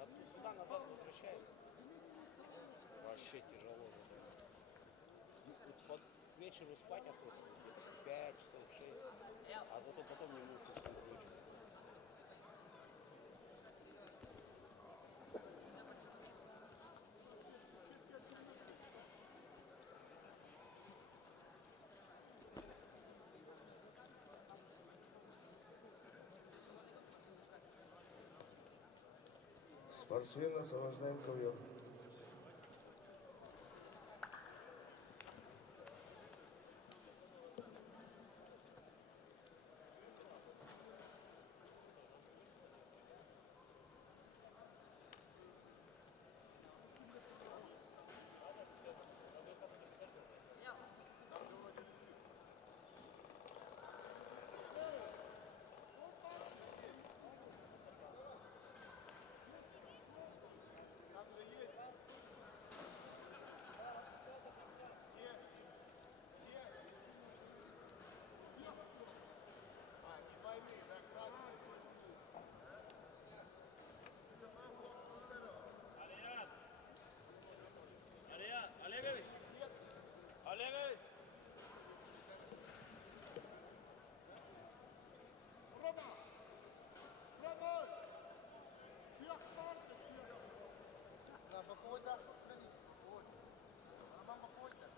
А тут сюда назад возвращается. Вообще тяжело. Вот под вечеру спать охота, 5 часов, 6. А зато потом не можешь уснуть ночью. Спортсмены освобождаем ковер. Олегович! Олегович! На боковой удар сохранить. Вот. На боковой удар.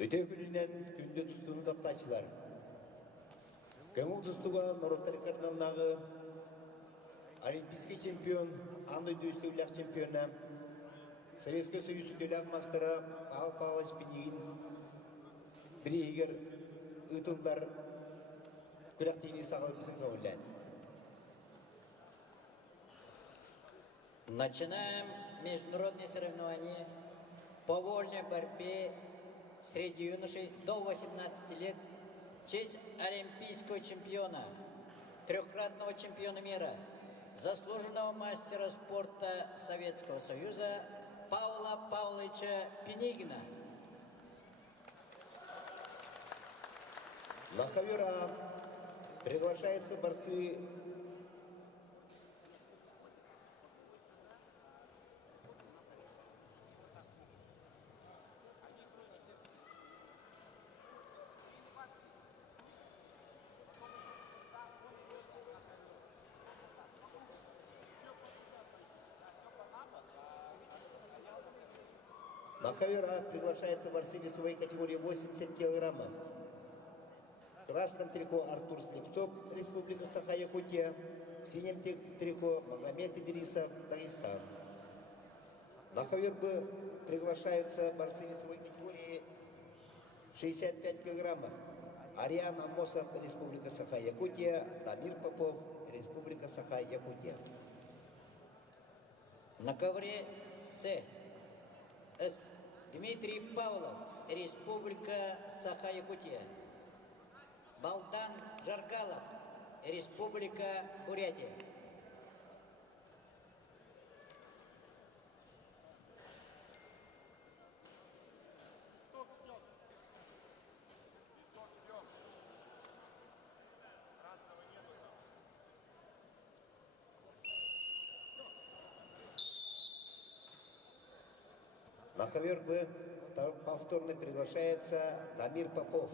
Өте күнінен күнді тұстығын таптачылар. Көңіл тұстыға Нұрыптар каналынағы Олимпийский чемпион, Анны Дюстюлях чемпиона, Советский Союз Дюлях мастера Павел Павлович Пенигин, Бригер, Итулдар, Күрәктейні сағылыптың көңілден. Начинаем международные соревнования по вольной борьбе среди юношей до 18 лет в честь олимпийского чемпиона, трехкратного чемпиона мира, заслуженного мастера спорта Советского Союза Павла Павловича Пенигина. На ковера приглашаются борцы весовой категории 80 килограммов. В красном трико Артур Слепцов, Республика Саха-Якутия. В синем трико Магомед Идрисов, Дагестан. На ковер Б приглашаются борцы весовой категории 65 килограммов. Ариан Амосов, Республика Саха-Якутия. Дамир Попов, Республика Саха-Якутия. На ковре С. Дмитрий Павлов, Республика Саха-Якутия. Балдан Жаргалов, Республика Бурятия. На ковер Б повторно приглашается Дамир Попов.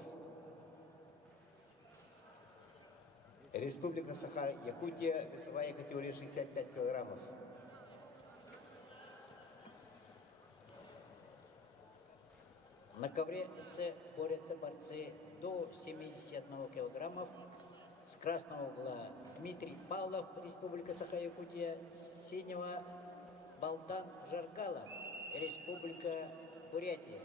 Республика Саха-Якутия, весовая категория 65 килограммов. На ковре С борются борцы до 71 килограммов. С красного угла Дмитрий Павлов, Республика Саха-Якутия. С синего Балдан Жаргалов, Республика Бурятия.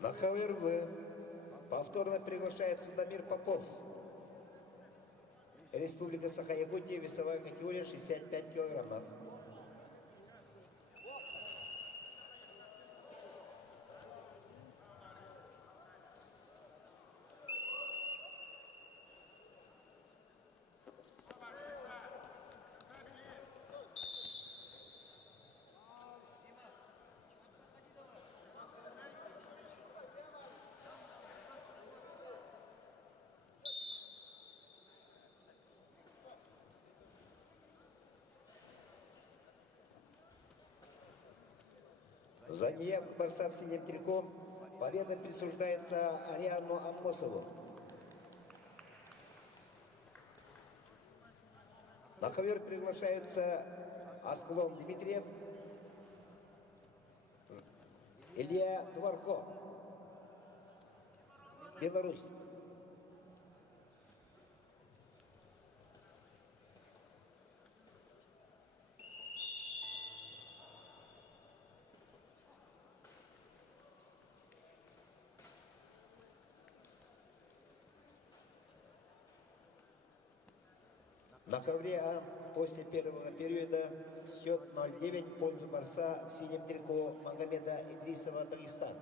На ковер В повторно приглашается Дамир Попов. Республика Саха-Якутия, весовая категория 65 килограммов. За неявку борца в синем трико победа присуждается Ариану Амосову. На ковер приглашаются Асклон Дмитриев, Илья Дворко, Беларусь. На ковре А после первого периода счет 0-9 в пользу борца в синем трико Магомеда Идрисова, Дагестан.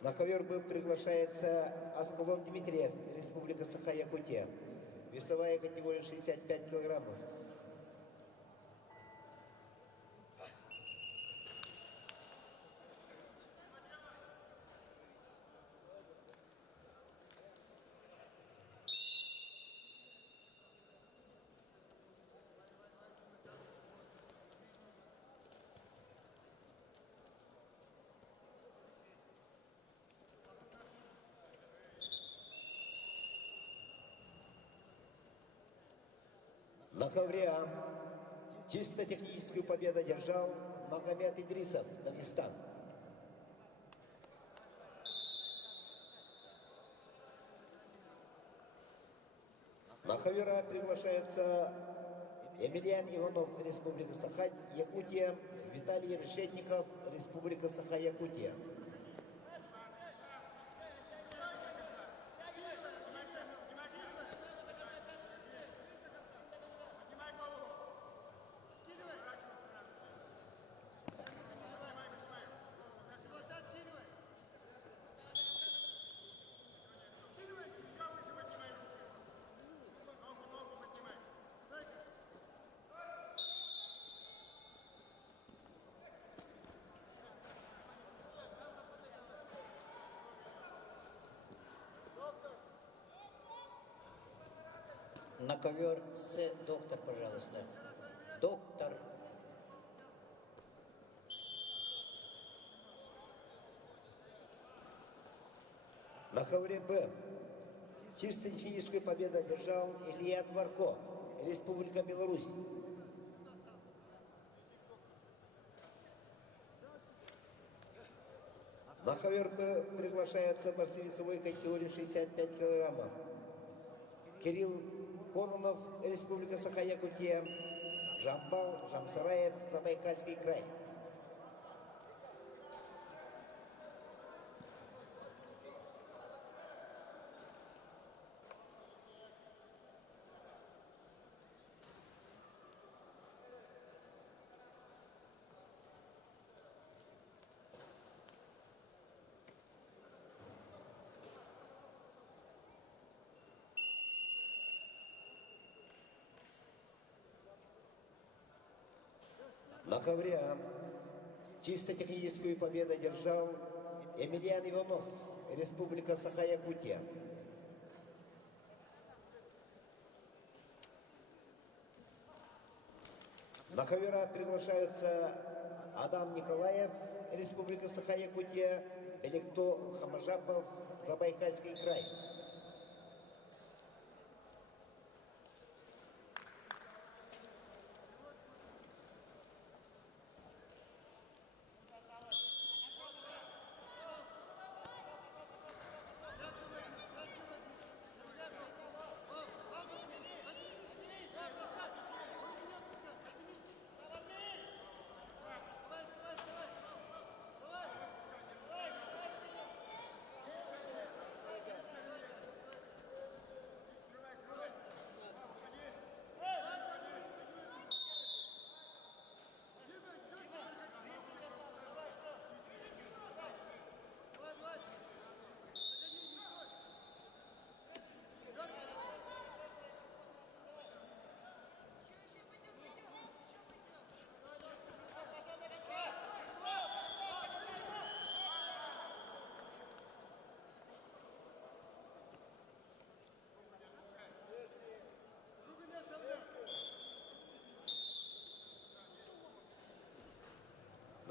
На ковер Б приглашается Аскалон Дмитриев, Республика Саха-Якутия. Весовая категория 65 килограммов. На ковре А чисто техническую победу одержал Магомед Идрисов, Дагестан. На ковер А приглашаются Емельян Иванов, Республика Саха-Якутия, Виталий Решетников, Республика Саха-Якутия. На ковер С. Доктор, пожалуйста. Доктор. На ковре Б чисто техническую победу одержал Илья Дворко, Республика Беларусь. На ковер Б приглашаются борцы весовой категории 65 килограммов. Кирилл Кононов, Республика Саха-Якутия, Жамбал Жамсараев, Забайкальский край. На ковре А чисто техническую победу одержал Емельян Иванов, Республика Саха-Якутия. На ковер А приглашаются Адам Николаев, Республика Саха-Якутия, Электо Хамажапов, Забайкальский край.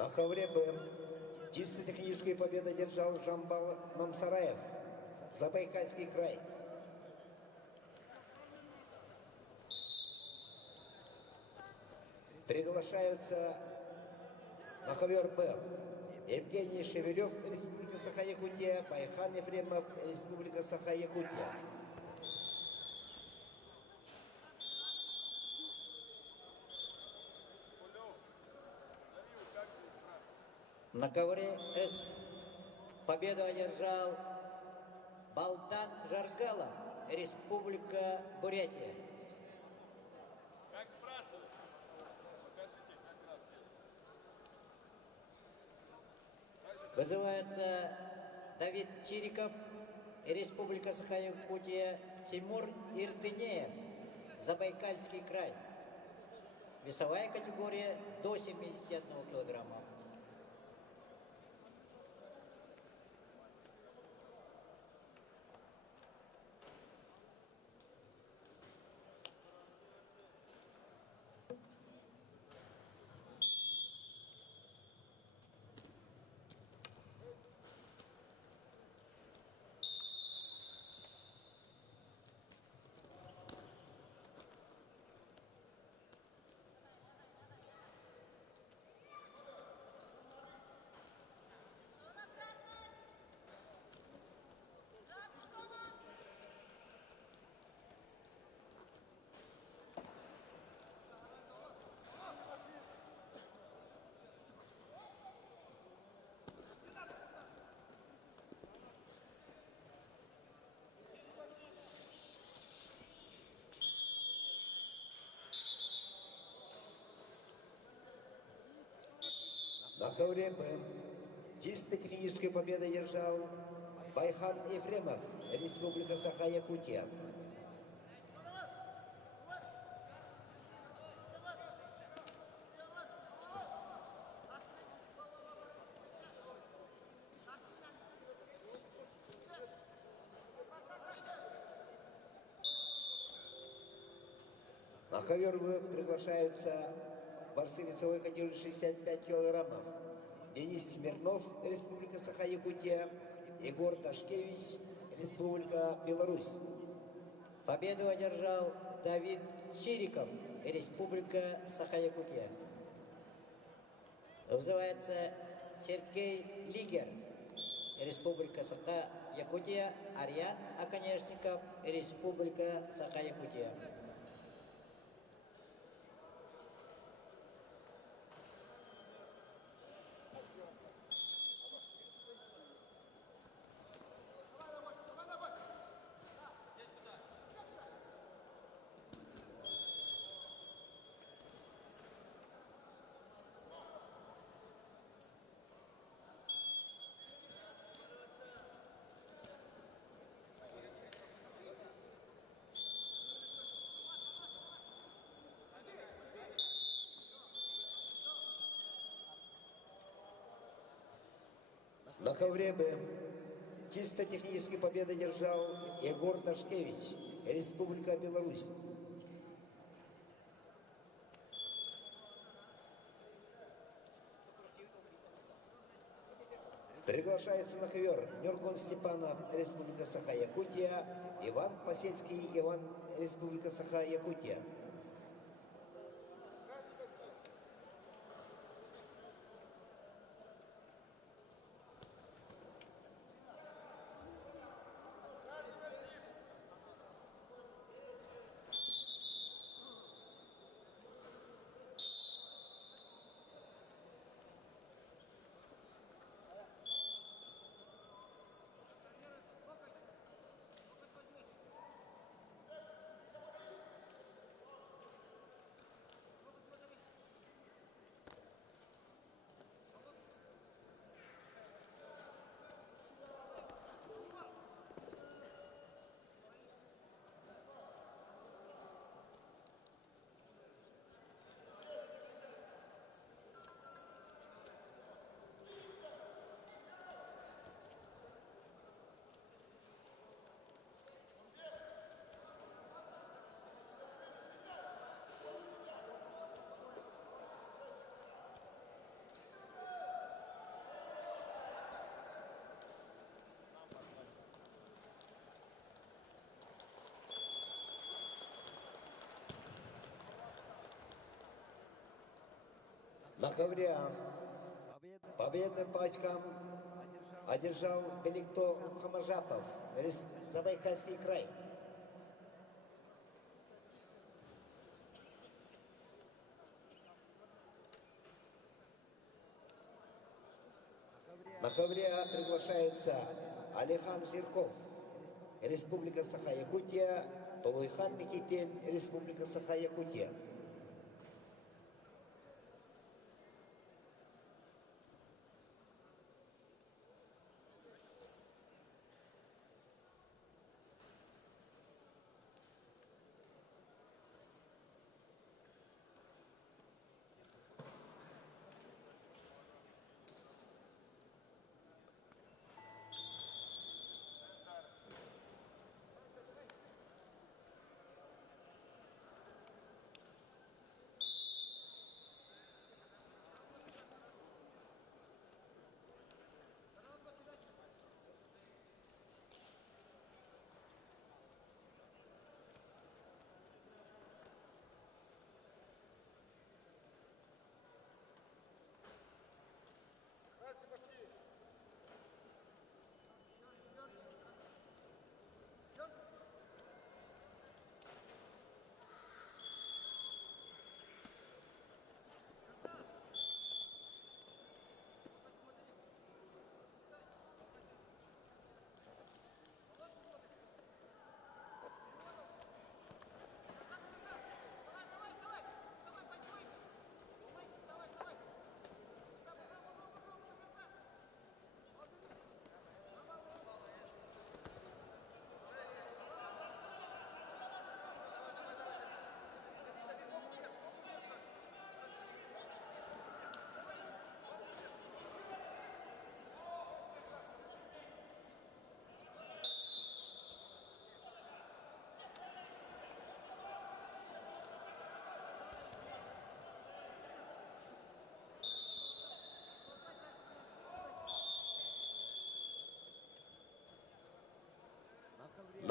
На ковре Б чисто техническую победу одержал Жамбал Намсараев, Забайкальский край. Приглашаются на ковер Б Евгений Шевелев, Республика Саха-Якутия, Байхан Ефремов, Республика Саха-Якутия. На ковре С победу одержал Балтан Жаргалов, Республика Бурятия. Как сбрасывать? Покажите, как раз. Вызывается Давид Чириков, Республика Саха-Якутия, Тимур Иртынеев, Забайкальский край. Весовая категория до 71 килограмма. На ковре Б чисто техническую победу одержал Байхан Ефремов, Республика Саха-Якутия. На ковер приглашаются борцы весовой категории 65 килограммов. Денис Смирнов, Республика Саха-Якутия, Егор Ташкевич, Республика Беларусь. Победу одержал Давид Чириков, Республика Саха-Якутия. Вызывается Сергей Лигер, Республика Саха-Якутия, Арьян Оконечников, Республика Саха-Якутия. На ковре Б чисто технически победу одержал Егор Ташкевич, Республика Беларусь. Приглашается на ковер Нюркон Степанов, Республика Саха-Якутия, Иван Посельский, Иван, Республика Саха-Якутия. На ковре А победным по очкам одержал Беликто Хамажапов, Забайкальский край. На ковре А приглашаются Алихан Зирков, Республика Саха-Якутия, Толуйхан Никитин, Республика Саха-Якутия.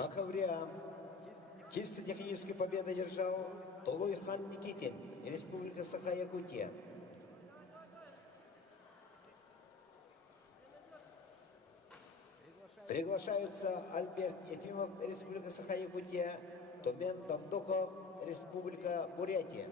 На ковре А чисто техническую победу одержал Толойхан Никитин, Республика Саха-Якутия. Приглашаются Альберт Ефимов, Республика Саха-Якутия, Тумен Дондоков, Республика Бурятия.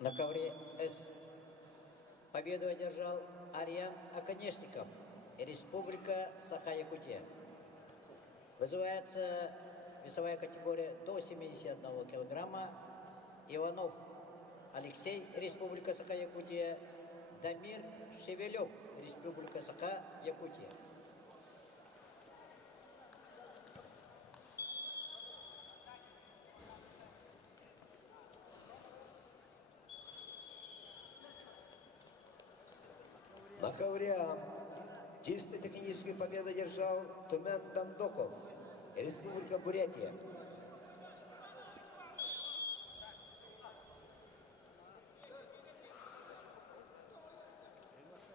На ковре С победу одержал Ариан Оконечников, Республика Саха-Якутия. Вызывается весовая категория до 71 килограмма. Иванов Алексей, Республика Саха-Якутия. Дамир Шевелев, Республика Саха-Якутия. На ковре А чисто техническую победу одержал Тумен Дондоков, Республика Бурятия.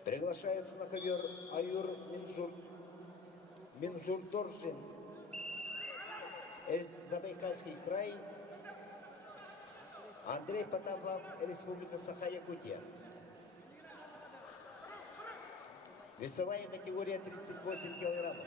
Приглашается на ковер Аюр Минжурдоржин, Забайкальский край, Андрей Потапов, Республика Саха-Якутия. Весовая категория 38 килограммов.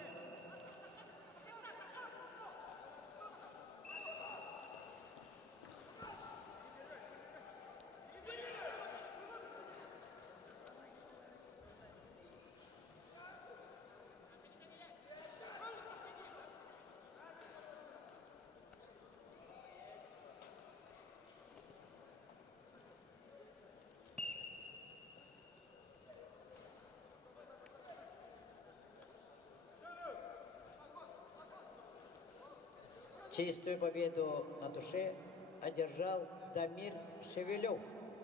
Чистую победу на душе одержал Дамир Шевелев,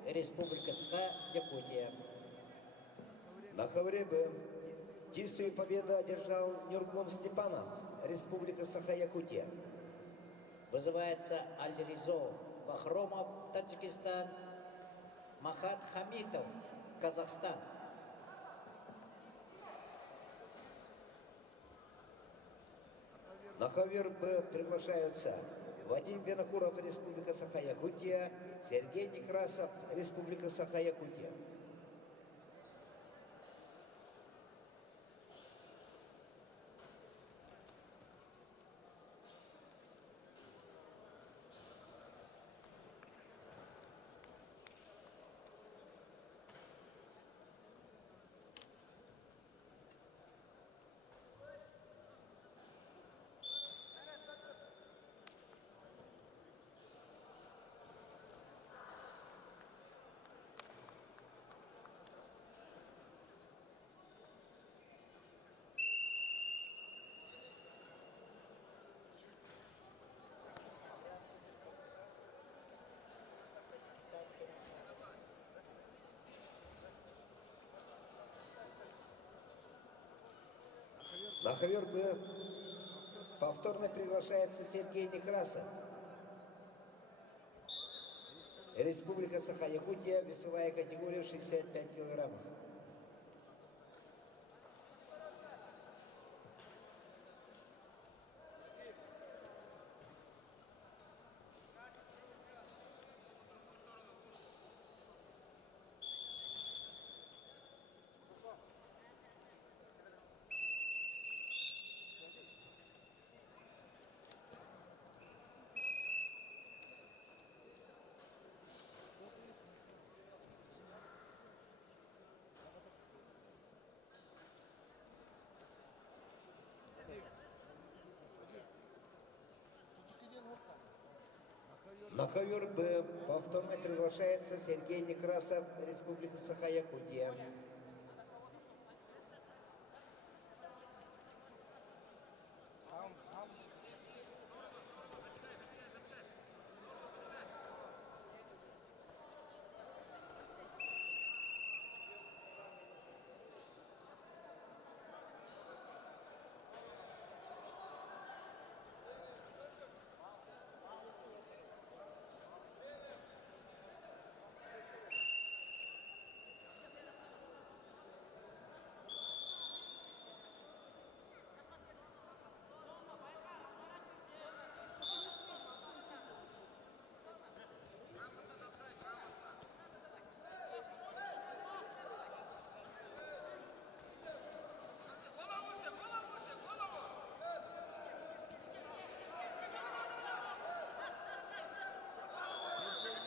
Республика Саха-Якутия. На ковре Б чистую победу одержал Нюркун Степанов, Республика Саха-Якутия. Вызывается Альризо Бахромов, Таджикистан. Махат Хамитов, Казахстан. На ковер Б приглашаются Вадим Винокуров, Республика Саха-Якутия, Сергей Некрасов, Республика Саха-Якутия. На ковер Б повторно приглашается Сергей Некрасов, Республика Саха-Якутия, весовая категория 65 килограммов. На ковер Б повторно приглашается Сергей Некрасов, Республика Саха-Якутия. Сам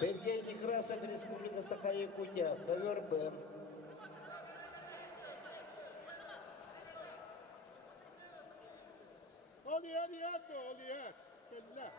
Сергей Некрасов, Республика Саха-Якутия, ковер Б. Oliyat mı? Oliyat. Bismillah.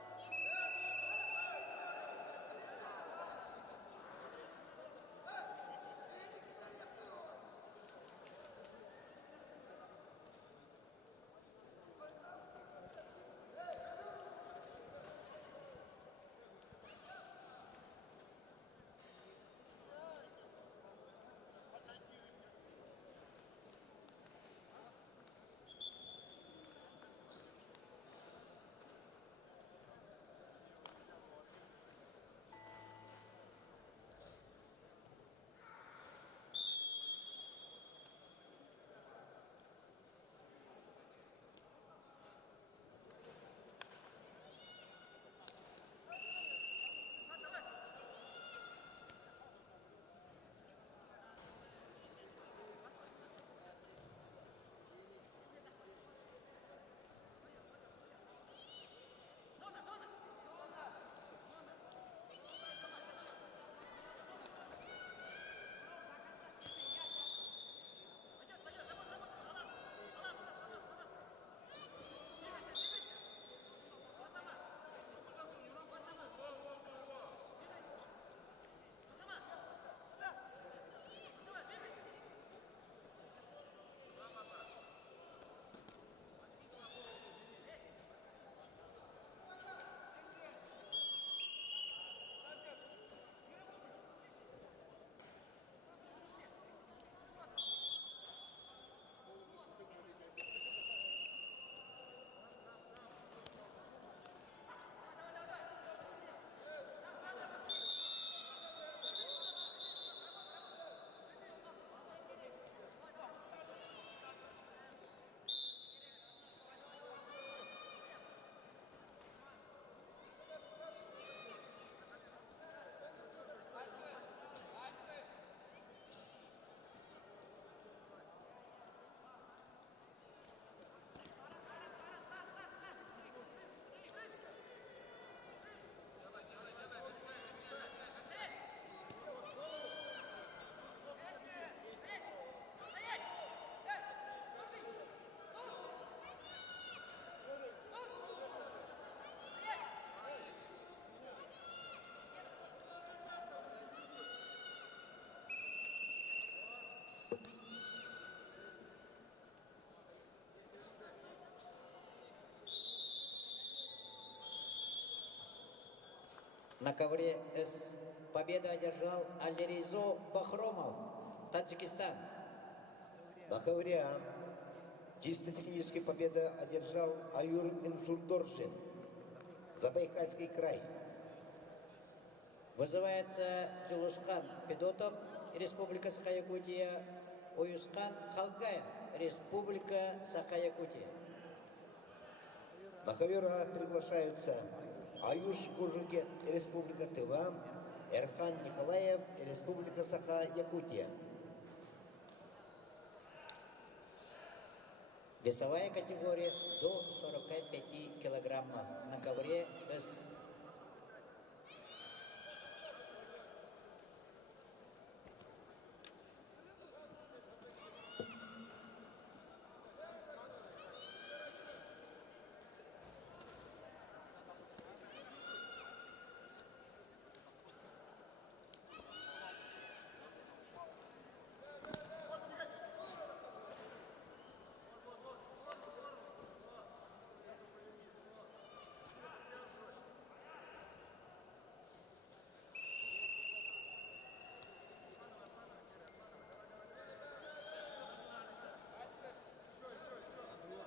На ковре С победу одержал Алиризо Бахромов, Таджикистан. На ковре А чисто технически победу одержал Аюр Миншурдоржин, Забайкальский край. Вызывается Джулускан Федотов, Республика Саха-Якутия, Уюскан Халгаев, Республика Саха-Якутия. На ковер А приглашаются Аюш Кужугет, Республика Тыва, Эрхан Николаев, Республика Саха-Якутия. Весовая категория до 45 килограммов. На ковре С.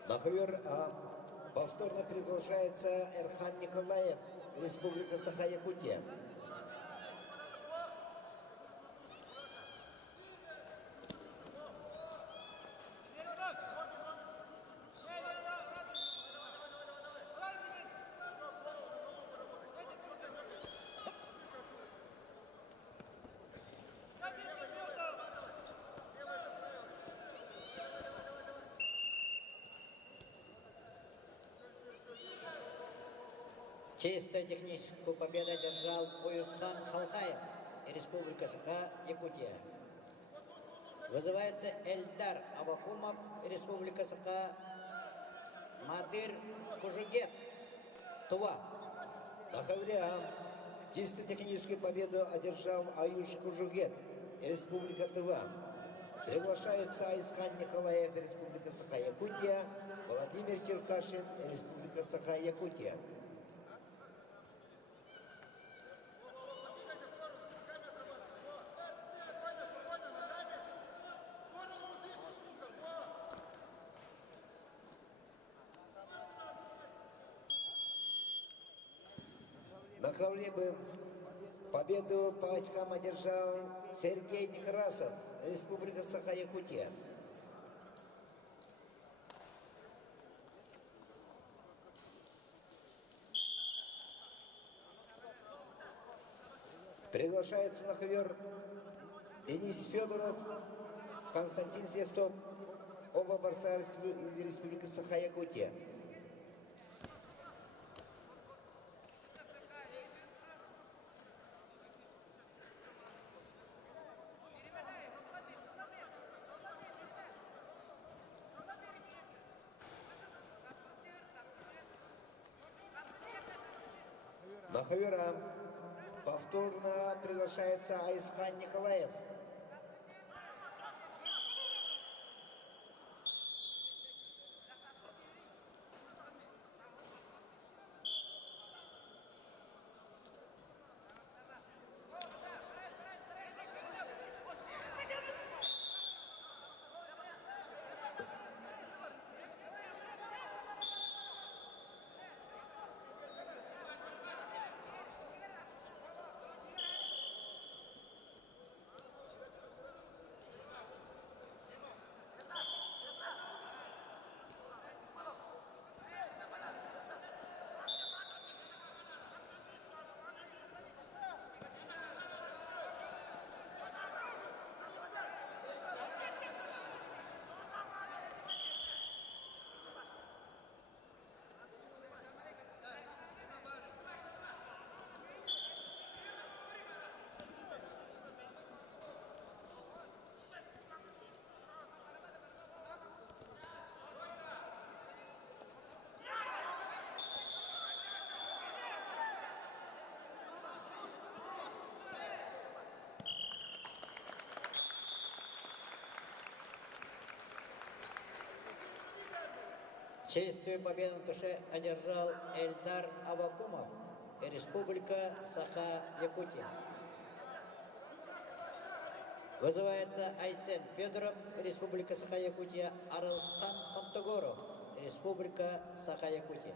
На ковер А повторно приглашается Эрхан Николаев, Республика Саха-Якутия. Чистую техническую победу одержал Уюсхан Халхаев, Республика Саха-Якутия. Вызывается Эльдар Авакумов, Республика Саха, Мадыр Кужугет, Тува. На ковре А чисто техническую победу одержал Аюш Кужугет, Республика Тыва. Приглашаются Айскан Николаев, Республика Саха-Якутия, Владимир Черкашин, Республика Саха-Якутия. На ковре Б победу по очкам одержал Сергей Некрасов, Республика Саха-Якутия. Приглашается на ковер Денис Федоров, Константин Севцов, оба борца из Республики Саха-Якутия. На ковера повторно приглашается Айсхан Николаев. Чистую победу на туше одержал Эльдар Авакумов, Республика Саха-Якутия. Вызывается Айсен Федоров, Республика Саха-Якутия, Аралхан Хантогоров, Республика Саха-Якутия.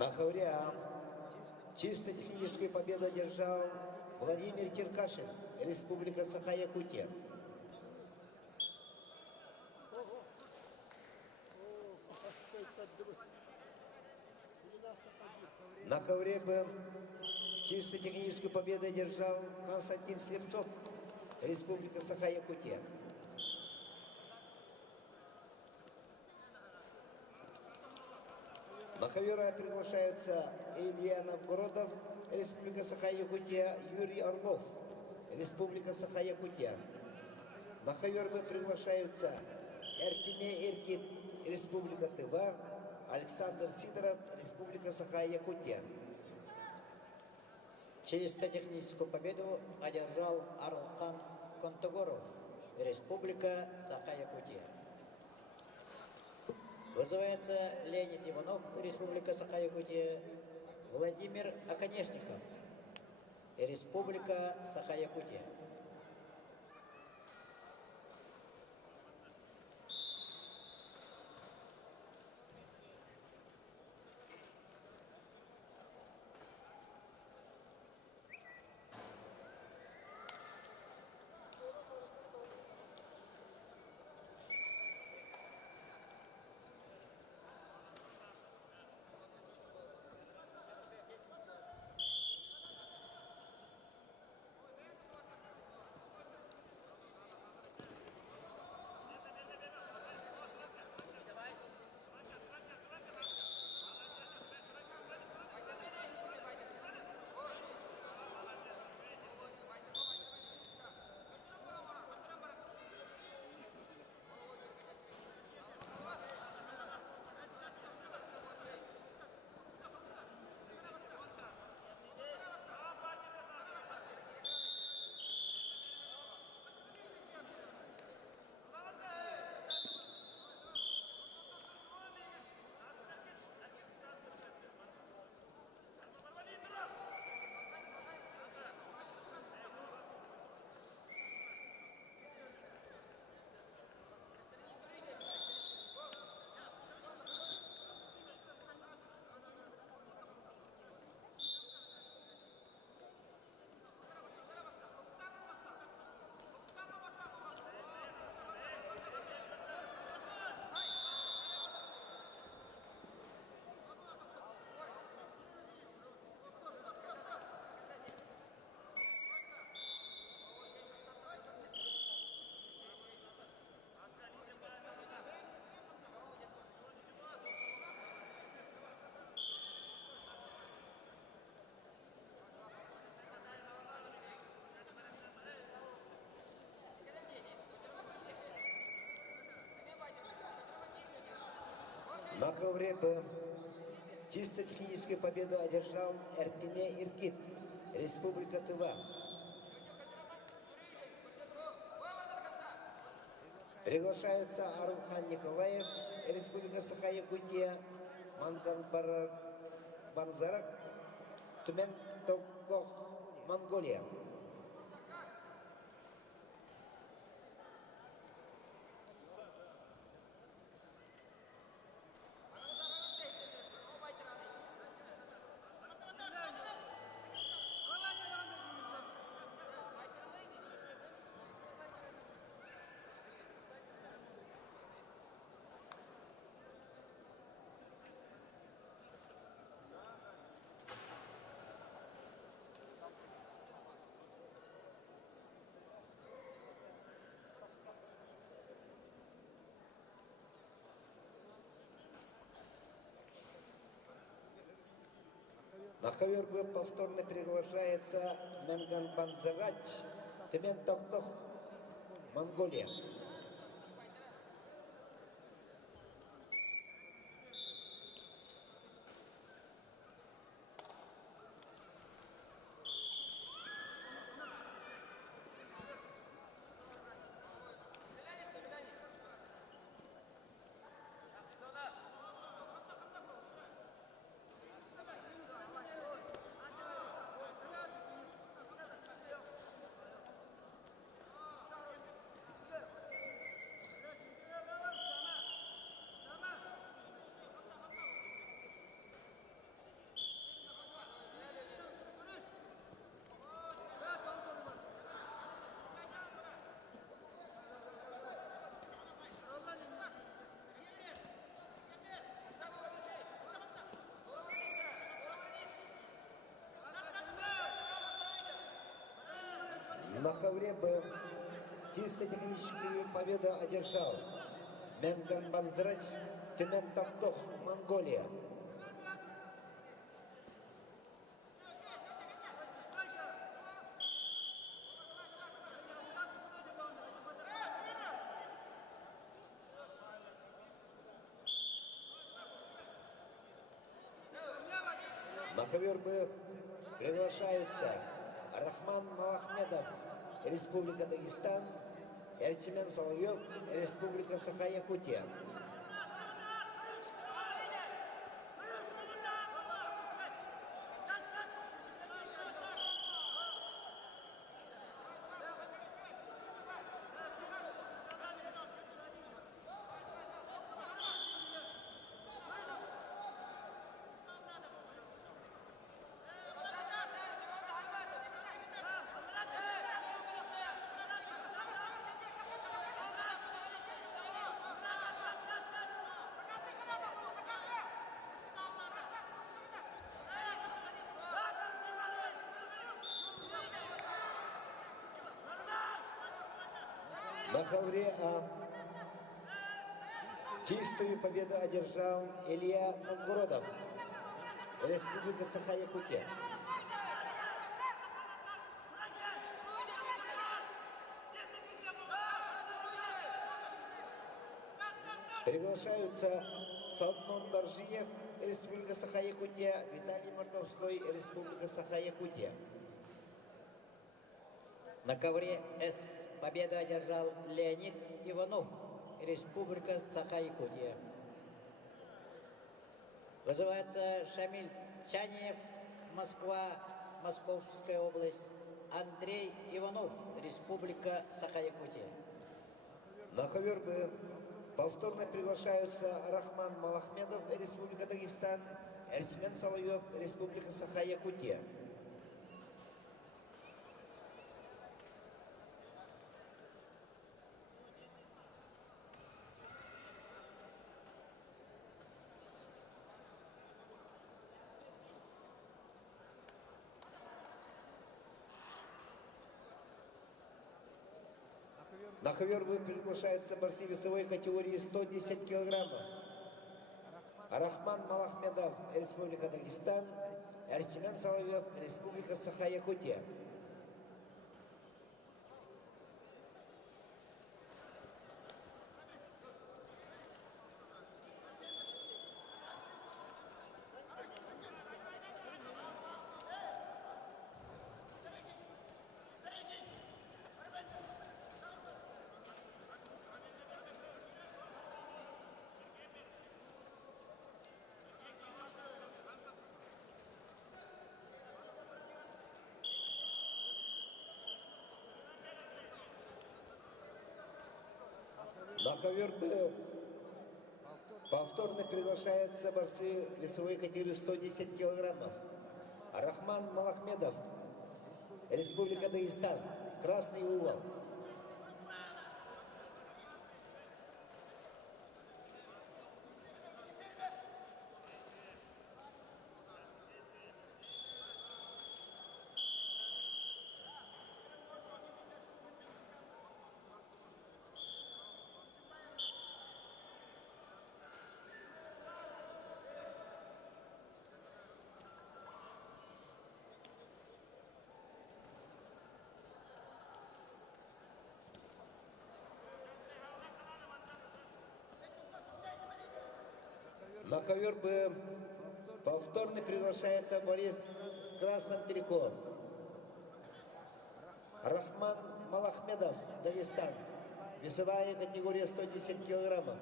На ковре А чисто техническую победу одержал Владимир Черкашин, Республика Саха-Якутия. На ковре Б чисто техническую победу одержал Константин Слепцов, Республика Саха-Якутия. На ковера приглашаются Илья Новгородов, Республика Саха-Якутия, Юрий Орлов, Республика Саха-Якутия. На ковер Б приглашаются Эртине Иргит, Республика Тыва, Александр Сидоров, Республика Саха-Якутия. Чисто техническую победу одержал Арлхан Контогоров, Республика Саха-Якутия. Вызывается Леонид Иванов, Республика Саха-Якутия, Владимир Оконечников, Республика Саха-Якутия. На ковре Б чисто техническую победу одержал Эртине Иргит, Республика Тыва. Приглашаются Арунхан Николаев, Республика Саха-Якутия, Манган Банзарак, Тумен Токох, Монголия. На ковер Б повторно приглашается Менган Банзарач, Тумен Токтох, Монголия. На ковре Б чисто техническую победу одержал Менган Банзрач, Тюмен Тавтох, Монголия. На ковер Б приглашаются Рахман Малахмедов, Республика Дагестан, Эрчимен Соловьев, Республика Саха-Якутия. На ковре А чистую победу одержал Илья Новгородов, Республика Саха-Якутия. Приглашаются Салтнон Даржиев, Республика Саха-Якутия, Виталий Мордовской, Республика Саха-Якутия. На ковре С победу одержал Леонид Иванов, Республика Саха-Якутия. Вызывается Шамиль Чанев, Москва, Московская область. Андрей Иванов, Республика Саха-Якутия. На ковер Б повторно приглашаются Рахман Малахмедов, Республика Дагестан, Эрчмен Соловьев, Республика Саха-Якутия. На ковер приглашаются борцы весовой категории 110 килограммов. Рахман Малахмедов, Республика Дагестан, Эрчмен Соловьев, Республика Саха-Якутия. На ковер Б повторно приглашаются борцы весовой категории 110 килограммов. Рахман Малахмедов, Республика Дагестан, красный угол. На ковер Б повторно приглашается борец в красном трико. Рахман Малахмедов, Дагестан. Весовая категория 110 килограммов.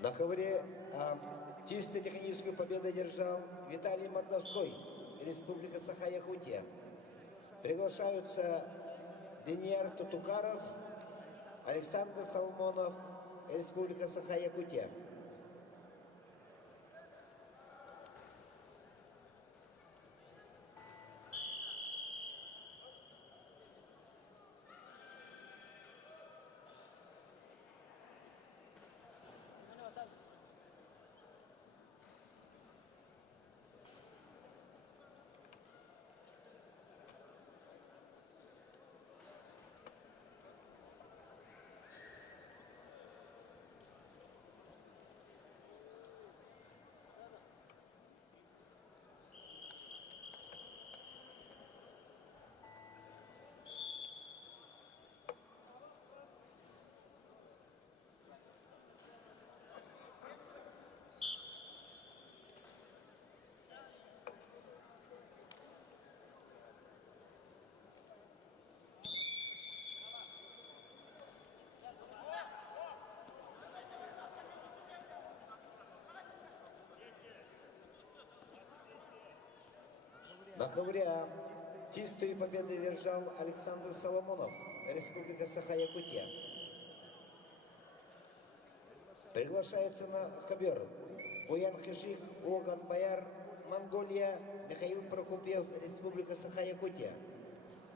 На ковре чисто техническую победу одержал Виталий Мордовской, Республика Саха-Якутия. Приглашаются Деньяр Тутукаров, Александр Соломонов, Республика Саха-Якутия. ковре А чистую победу держал Александр Соломонов, Республика Саха-Якутия. Приглашается на ковер Буян Хишик, Оган Бояр, Монголия, Михаил Прокопьев, Республика Саха-Якутия.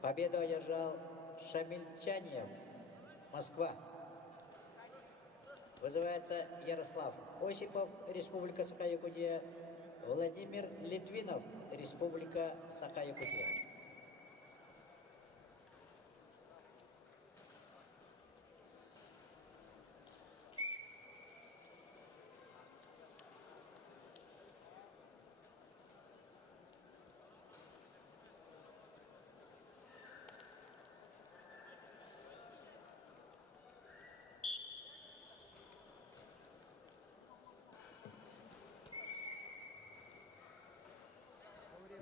Победу одержал Шамиль Чаньев, Москва. Вызывается Ярослав Осипов, Республика Саха-Якутия. Владимир Литвинов, Республика Саха-Якутия.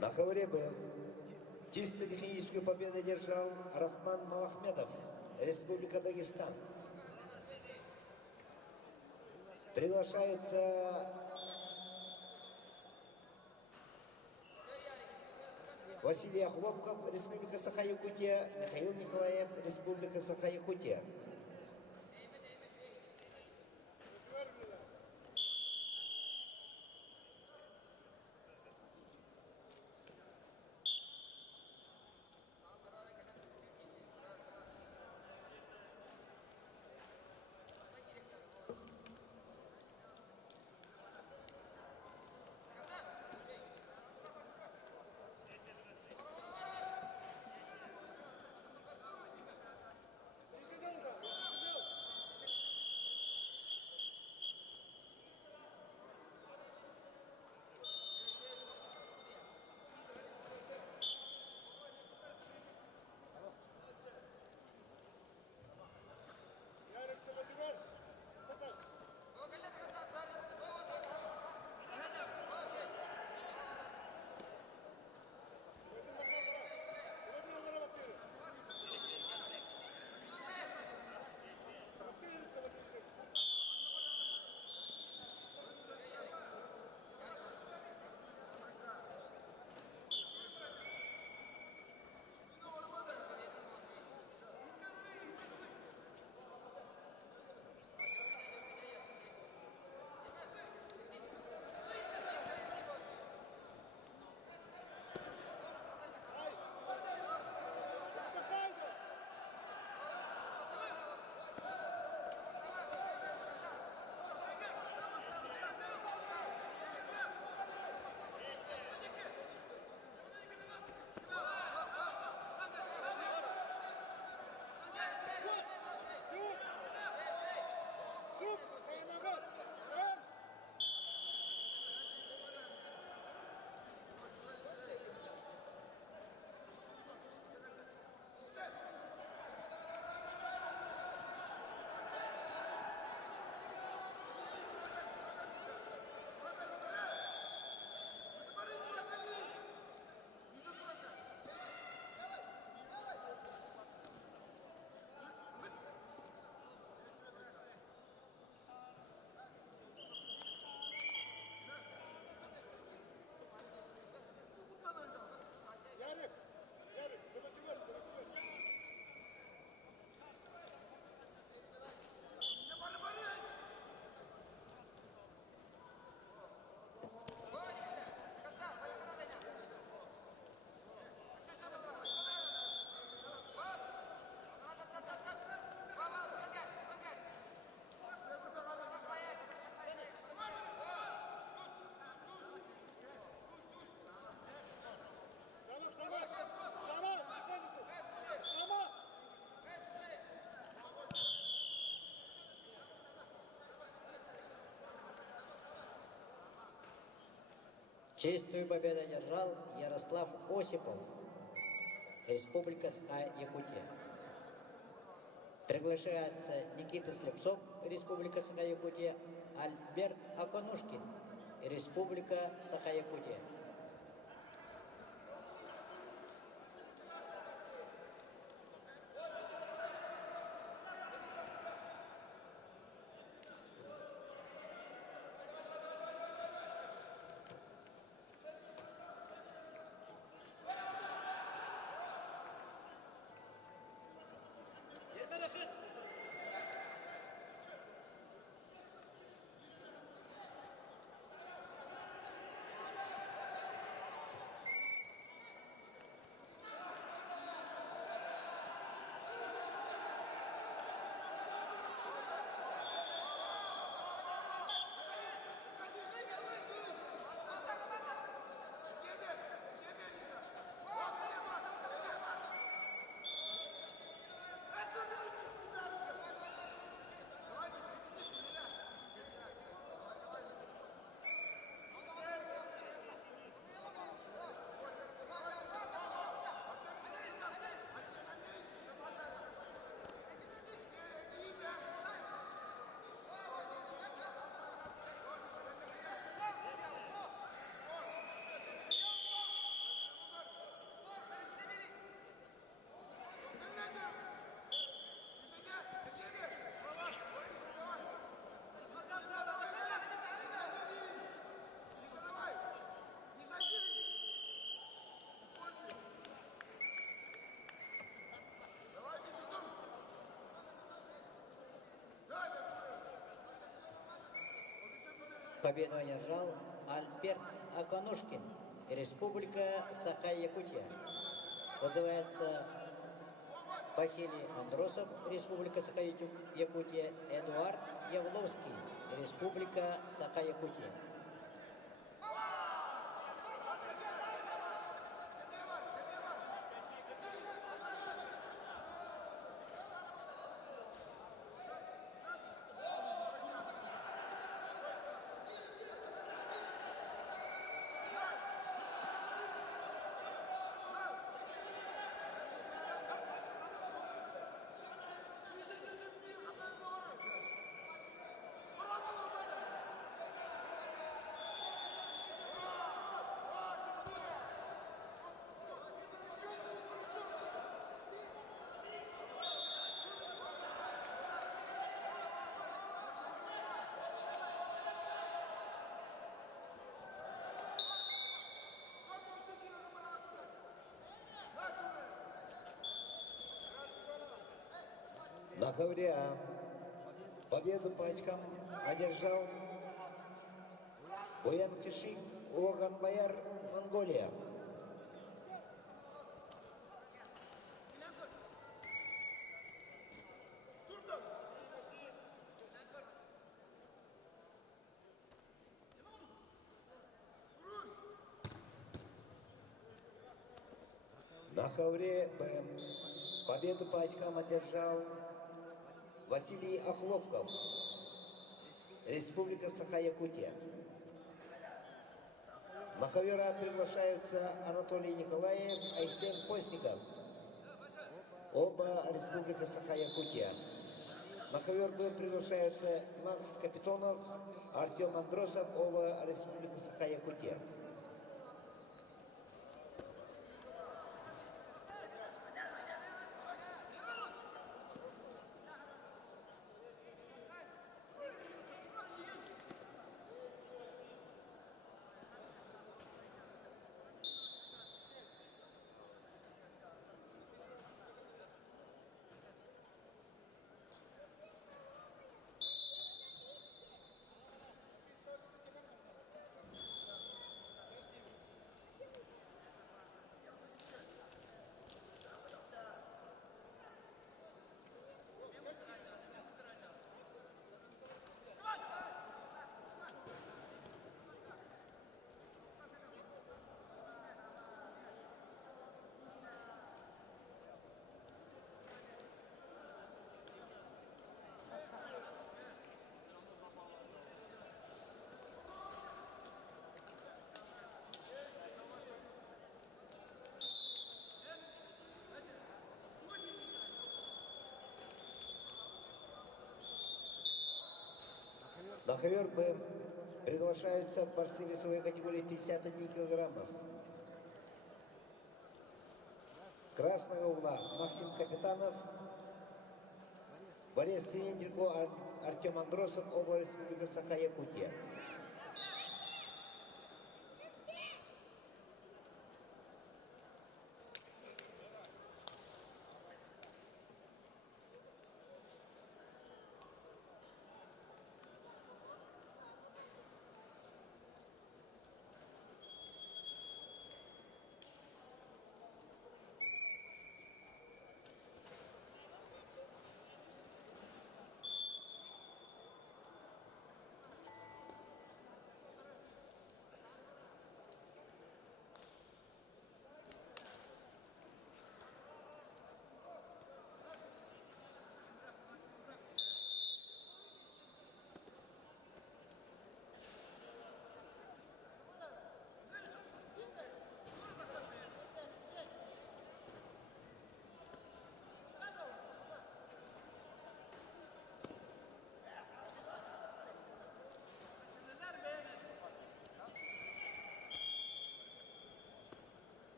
На ковре Б чисто техническую победу одержал Рахман Малахметов, Республика Дагестан. Приглашаются Василий Хлопков, Республика Саха-Якутия, Михаил Николаев, Республика Саха-Якутия. Чистую победу одержал Ярослав Осипов, Республика Саха-Якутия. Приглашается Никита Слепцов, Республика Саха-Якутия, Альберт Аконушкин, Республика Саха-Якутия. Победу одержал Альберт Аконушкин, Республика Саха-Якутия. Вызывается Василий Андросов, Республика Саха-Якутия, Эдуард Явловский, Республика Саха-Якутия. На ковре А победу по очкам одержал Буян Кишик, Оган Баяр, Монголия. На ковре Б победу по очкам одержал Василий Охлопков, Республика Саха-Якутия. На ковер А приглашаются Анатолий Николаев, Айсен Постников, оба Республика Саха-Якутия. На ковер Б приглашаются Макс Капитонов, Артем Андросов, оба Республика Саха-Якутия. На ковер Б приглашаются борцы весовой категории 51 килограммов. С красного угла Максим Капитанов, борец Трениндрiko, Артем Андросов, оба Республика Саха-Якутия.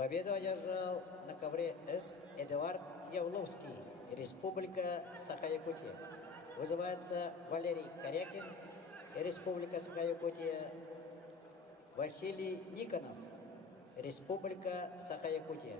Победу одержал на ковре С Эдуард Явловский, Республика Саха-Якутия. Вызывается Валерий Корякин, Республика Саха-Якутия. Василий Никонов, Республика Саха-Якутия.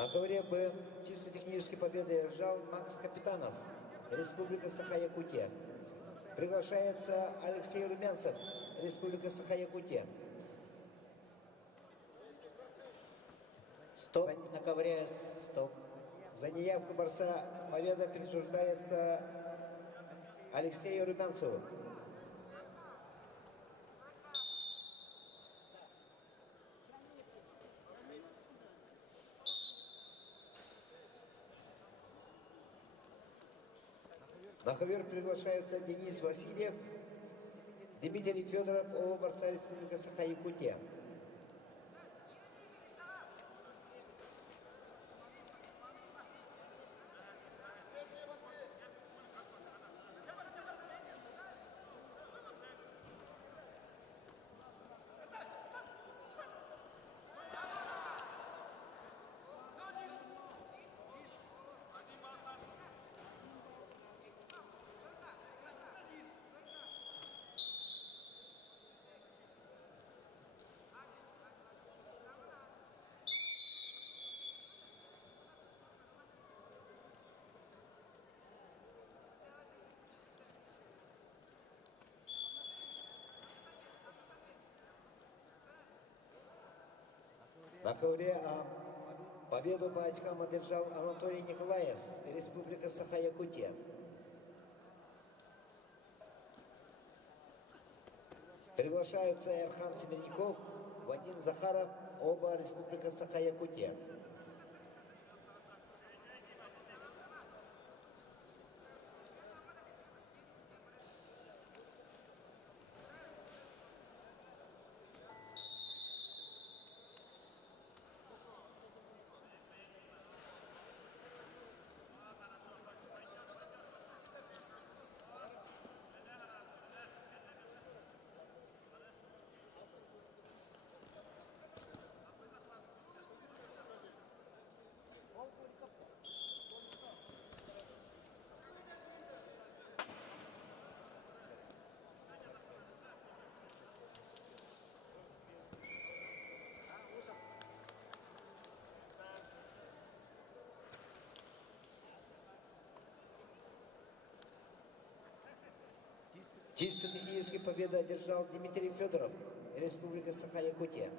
На ковре Б чисто технической победой одержал Макс Капитанов, Республика Саха-Якутия. Приглашается Алексей Румянцев, Республика Саха-Якутия. Стоп на ковре. Стоп. За неявку борца победа присуждается Алексею Румянцеву. На ковер приглашаются Денис Васильев, Дмитрий Федоров, оба борца Республика Саха-Якутия. На ковре А победу по очкам одержал Анатолий Николаев, Республика Саха-Якутия. Приглашаются Эрхан Семенников, Вадим Захаров, оба Республика Саха-Якутия. Чисто технически победу одержал Дмитрий Федоров, Республика Саха-Якутия.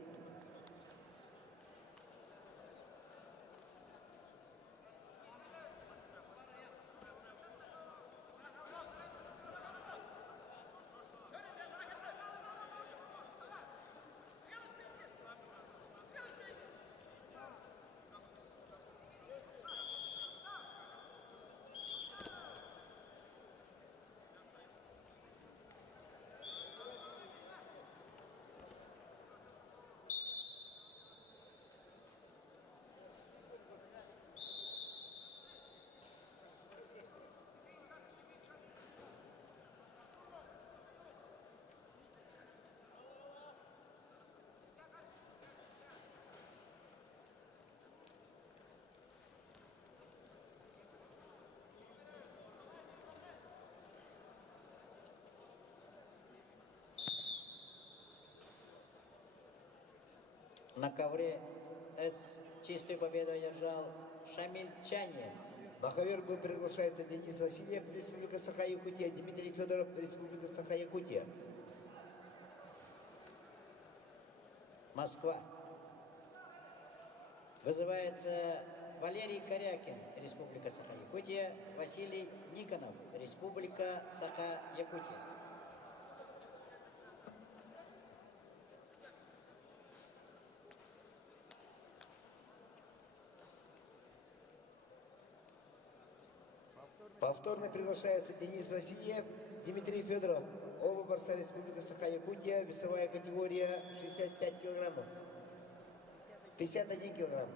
На ковре С чистую победу одержал Шамиль Чанин. На ковер Б приглашается Денис Васильев, Республика Саха-Якутия, Дмитрий Федоров, Республика Саха-Якутия. Москва. Вызывается Валерий Корякин, Республика Саха-Якутия, Василий Никонов, Республика Саха-Якутия. Повторно приглашаются Денис Васильев, Дмитрий Федоров, оба борца Республика Саха-Якутия, весовая категория 65 килограммов. 51 килограмм.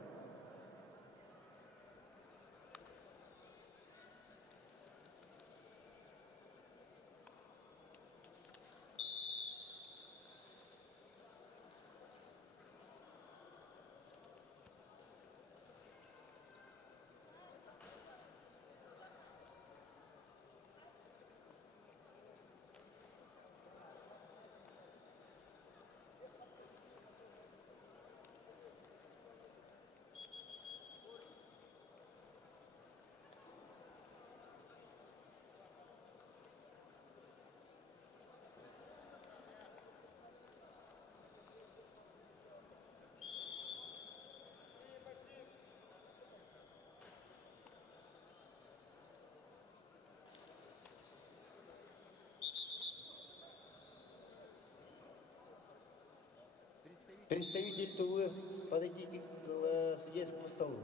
Представитель Тувы, подойдите к судейскому столу.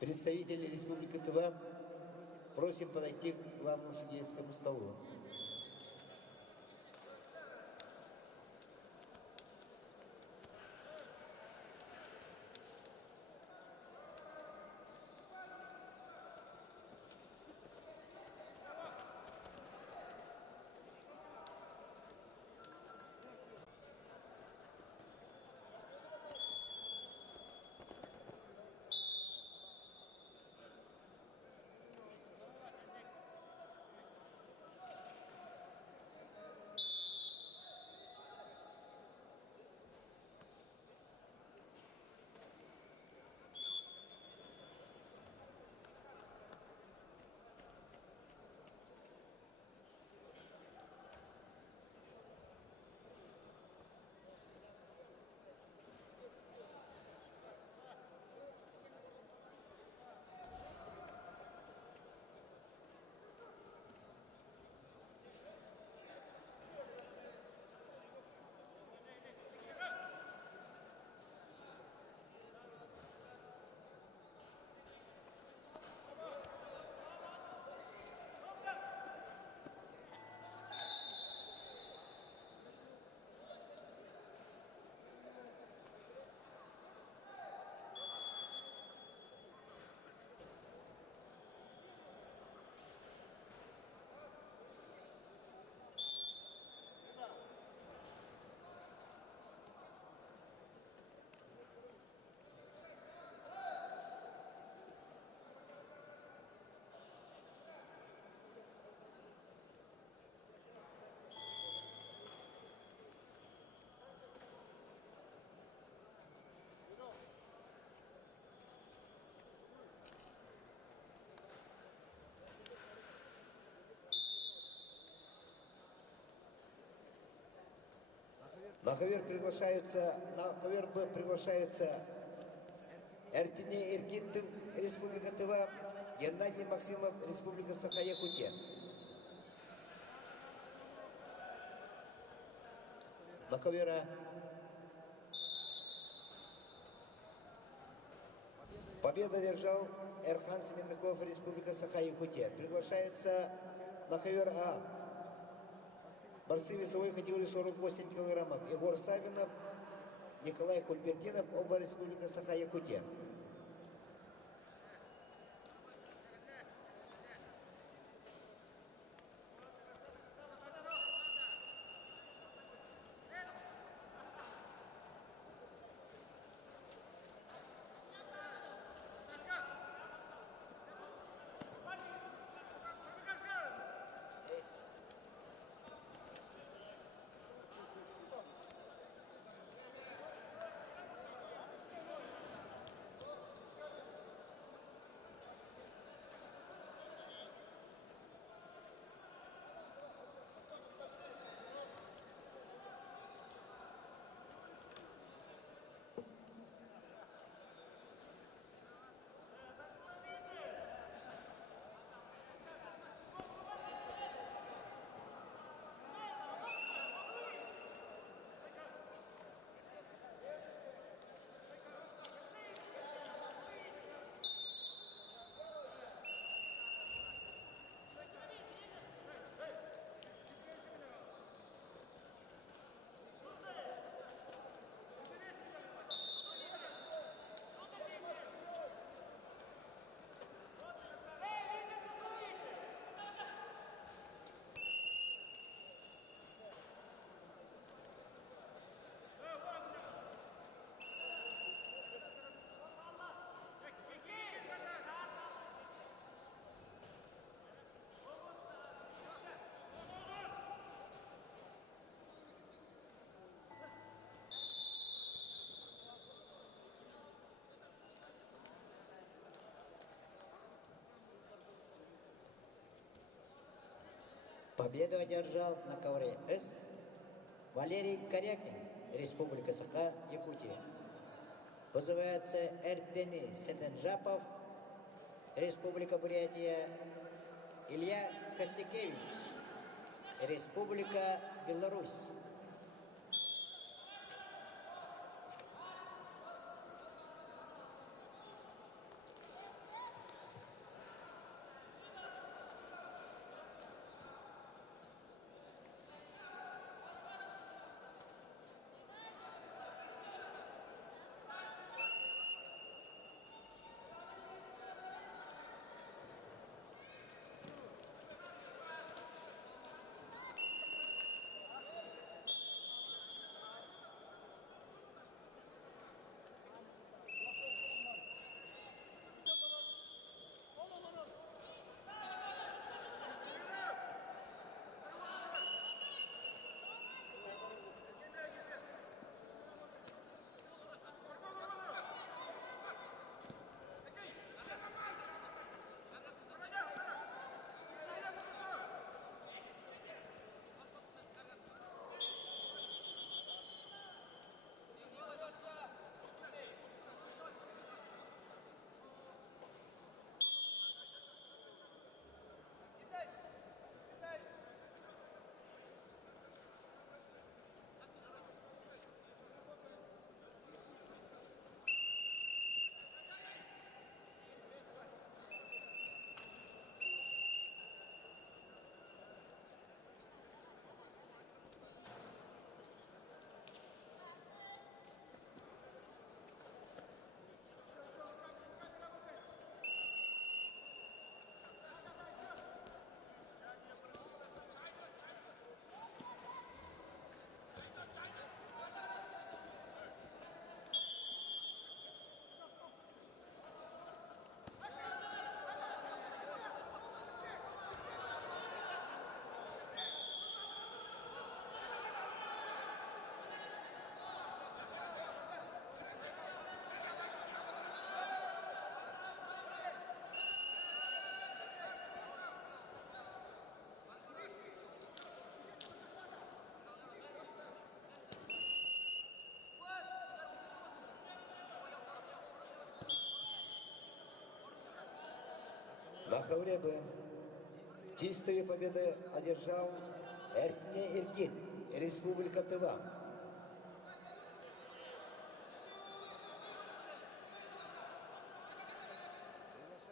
Представители Республики Тыва, просим подойти к главному судейскому столу. На ковер приглашаются Эртине Иргин, Республика Тыва, Геннадий Максимов, Республика Саха-Якутия. На ковера победу одержал Эрхан Семенников, Республика Саха-Якутия. Приглашается на ковер А. Борцы весовой категории 48 килограммов. Егор Савинов, Николай Кульбертинов, оба Республика Саха-Якутия. Победу одержал на ковре С Валерий Корякин, Республика Саха-Якутия. Вызывается Эрдени Сененжапов, Республика Бурятия, Илья Костякевич, Республика Беларусь. На ковре Б чистую победу одержал Эртне Иргит, Республика Тыва.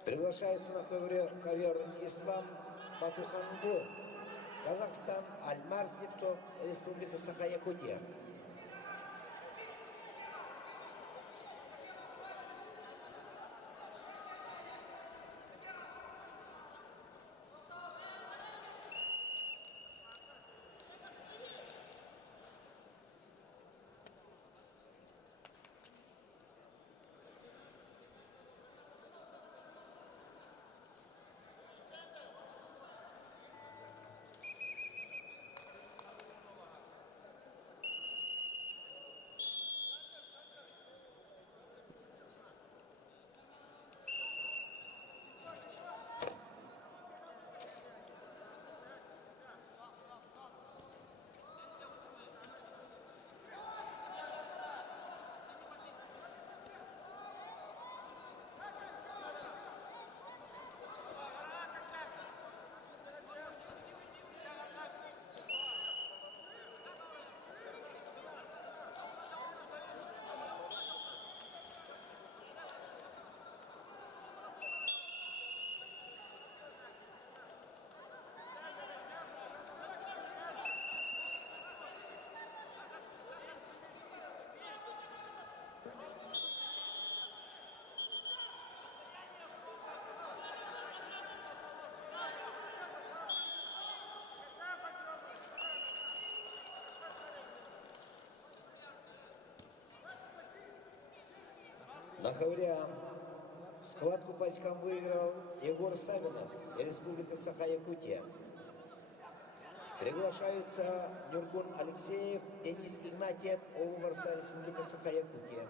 Приглашается на ковер Ислам Батуханбу, Казахстан, Альмар Септов, Республика Саха-Якутия. На ковре схватку по очкам выиграл Егор Савинов, Республика Саха-Якутия. Приглашаются Нюргун Алексеев, Денис Игнатьев, Оварса, Республика Саха-Якутия.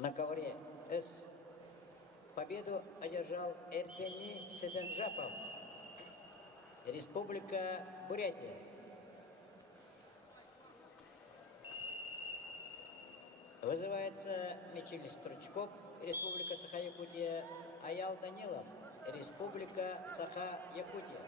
на ковре С. Победу одержал Эртени Седенжапов, Республика Бурятия. Вызывается Мичиль Стручков, Республика Саха-Якутия, Аял Данилов, Республика Саха-Якутия.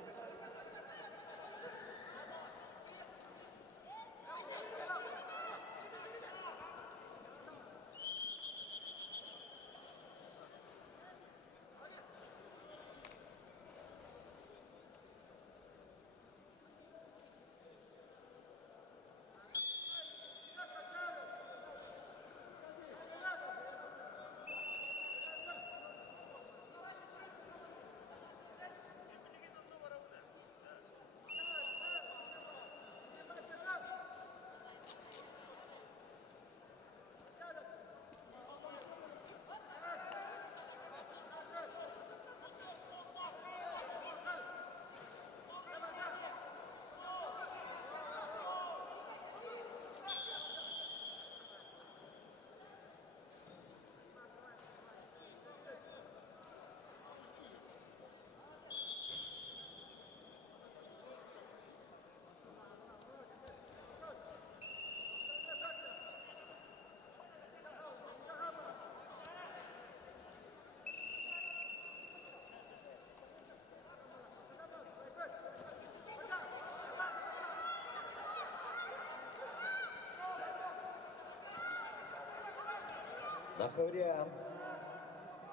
На ковре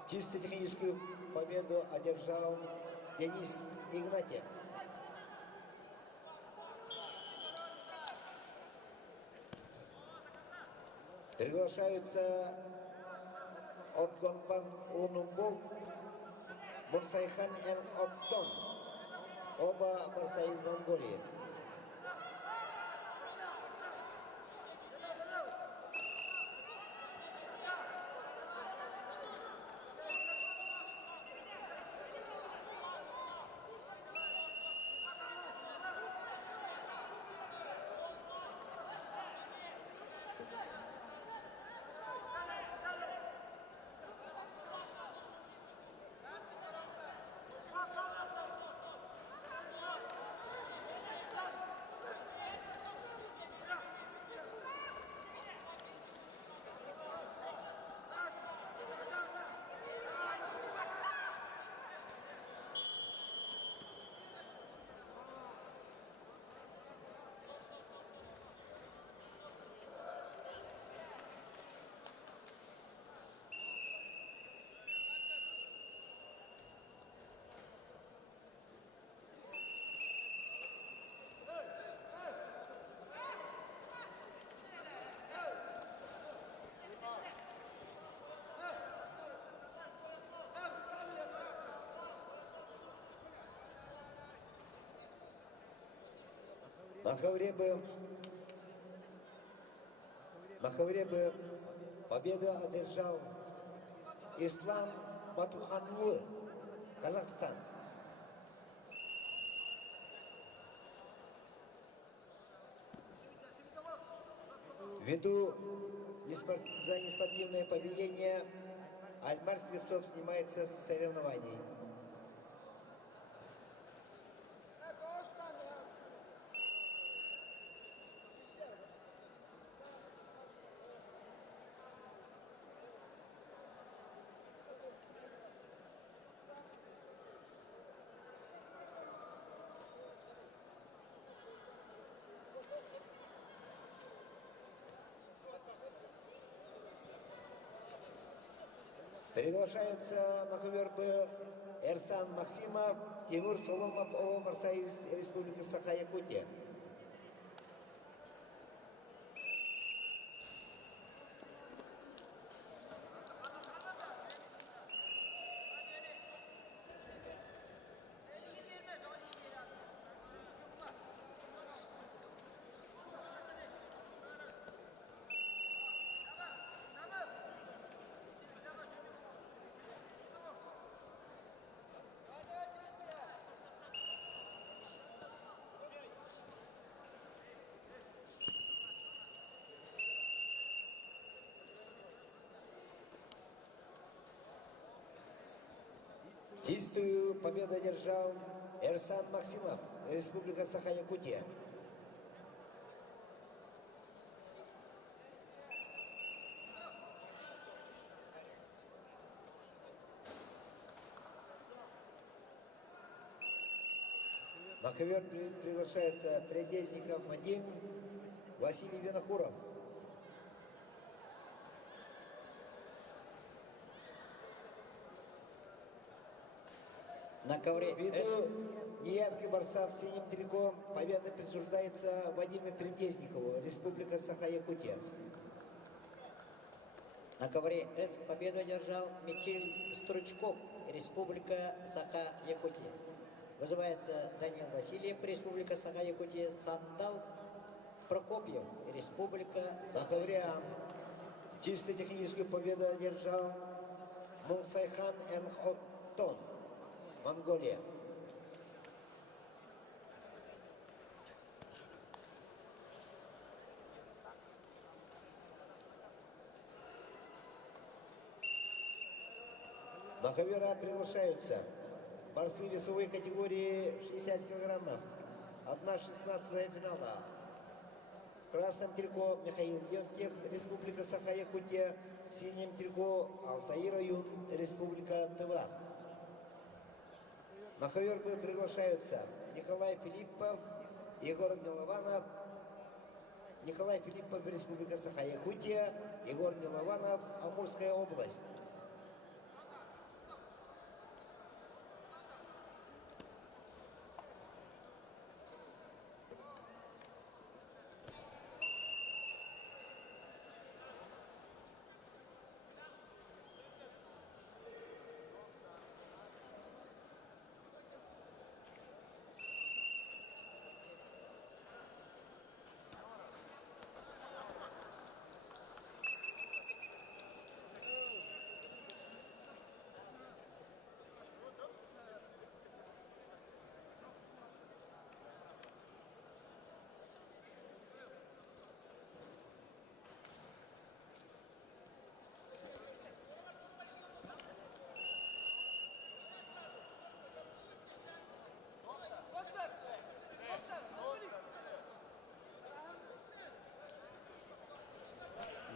чисто техническую победу одержал Денис Игнатьев. Приглашаются Отгонпан Унумбол, Мунсайхан Эн Оттон, оба борца из Монголии. На ковре бы победу одержал Ислам Батуханлы, Казахстан. Ввиду за неспортивное поведение Альмар Слепцов снимается с соревнований. Приглашаются на ковер Б Эрсан Максимов, Тимур Соломов, оба борца из Республики Саха-Якутия. Чистую победу одержал Эрсан Максимов, Республика Саха-Якутия. На ковер приглашается Предезников Вадим, Василий Винокуров. На ковре Ввиду неявки борца в синем трико победа присуждается Вадиму Предезникову, Республика Саха-Якутия. На ковре С победу одержал Михаил Стручков, Республика Саха-Якутия. Вызывается Данил Васильев, Республика Саха-Якутия. Сандал Прокопьев, Республика Сахавриан. Чисто техническую победу одержал Мунсайхан Эмхоттон, Монголия. На ковера приглашаются борцы весовой категории 60 килограммов. 1/16 финала. В красном трико Михаил Леонтьев, Республика Саха-Якутия. В синем трико Алтаир Аюн, Республика Тыва. На ковер приглашаются Николай Филиппов, Егор Милованов. Николай Филиппов, Республика Саха-Якутия. Егор Милованов, Амурская область.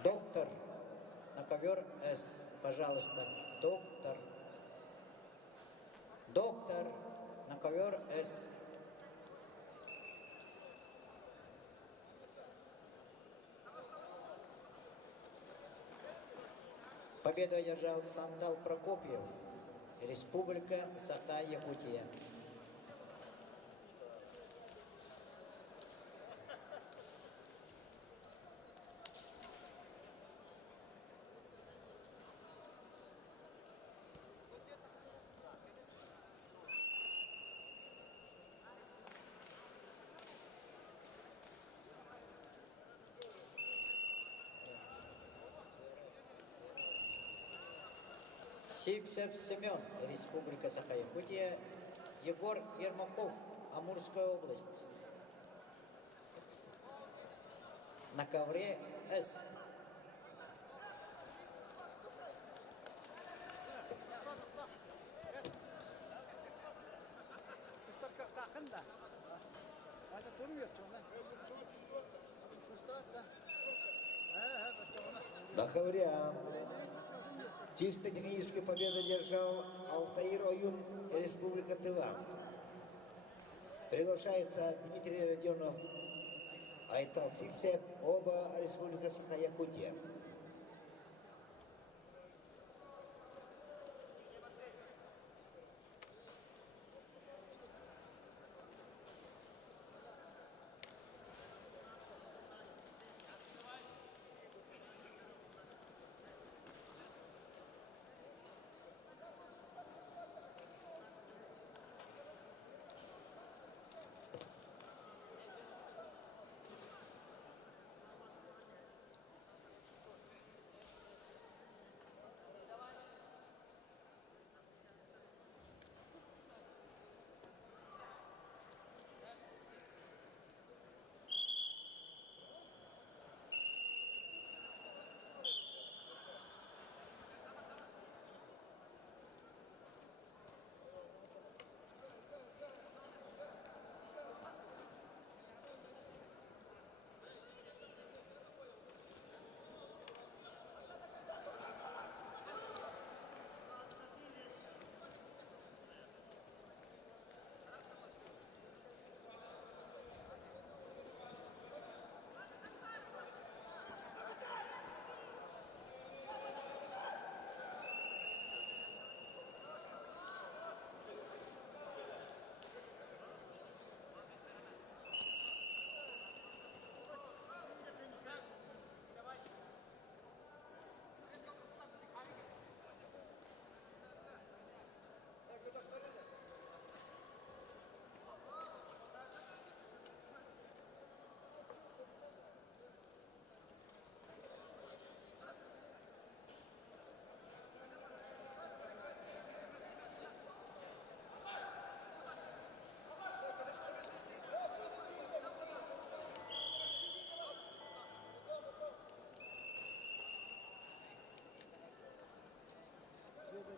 Доктор на ковер С, пожалуйста. Доктор. Доктор на ковер С. Победу одержал Сандал Прокопьев, Республика Саха-Якутия. Сивцев Семен, Республика Саха-Якутия. Егор Ермаков, Амурская область. На ковре С. На ковре чисто техническую победу одержал Алтаир Аюн, Республика Тыва. Приглашаются Дмитрий Родионов, Айтал Сивцев, оба Республика Саха-Якутия.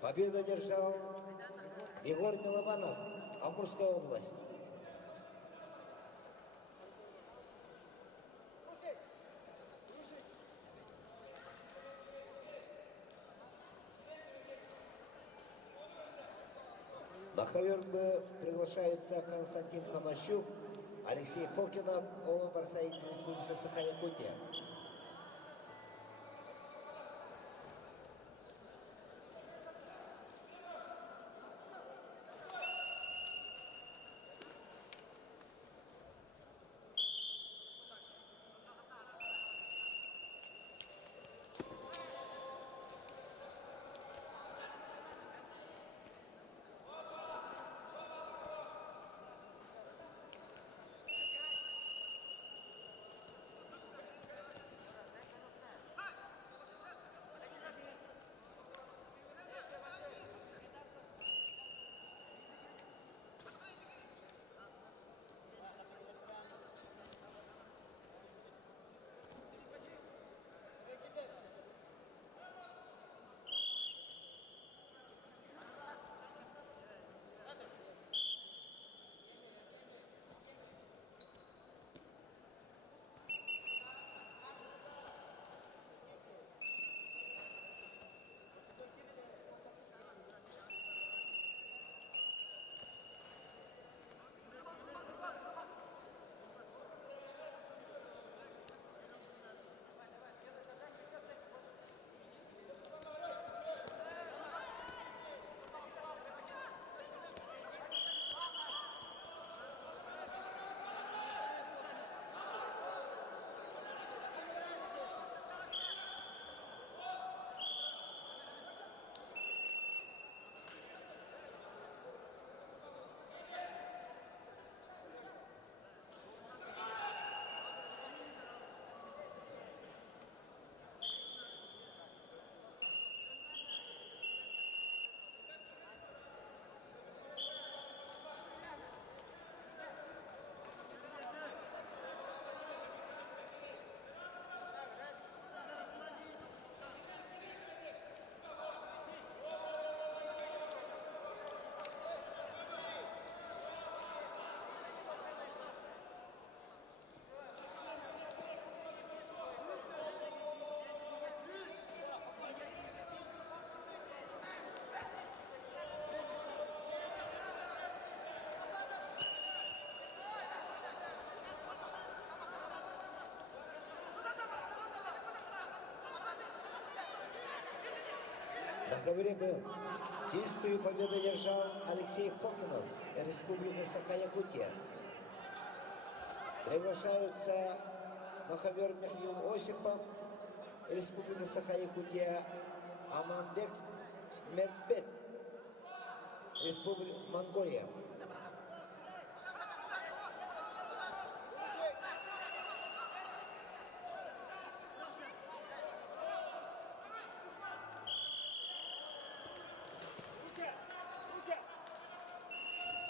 Победу одержал Егор Милованов, Амурская область. На ковер приглашаются Константин Ханащук, Алексей Фокинов, оба представители Республики Саха-Якутия. На ковре был. Чистую победу держал Алексей Фокинов, Республика Саха-Якутия. Приглашаются на ковер Михаил Осипов, Республика Саха-Якутия, Аманбек Мербет, Республика Монголия.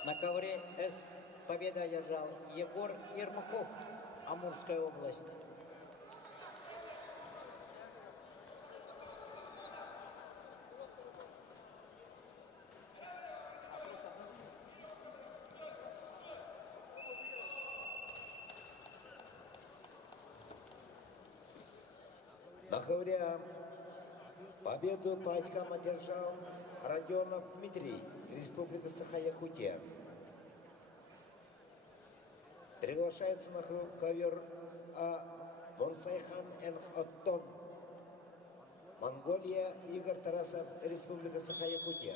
На ковре С победу одержал Егор Ермаков, Амурская область. На ковре А победу по очкам одержал Родионов Дмитрий, Республика Саха-Якутия. Приглашается на ковер А Монсайхан Энхоттон, Монголия, Игорь Тарасов, Республика Саха-Якутия.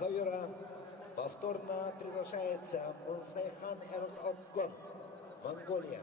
На хавера повторно приглашается Мунстайхан Эротгон, Монголия.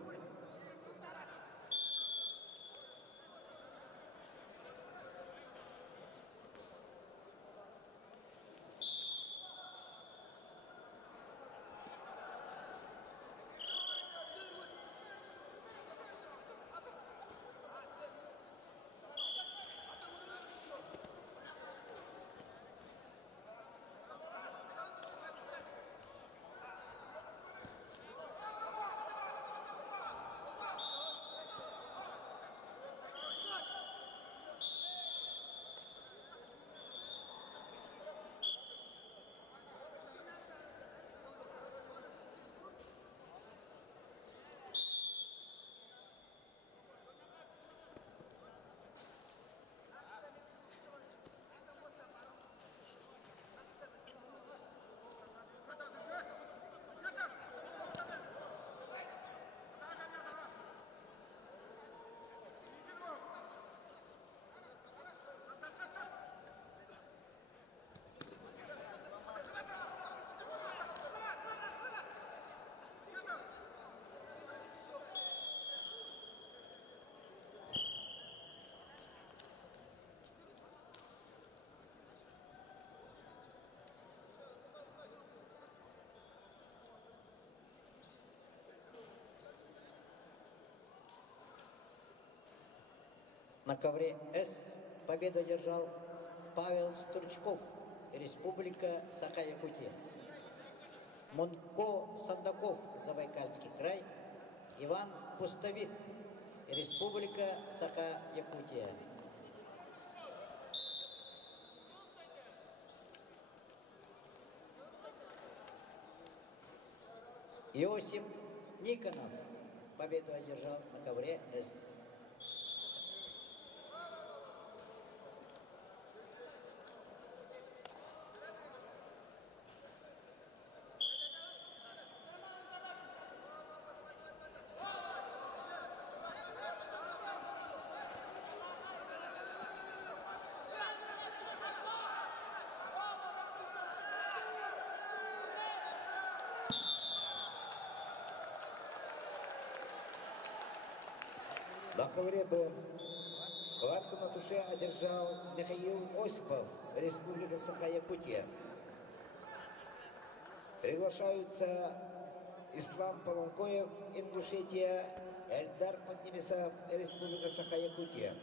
На ковре С победу одержал Павел Стручков, Республика Саха-Якутия. Мунко Сандаков, Забайкальский край. Иван Пустовит, Республика Саха-Якутия. Иосиф Никонов победу одержал на ковре С. На ковре Б схватку на туше одержал Михаил Осипов, Республика Саха-Якутия. Приглашаются Ислам Полонкоев, Ингушетия, Эльдар Поднебесов, Республика Саха-Якутия.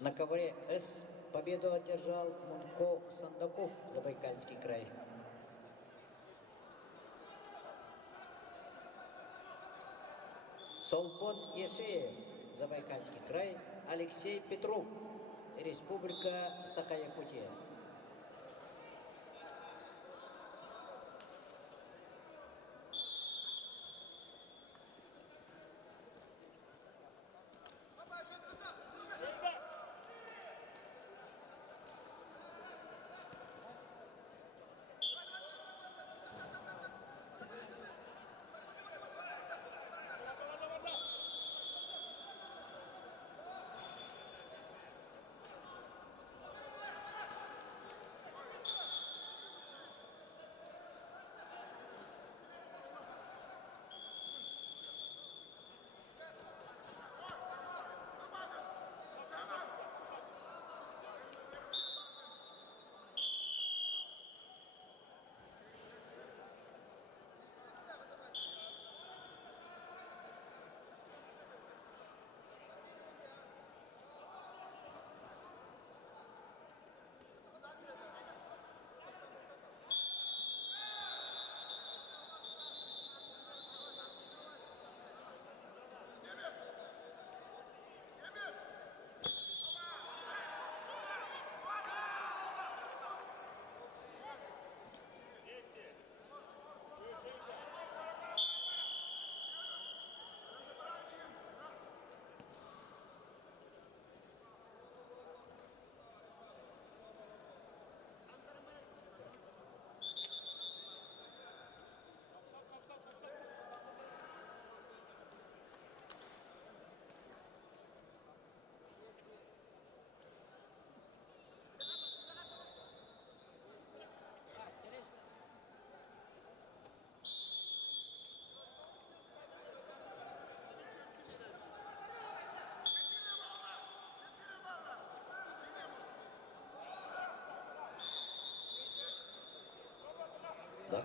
На ковре С победу одержал Мунко Сандаков, Забайкальский край. Солбон Ешеев, Забайкальский край. Алексей Петров, Республика Саха-Якутия.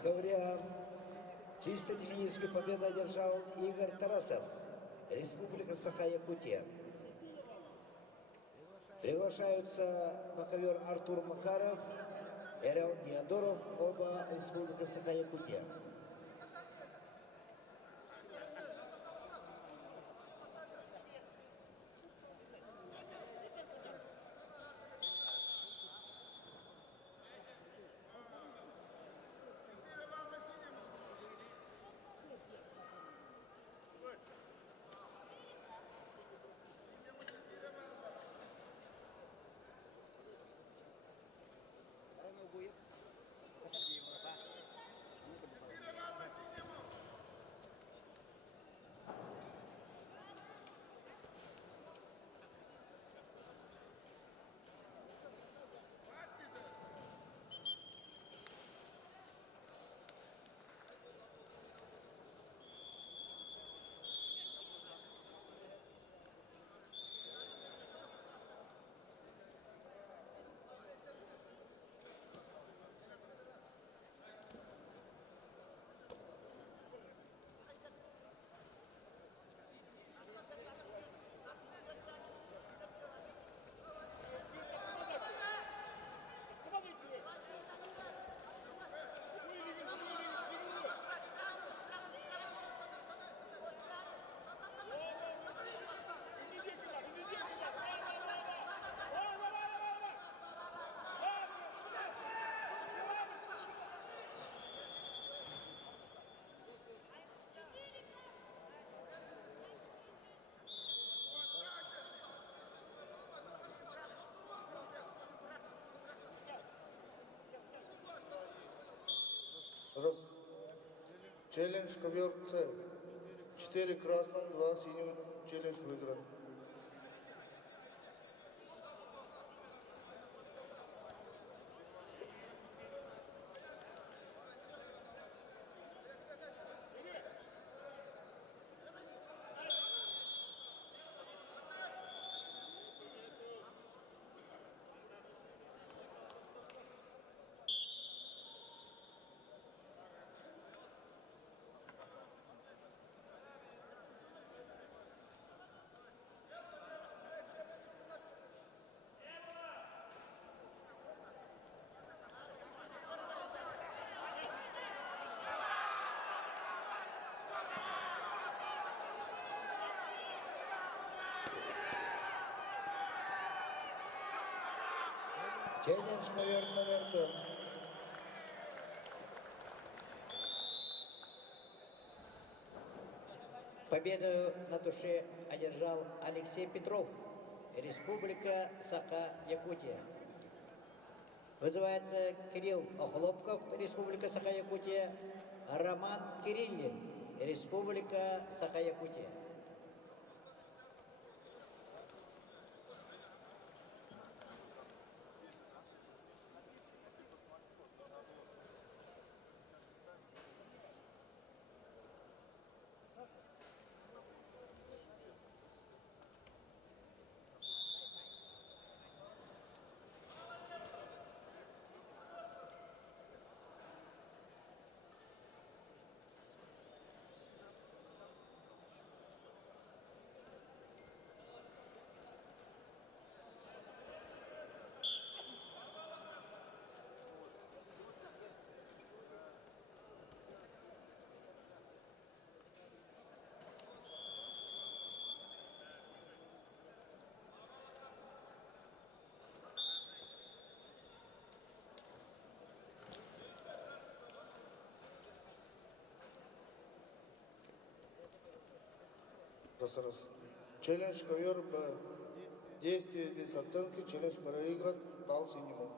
ковре чисто техническую победу одержал Игорь Тарасов, Республика Саха-Якутия. Приглашаются на ковер Артур Макаров и Эрел Диадоров, оба Республика Саха-Якутия. Раз. Челлендж ковер С. 4 красных, 2 синих. Челлендж выигран. Челлендж ковер номер 2. Победу на туше одержал Алексей Петров, Республика Саха-Якутия. Вызывается Кирилл Охлопков, Республика Саха-Якутия, Роман Кириллин, Республика Саха-Якутия. Раз. Челлендж ковер Б. Действие без оценки. Челлендж проигран. Дал синему.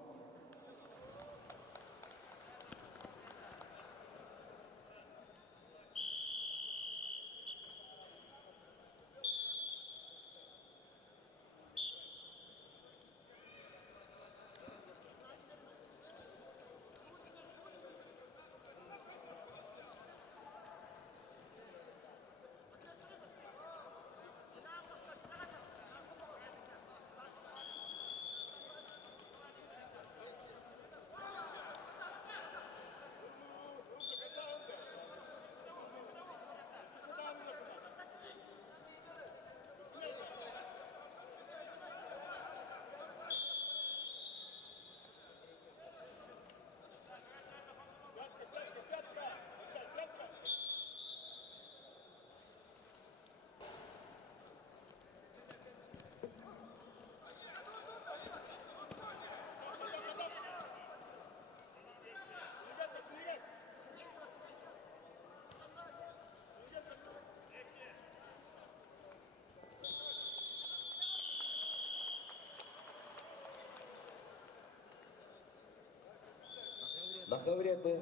На ковре Б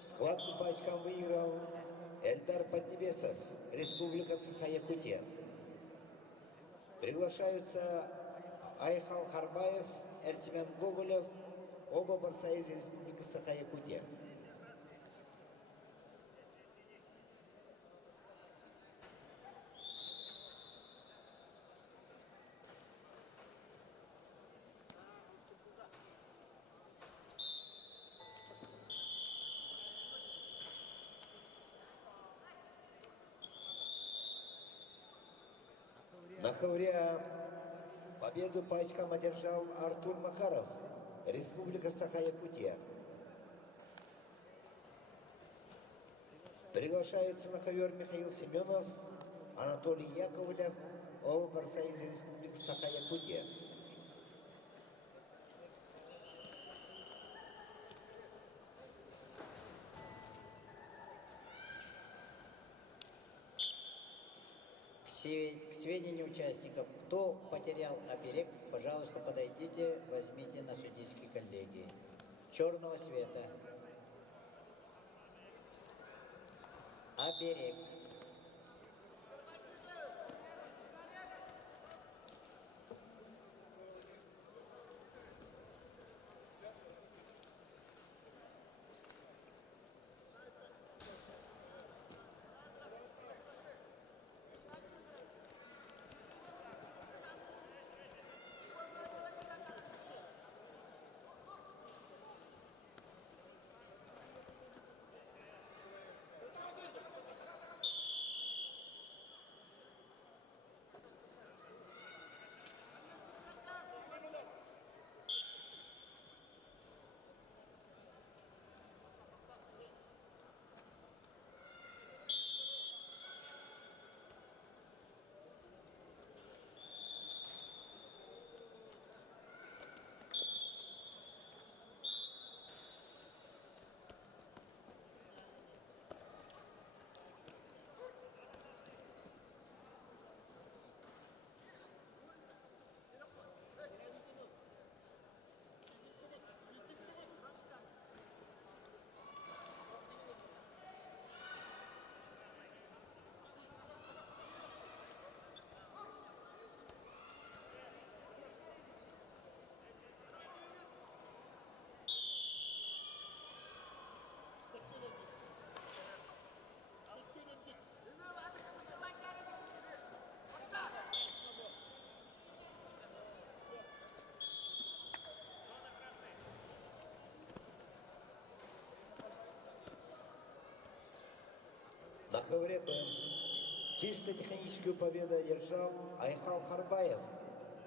схватку по очкам выиграл Эльдар Поднебесов, Республика Саха-Якутия. Приглашаются Айхал Харбаев, Эртемян Гоголев, оба борца из Республики Саха-Якутия. На ковре победу по очкам одержал Артур Макаров, Республика Саха-Якутия. Приглашаются на ковер Михаил Семенов, Анатолий Яковлев, оба борца из Республики Саха-Якутия. К сведению участников, кто потерял оберег, пожалуйста, подойдите, возьмите на судейской коллегии. Черного цвета. Оберег. На ковре Б чисто техническую победу одержал Айхал Харбаев,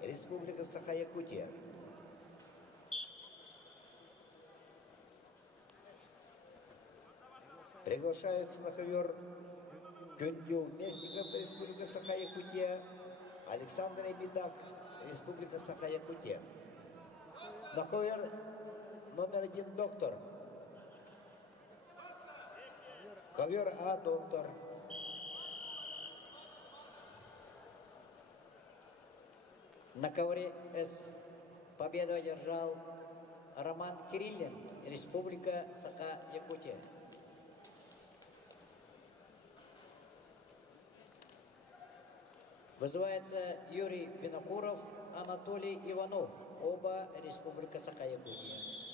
Республика Саха-Якутия. Приглашаются на ковер Гюндюл Местников, Республика Саха-Якутия, Александр Эмидах, Республика Саха-Якутия. На ковер номер 1 доктор. Ковер А, доктор. На ковре С победу одержал Роман Кириллин, Республика Саха-Якутия. Вызывается Юрий Винокуров, Анатолий Иванов, оба Республика Саха-Якутия.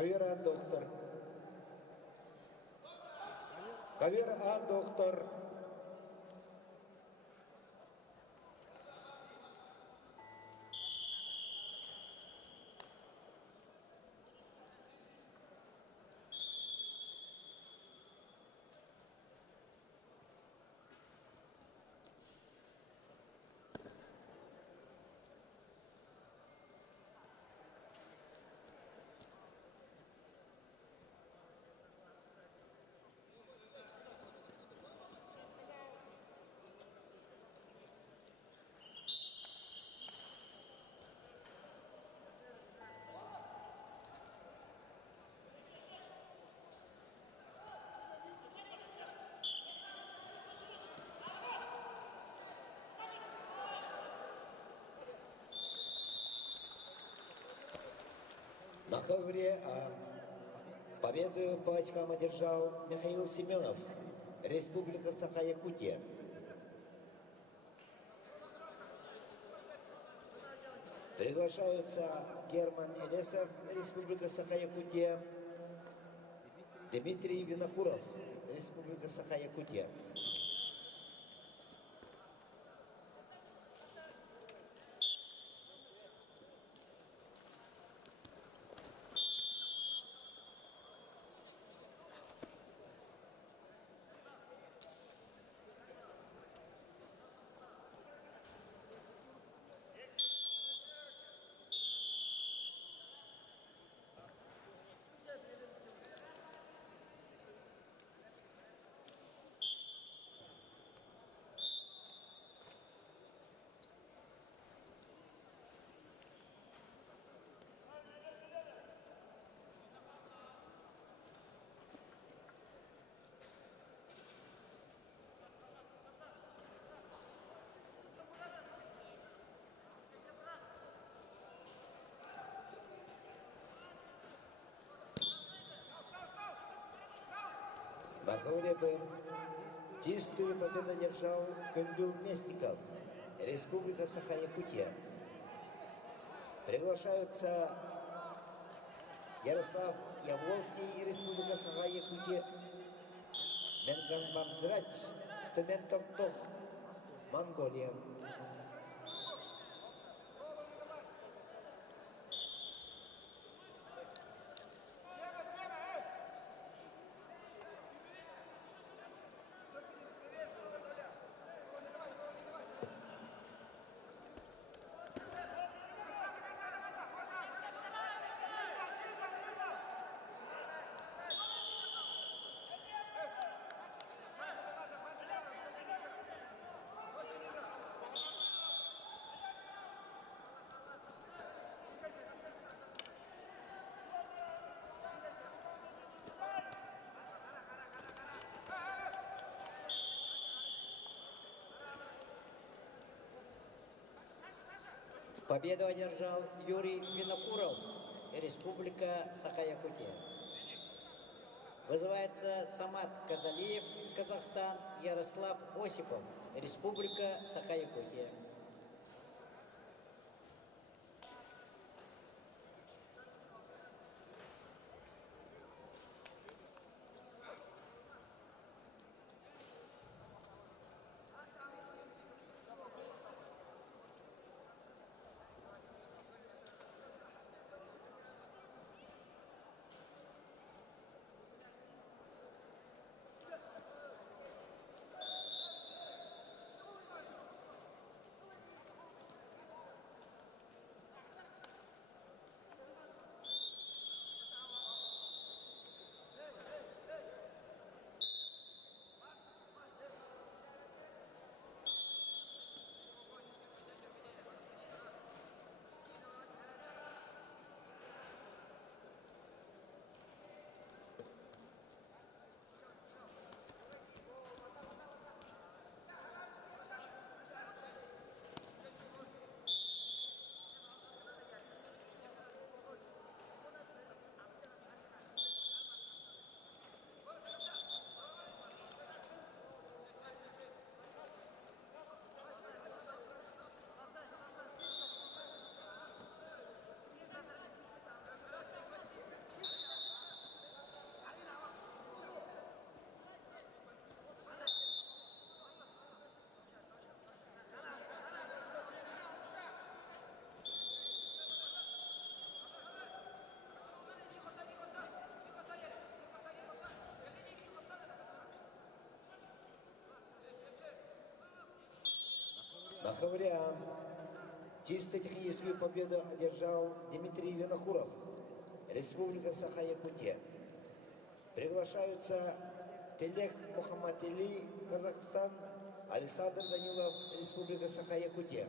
Кавера доктор. Кавера доктор. На ковре победу по очкам одержал Михаил Семенов, Республика Саха-Якутия. Приглашаются Герман Элесов, Республика Саха-Якутия, Дмитрий Винокуров, Республика Саха-Якутия. На ковре Б чистую победу одержал Кандюл Местников, Республика Саха-Якутия. Приглашаются Ярослав Явловский, Республика Саха-Якутия, Менган Мамзрач, Тумен Токтох, Монголия. Победу одержал Юрий Винокуров, Республика Саха-Якутия. Вызывается Самат Казалиев, Казахстан, Ярослав Осипов, Республика Саха-Якутия. Хаврия. Чисто техническую победу одержал Дмитрий Винокуров, Республика Саха-Якутия. Приглашаются Телех Мухаммад-Или, Казахстан, Александр Данилов, Республика Саха-Якутия.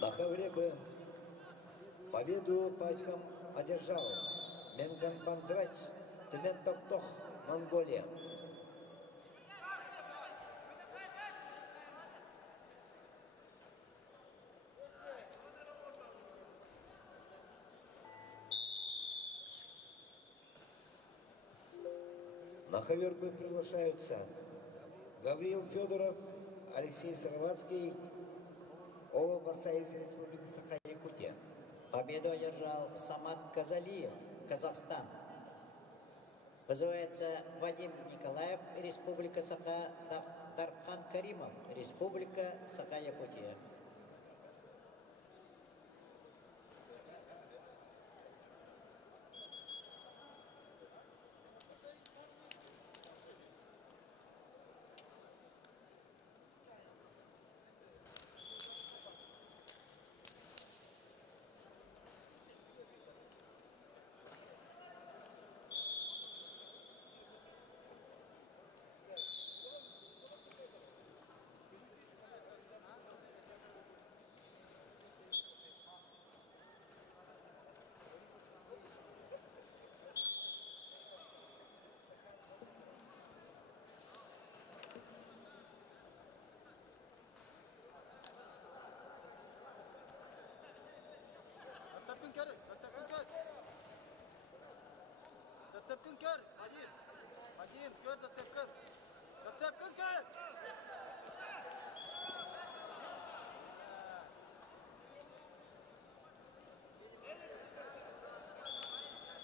На Хавре Б победу по очкам одержал Менган Банзрач, Тумен Токтох, Монголия. На Хавер Б приглашаются Гавриил Федоров, Алексей Сыроватский, оба борца из Республики Саха-Якутия. Победу одержал Самат Казалиев, Казахстан. Вызывается Вадим Николаев, Республика Саха, Дархан Каримов, Республика Саха-Якутия. Зацепкін көр, Вадим. Вадим, көр зацепкін. Зацепкін көр.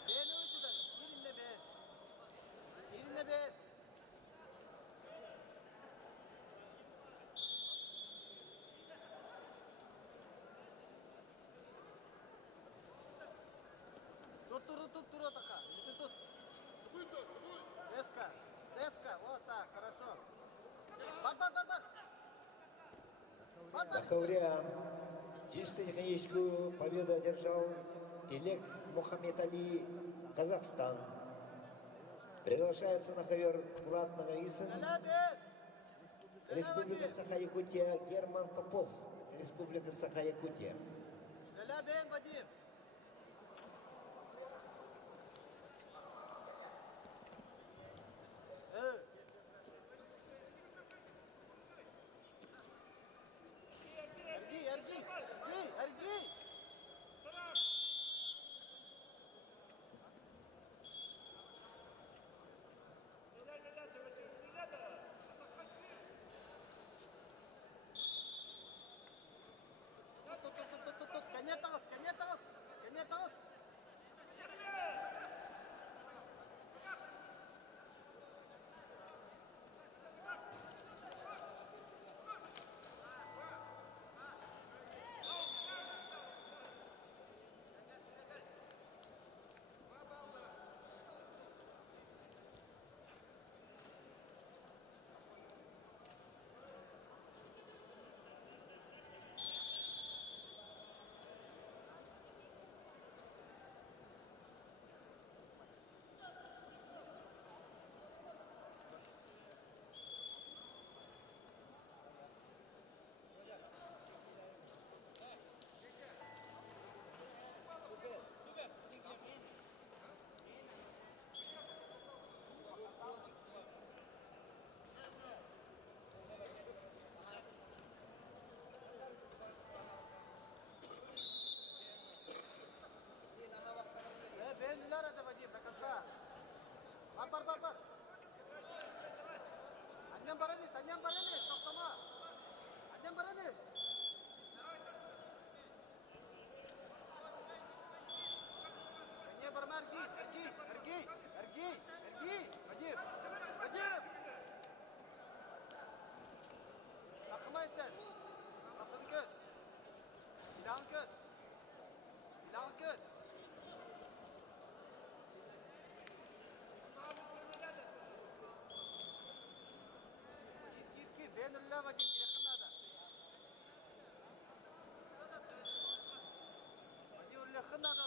Beni uydular. Yerinde be. Yerinde be. Тут, атака. Иди тут. Резко, вот так, хорошо. Бат. Бахавря чисто механическую победу одержал Телек Мухаммед Али, Казахстан. Приглашаются на ковер Влад Наговицын, Республика Саха-Якутия, Герман Попов, Республика Саха-Якутия. Шляля бен, Вадим. Эрги. Тут. Коне тағыз. Бенлер это, Вадим, до конца. Бар. Аннан бараныз, тоқтама. Аннан бараныз. Не барма, Эрги. Вадим. Ақымай тән. Ақын көр. Илағын көр. Бенлер, Вадим, керекін надо. Вадим, үллеқін надо.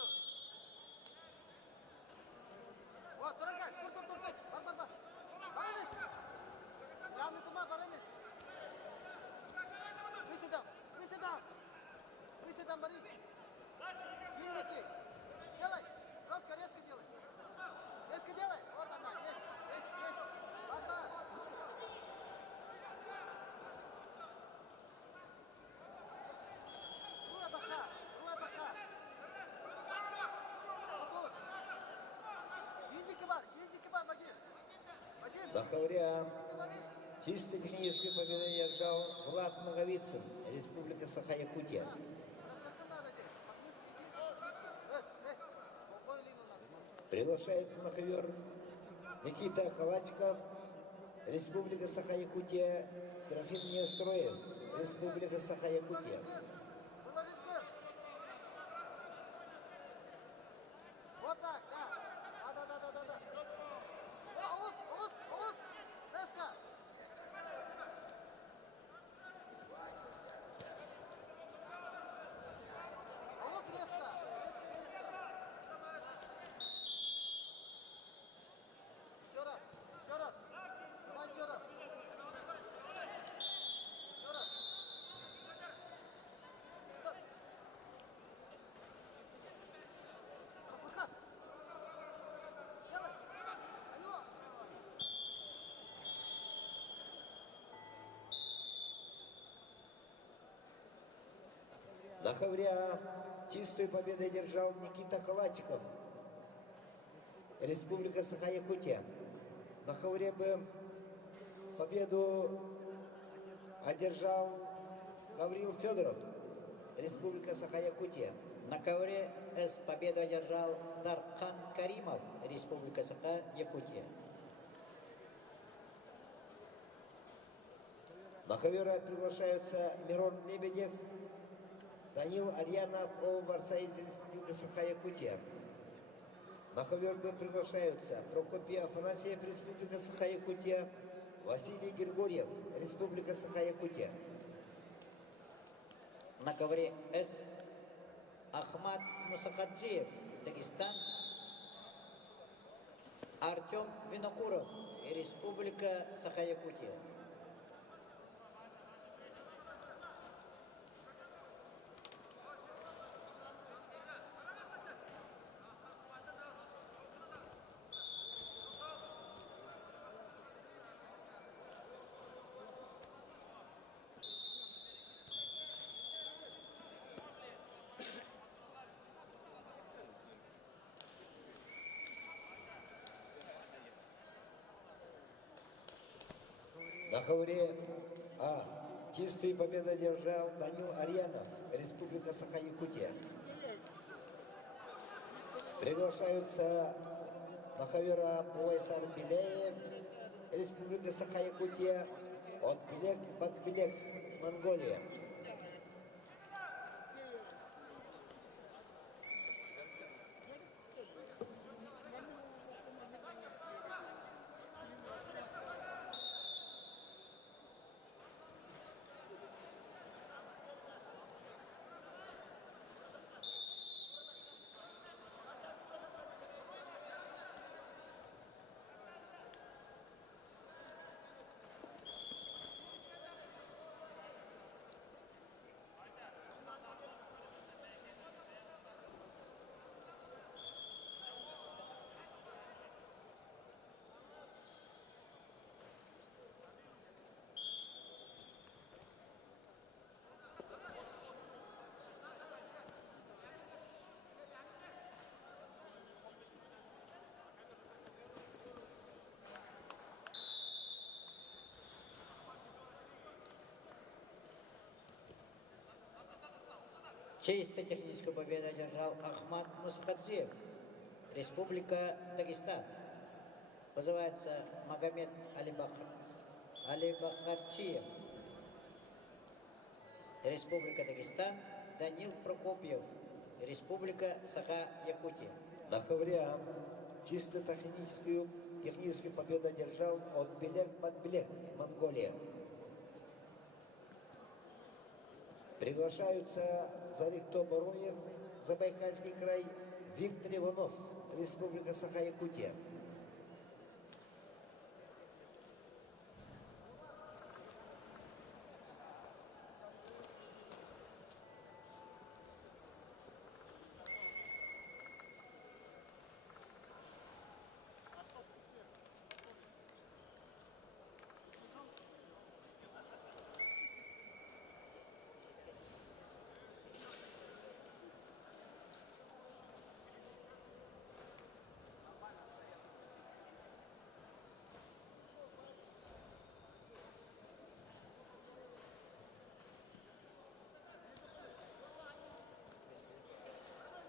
Вот, дорогай, тур. Бар. Бараныз. Янытыма бараныз. Приседам, Борис. Видите? Делай. Резко делай. Вот она, есть. Бар. Руя баха. Ендікі бар, Вадим. Бахавря чисто техническую победу одержал Влад Наговицын, Республика Саха-Якутия. Приглашается на ковер Никита Халатиков, Республика Саха-Якутия, Серафим Неустроев, Республика Саха-Якутия. Вот так, да. Оғыз, резко. Оғыз, резко. Еще раз. Давай еще раз. Выход. Делай. Алло. На ковре чистую победу одержал Никита Халатиков, Республика Саха-Якутия. На ковре Б победу одержал Гаврил Федоров, Республика Саха-Якутия. На ковре С победу одержал Дархан Каримов, Республика Саха-Якутия. На ковер приглашаются Мирон Лебедев, Данил Арьянов, оба борца из Республики Саха-Якутия. На ковер Б приглашаются Прокопий Афанасьев, Республика Саха-Якутия, Василий Григорьев, Республика Саха-Якутия. На ковре С Ахмад Мусахаджиев, Дагестан. Артем Винокуров, Республика Саха-Якутия. На ковре А чистую победу одержал Данил Арьянов, Республика Саха-Якутия. Приглашаются на ковер А Буайсар Беляев, Республика Саха-Якутия, от Билек Батбилек, Монголия. Чисто техническую победу одержал Ахмад Мусахаджиев, Республика Дагестан. Вызывается Магомед Алибахарчиев, Республика Дагестан. Данил Прокопьев, Республика Саха-Якутия. На ковре А чисто техническую победу одержал от Билек Батбилек, Монголия. Приглашаются Зарихто Бароев, Забайкальский край, Виктор Иванов, Республика Саха-Якутия.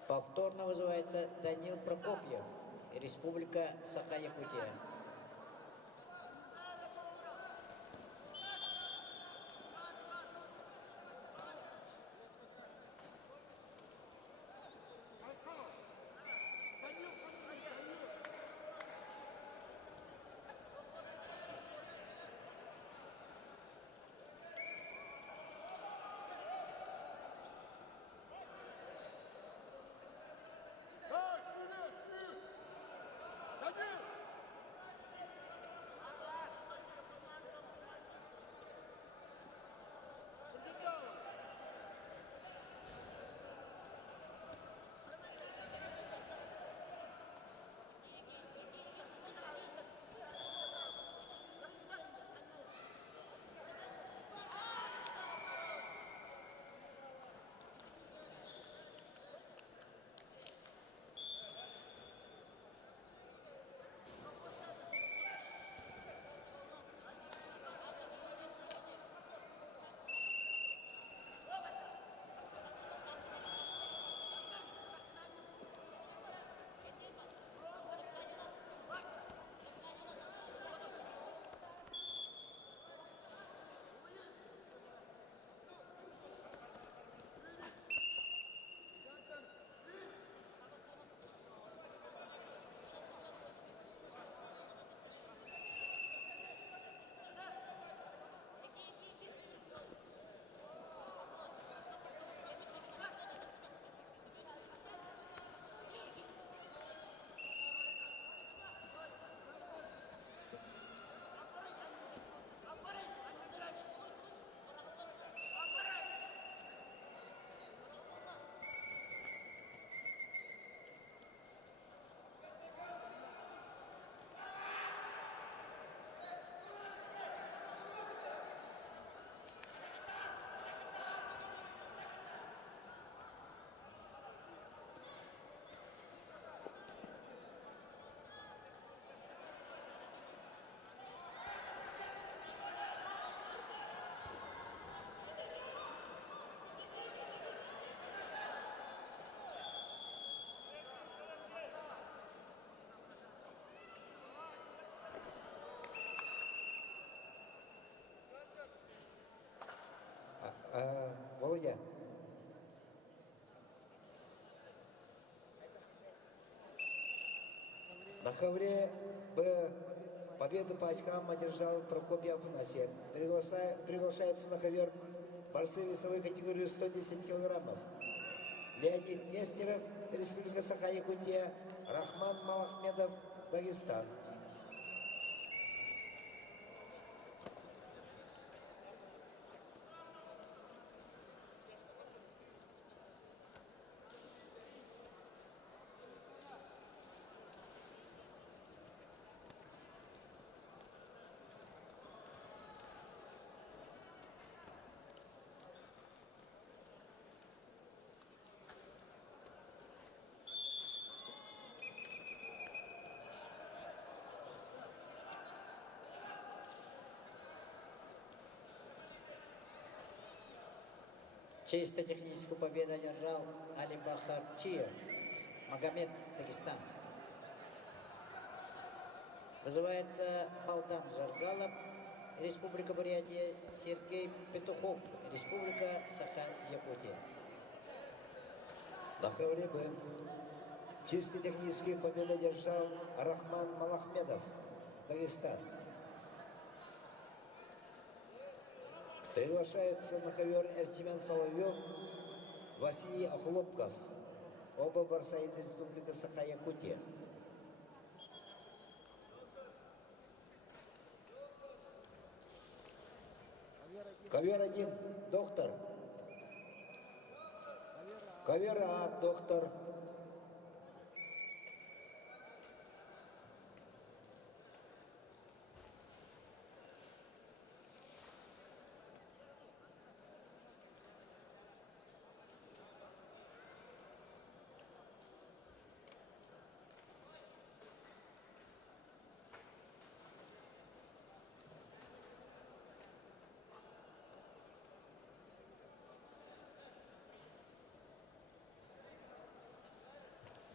Повторно вызывается Данил Прокопьев, Республика Саха-Якутия. ковре Б победу по очкам одержал Прокопьев Афанасьев. Приглашаются на ковер борцы весовой категории 110 килограммов. Леонид Нестеров, Республика Саха-Якутия, Рахман Малахмедов, Дагестан. Чисто техническую победу одержал Али Бахарчиев, Магомед, Дагестан. Вызывается Балдан Жаргалов, Республика Бурятия, Сергей Петухов, Республика Саха-Якутия. На ковре Б чисто техническую победу одержал Рахман Малахмедов, Дагестан. Приглашаются на ковер Эртемян Соловьев, Василий Охлопков. Оба борца из Республики Саха-Якутия. Ковер 1, доктор. Ковер А, доктор.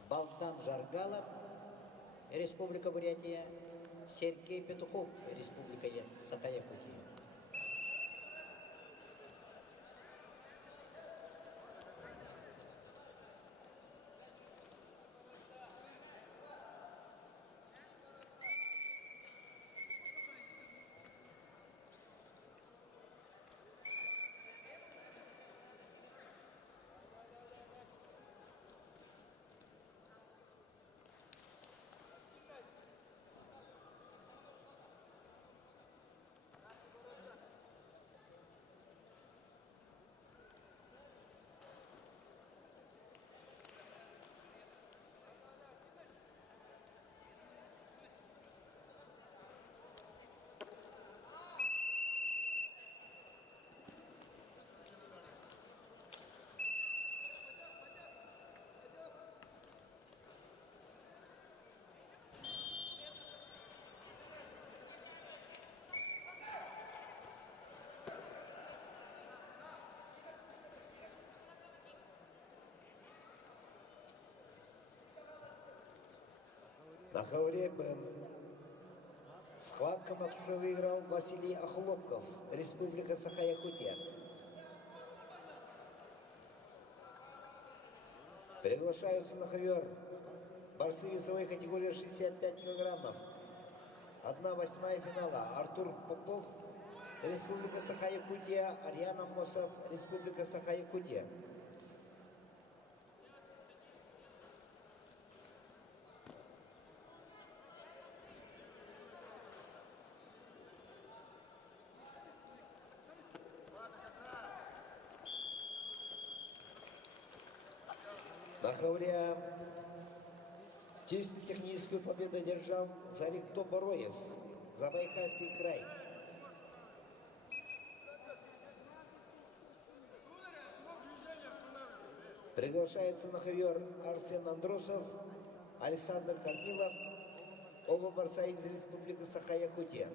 Балдан Жаргалов, Республика Бурятия, Сергей Петухов, Республика Саха-Якутия. На ковре Б схватку на туше выиграл Василий Охлопков, Республика Саха-Якутия. Приглашаются на ковер борцы весовой категории 65 килограммов. 1/8 финала. Артур Попов, Республика Саха-Якутия, Арьяна Мосов, Республика Саха-Якутия. На ковре чисто техническую победу одержал Зарикто Бороев, Забайкальский край. Приглашаются на ковер Арсен Андросов, Александр Корнилов, оба борца из Республики Саха-Якутия.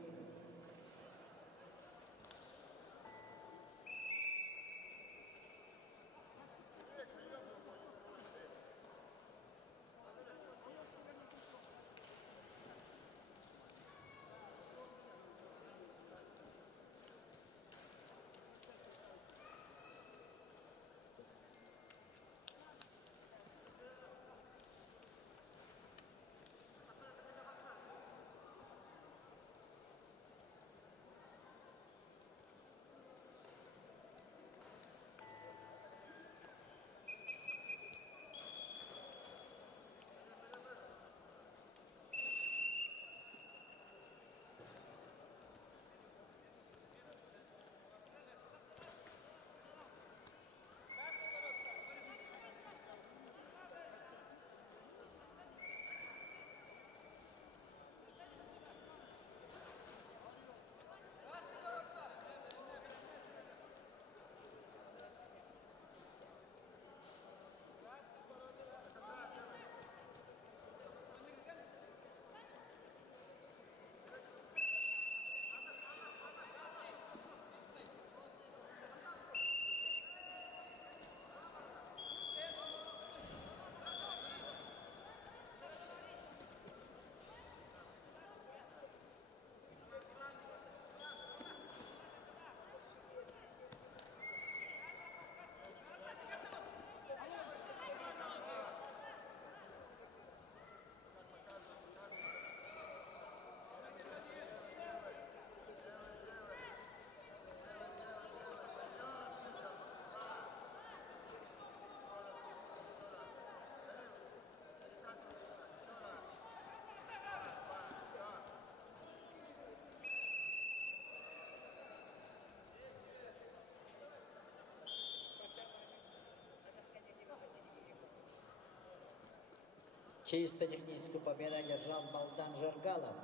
Чисто техническую победу одержал Балдан Жаргалов,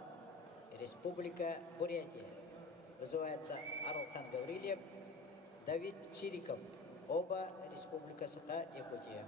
Республика Бурятия. Вызывается Арлхан Гаврильев, Давид Чириков, оба Республика Саха-Якутия.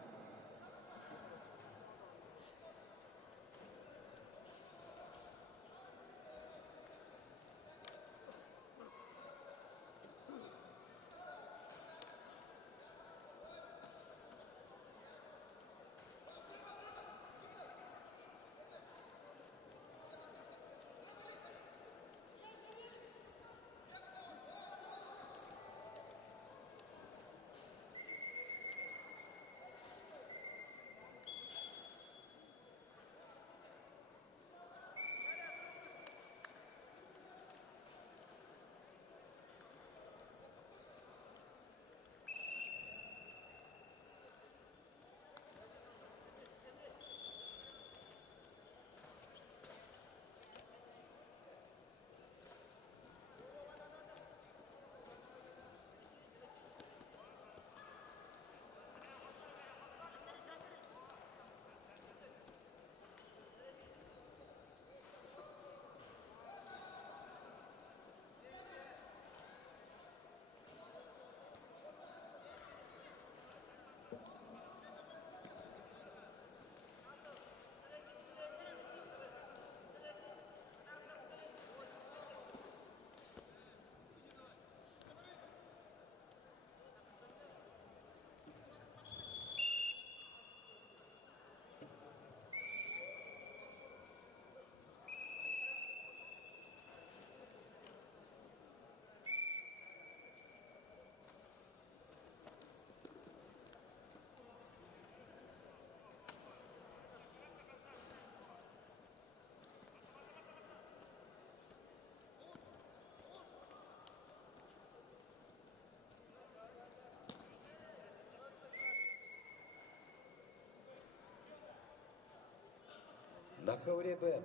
На ковре Б.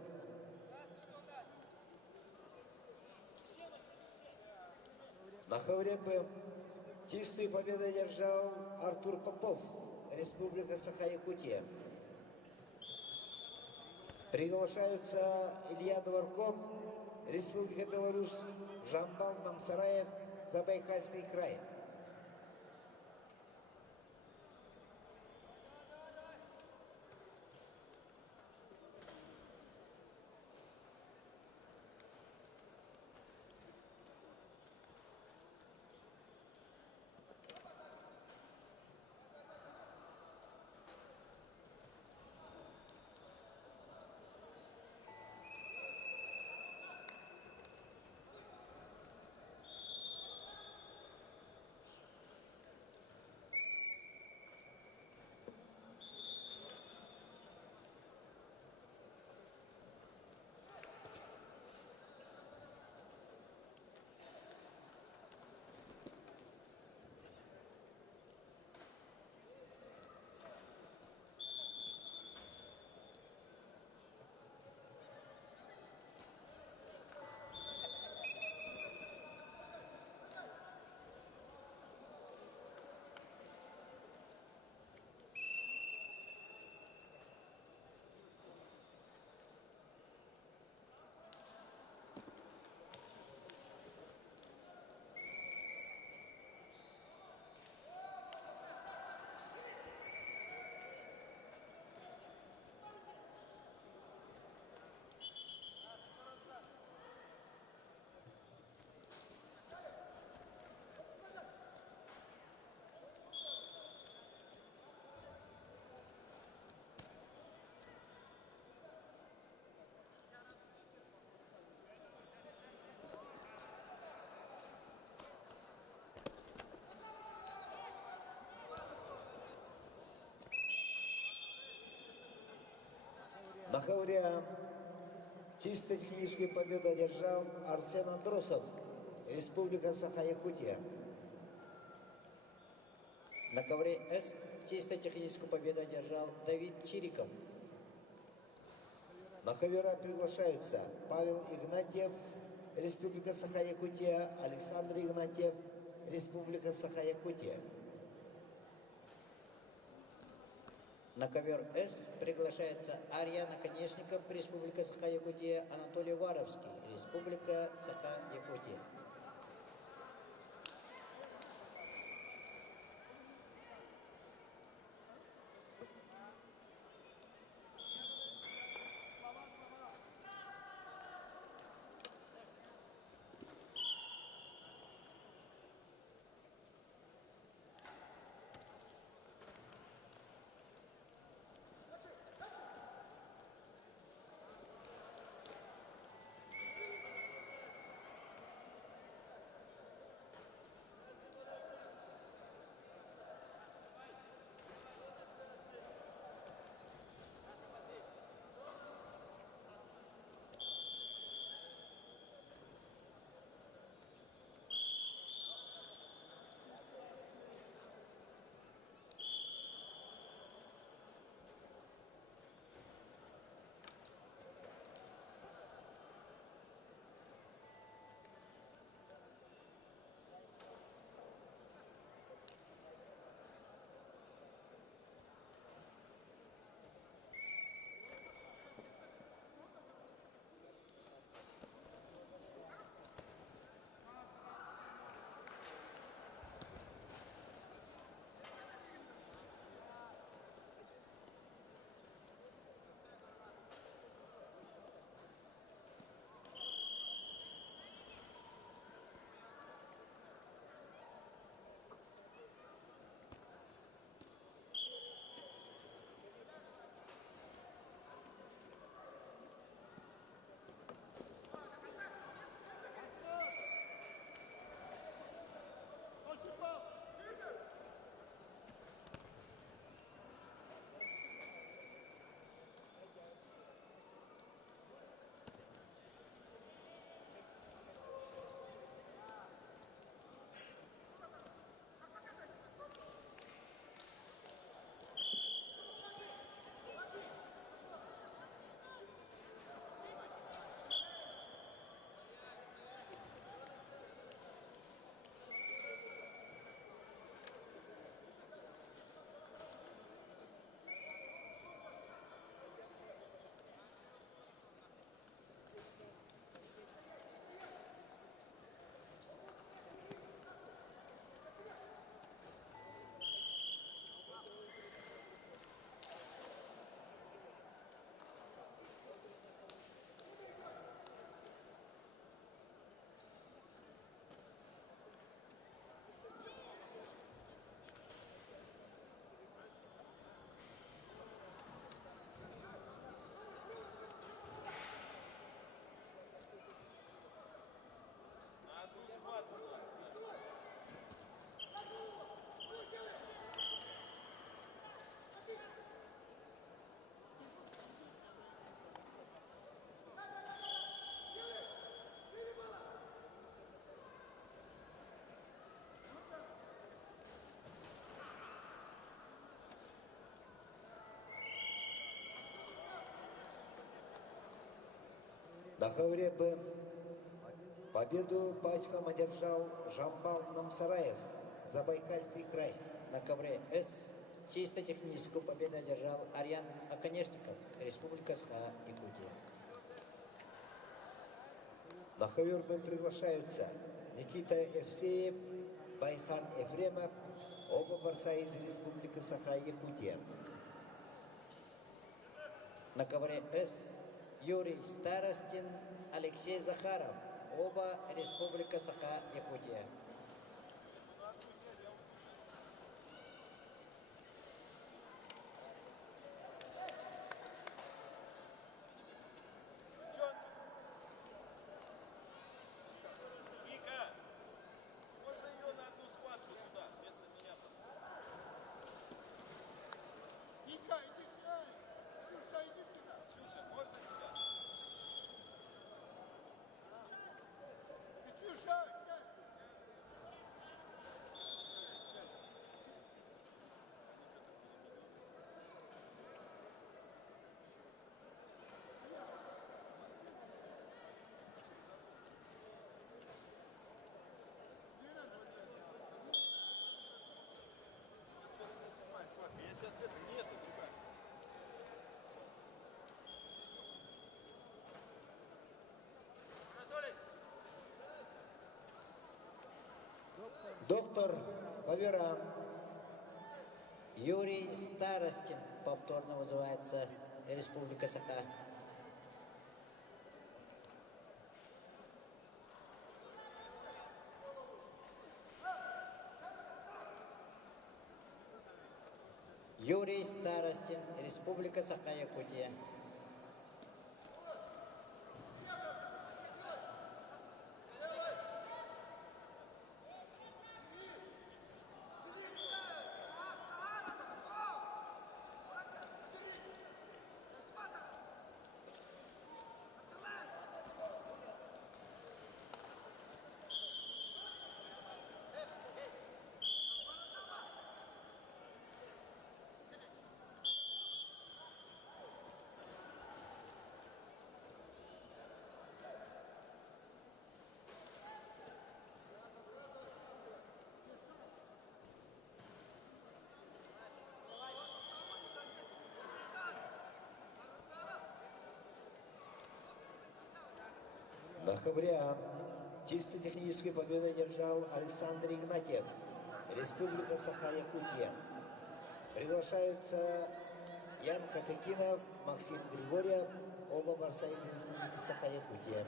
На ковре Б. Чистую победу одержал Артур Попов, Республика Саха-Якутия. Приглашаются Илья Дворков, Республика Беларусь, Жамбал Намцараев, Забайкальский край. На ковре А чисто техническую победу одержал Арсен Андросов, Республика Саха-Якутия. На ковре С чисто техническую победу одержал Давид Чириков. На ковера приглашаются Павел Игнатьев, Республика Саха-Якутия, Александр Игнатьев, Республика Саха-Якутия. На ковер С приглашается Ариана Конечников, Республика Саха-Якутия, Анатолий Варовский, Республика Саха-Якутия. На ковре Б победу по очкам одержал Жамбал Намсараев, Забайкальский край. На ковре С чисто техническую победу одержал Ариан Оконечников, Республика Саха-Якутия. На ковер Б приглашаются Никита Евсеев, Байхан Ефремов, оба борца из Республики Саха-Якутия. На ковре С Юрий Старостин, Алексей Захаров, оба Республика Саха-Якутия. Вика, можно ее на одну схватку сюда, вместо меня? Вика, иди сюда! Ксюша, иди сюда! Ксюша, можно тебя? Ксюша, ковер. Ковера. Юрий Старостин повторно вызывается Республика Саха. Юрий Старостин, Республика Саха-Якутия. На ковре чисто техническую победу одержал Александр Игнатьев, Республика Саха-Якутия. Приглашаются Ян Хатыкинов, Максим Григорьев, оба борца из Республики Саха-Якутия.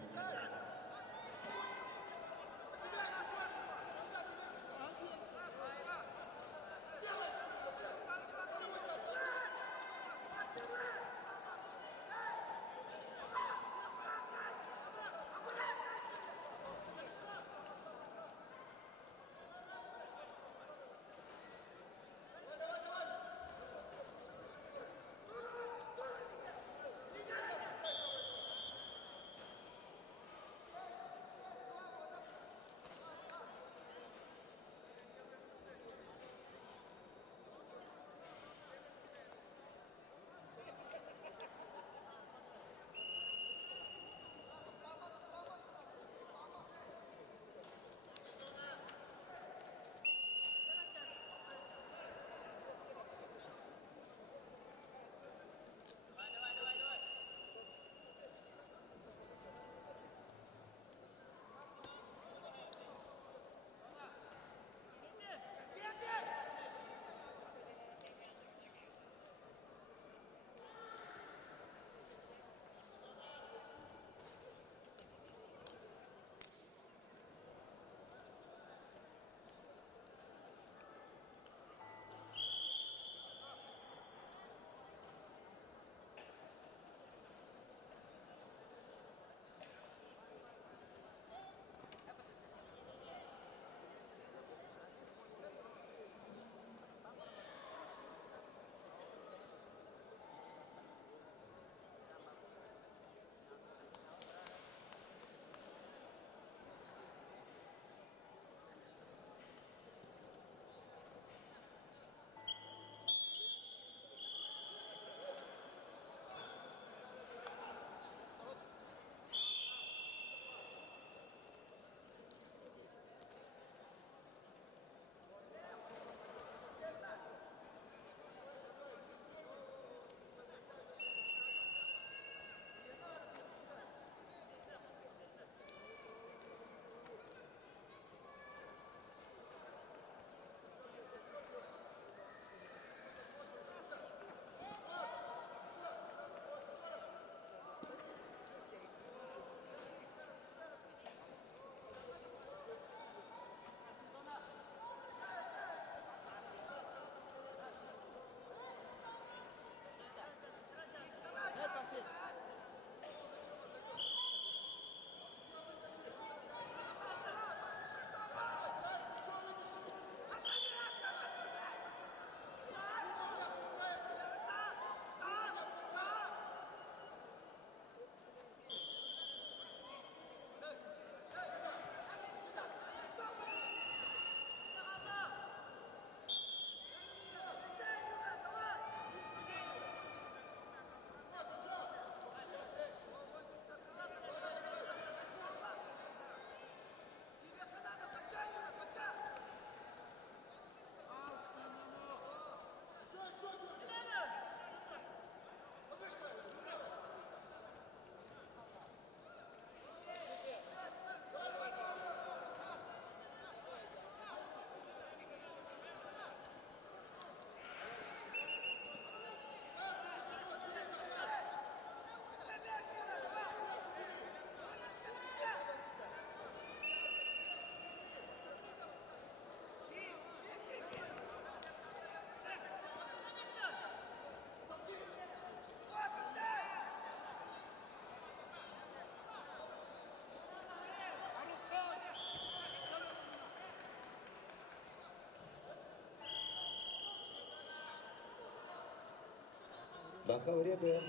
Бахавре Б.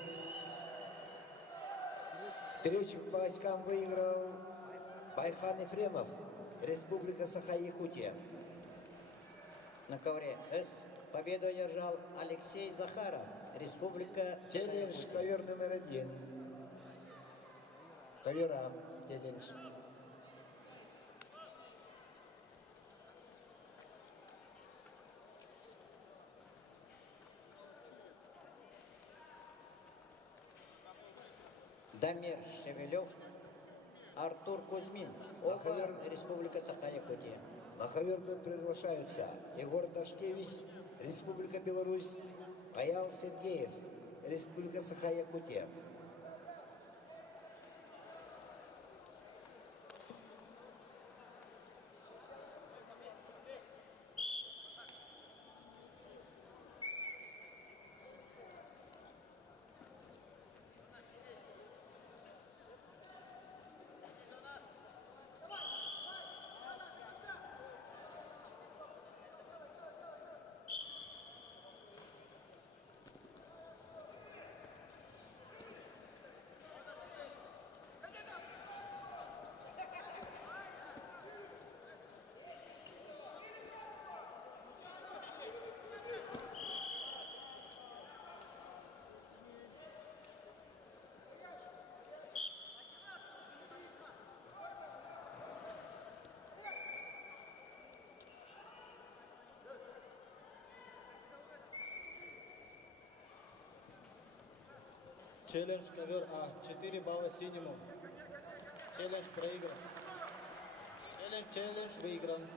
Встречу по очкам выиграл Байхан Ефремов, Республика Саха-Якутия. На ковре С победу одержал Алексей Захаров, Республика Челлендж Саха-Якутия. ковер номер 1. Ковера челлендж. Дамир Шевелев, Артур Кузьмин, оба Республика Саха-Якутия. На ковер приглашаются Егор Дашкевич, Республика Беларусь, Паял Сергеев, Республика Саха-Якутия. Челлендж ковер А. 4 балла синему. Челлендж проигран. Челлендж выигран.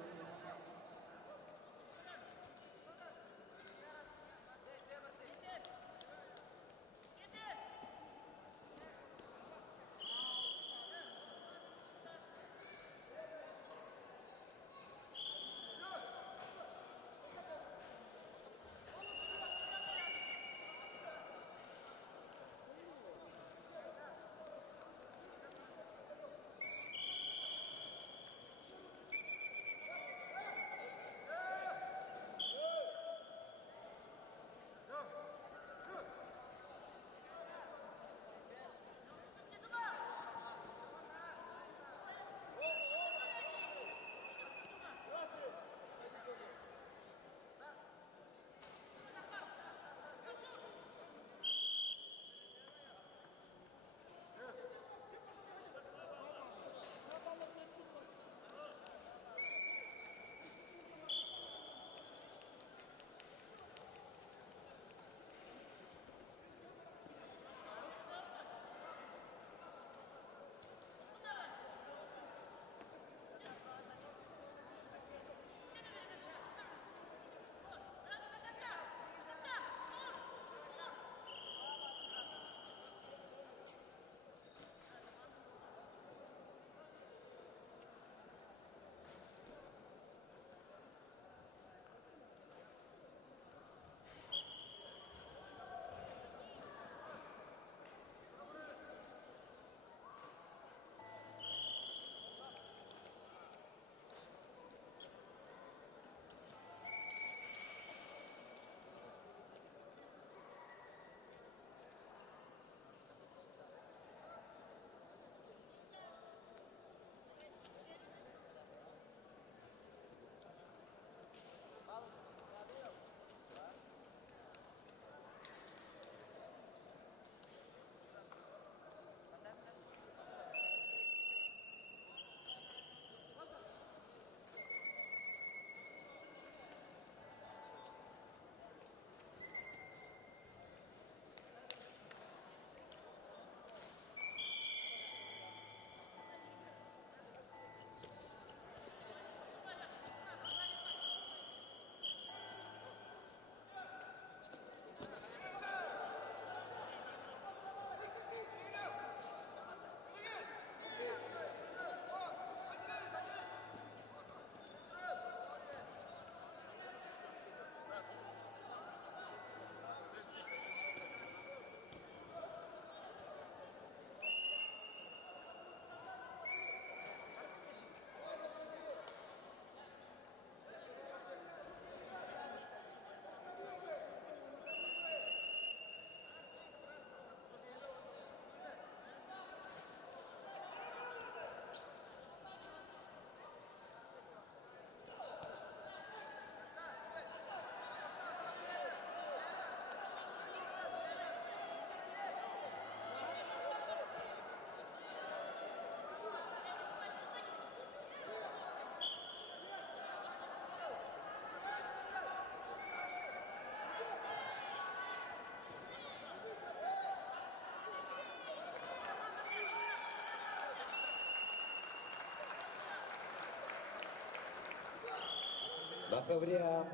Хаврия.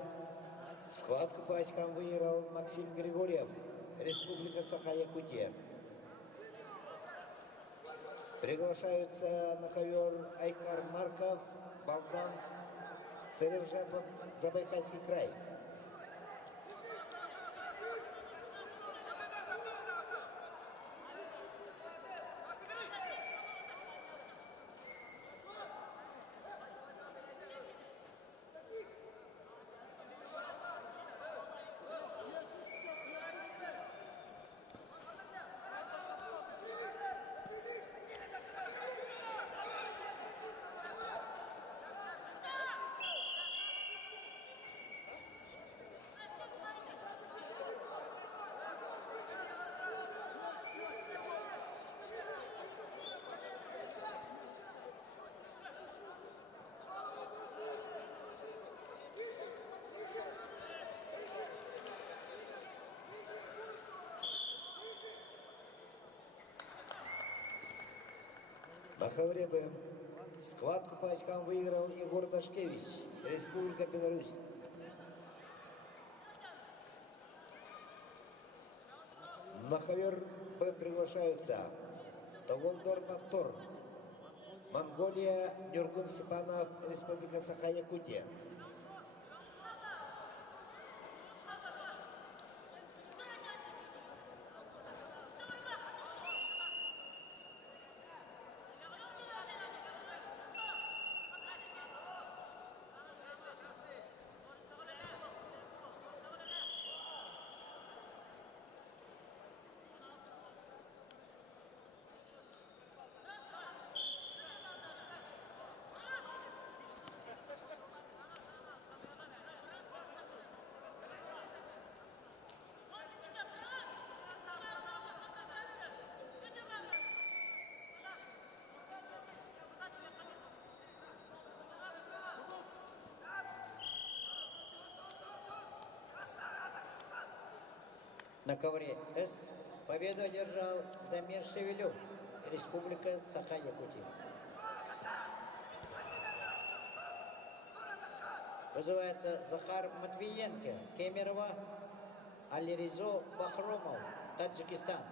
Схватку по очкам выиграл Максим Григорьев, Республика Саха-Якутия. Приглашаются на ковер Айкар Марков, Богдан, Царевжапов, Забайкальский край. На ковре Б. Схватку по очкам выиграл Егор Дашкевич, Республика Беларусь. На ковер Б приглашаются Тоглдор Маттор, Монголия, Нюргун Сипанов, Республика Саха-Якутия. На ковре С победу одержал Дамир Шевелев, Республика Саха-Якутия. Вызывается Захар Матвиенко, Кемерово, Алиризо Бахромов, Таджикистан.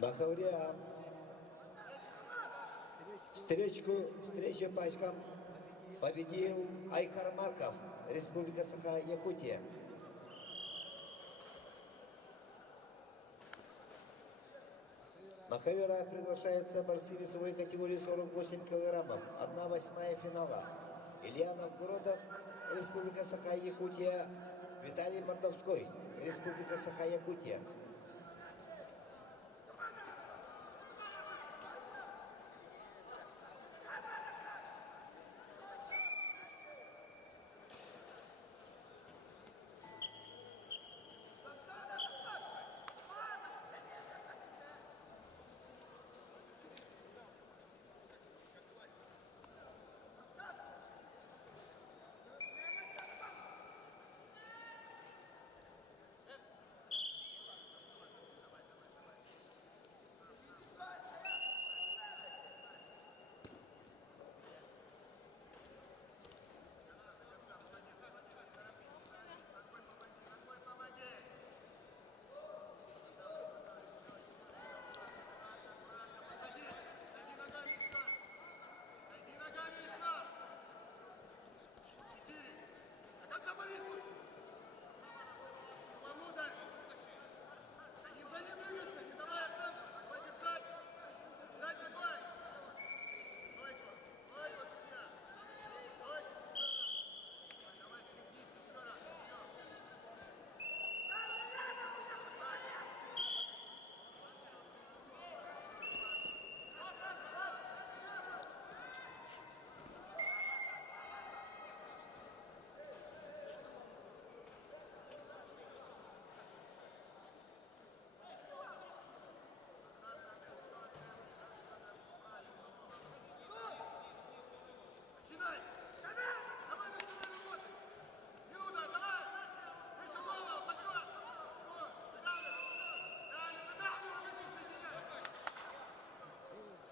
На ковре А. Встречу пачкам победил Айкар Марков, Республика Саха-Якутия. На ковер А приглашаются борцы весовой категории 48 килограммов, 1/8 финала. Илья Новгородов, Республика Саха-Якутия, Виталий Мордовской, Республика Саха-Якутия.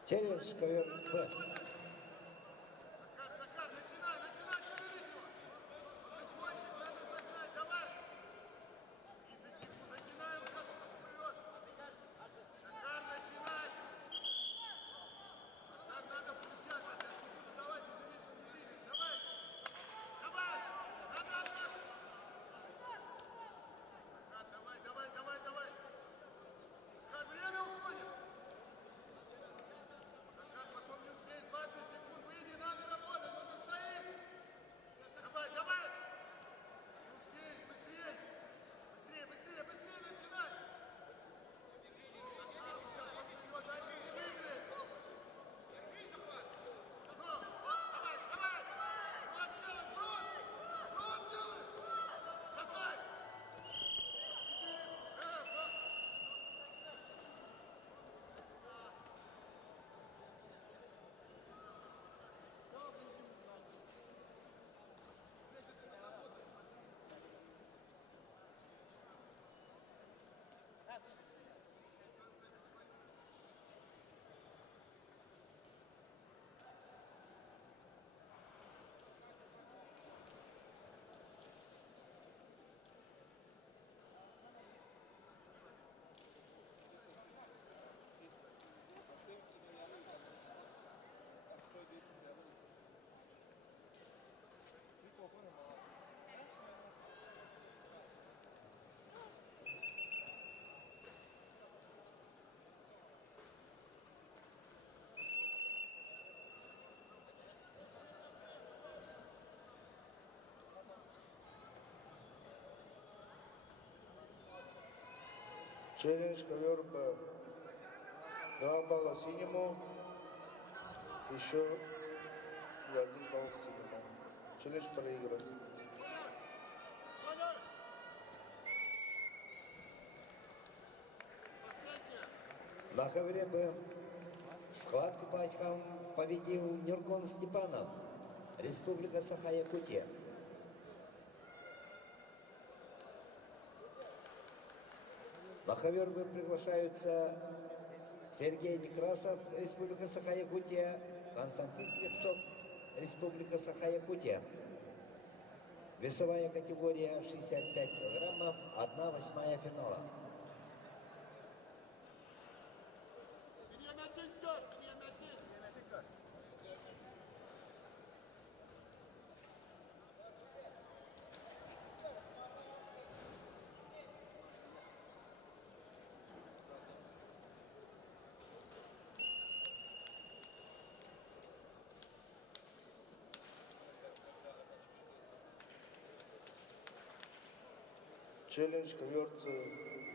Челлендж ковер Б. Челлендж ковер Б. 2 балла синему, еще и 1 балл синему. Челлендж проигран. На ковре Б схватку по очкам победил Нюркон Степанов, Республика Саха-Якутия. На ковер Б приглашаются Сергей Некрасов, Республика Саха-Якутия, Константин Слепцов, Республика Саха-Якутия. Весовая категория 65 килограммов, 1/8 финала. Челлендж ковер С.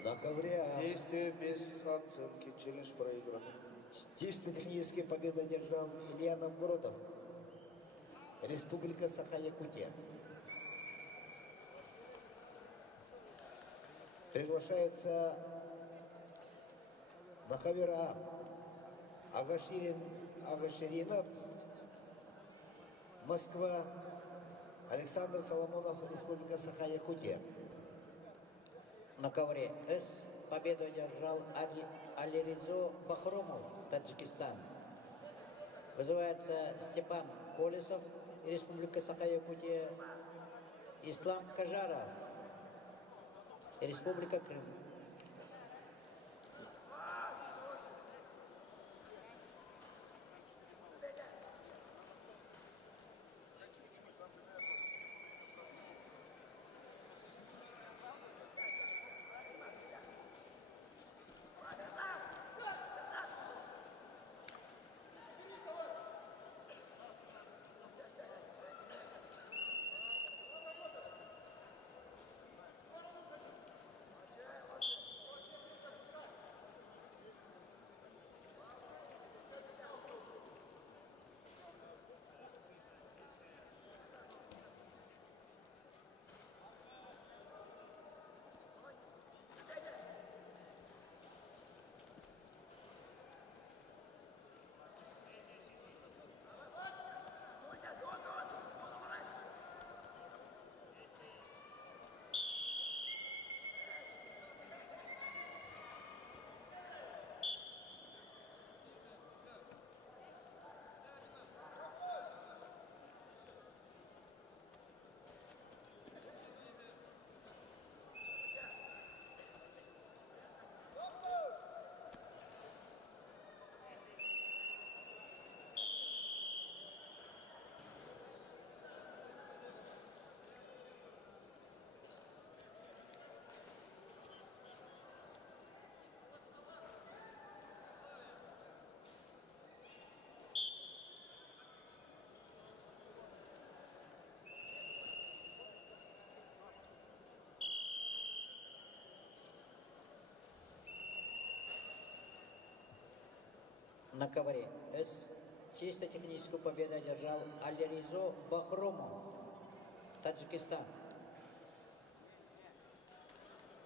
На ковре А. Действие без оценки. Челлендж проигран. Чисто технически победу одержал Илья Новгородов, Республика Саха-Якутия. Приглашаются на ковер А Агаширинов, Москва, Александр Соломонов, Республика Саха-Якутия. На ковре С победу одержал Алиризо Бахромов, Таджикистан. Вызывается Степан Колесов, Республика Саха-Якутия, Ислам Кажаров, Республика Крым. На ковре С чисто техническую победу одержал Алиризо Бахромов, Таджикистан.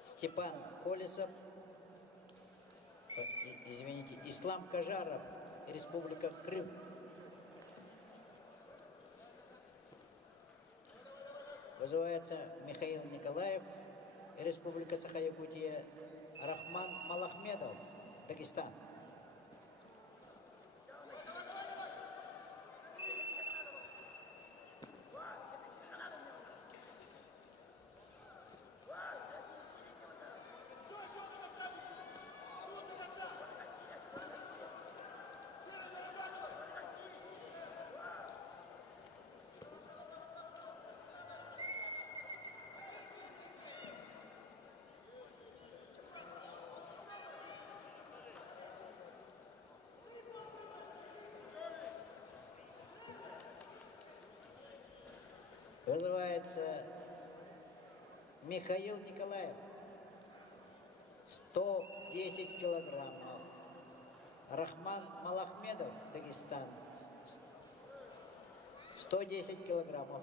Степан Колесов, Ислам Кажаров, Республика Крым. Вызывается Михаил Николаев, Республика Саха-Якутия, Рахман Малахмедов, Дагестан. Вызывается Михаил Николаев, 110 килограммов. Рахман Малахмедов, Дагестан, 110 килограммов.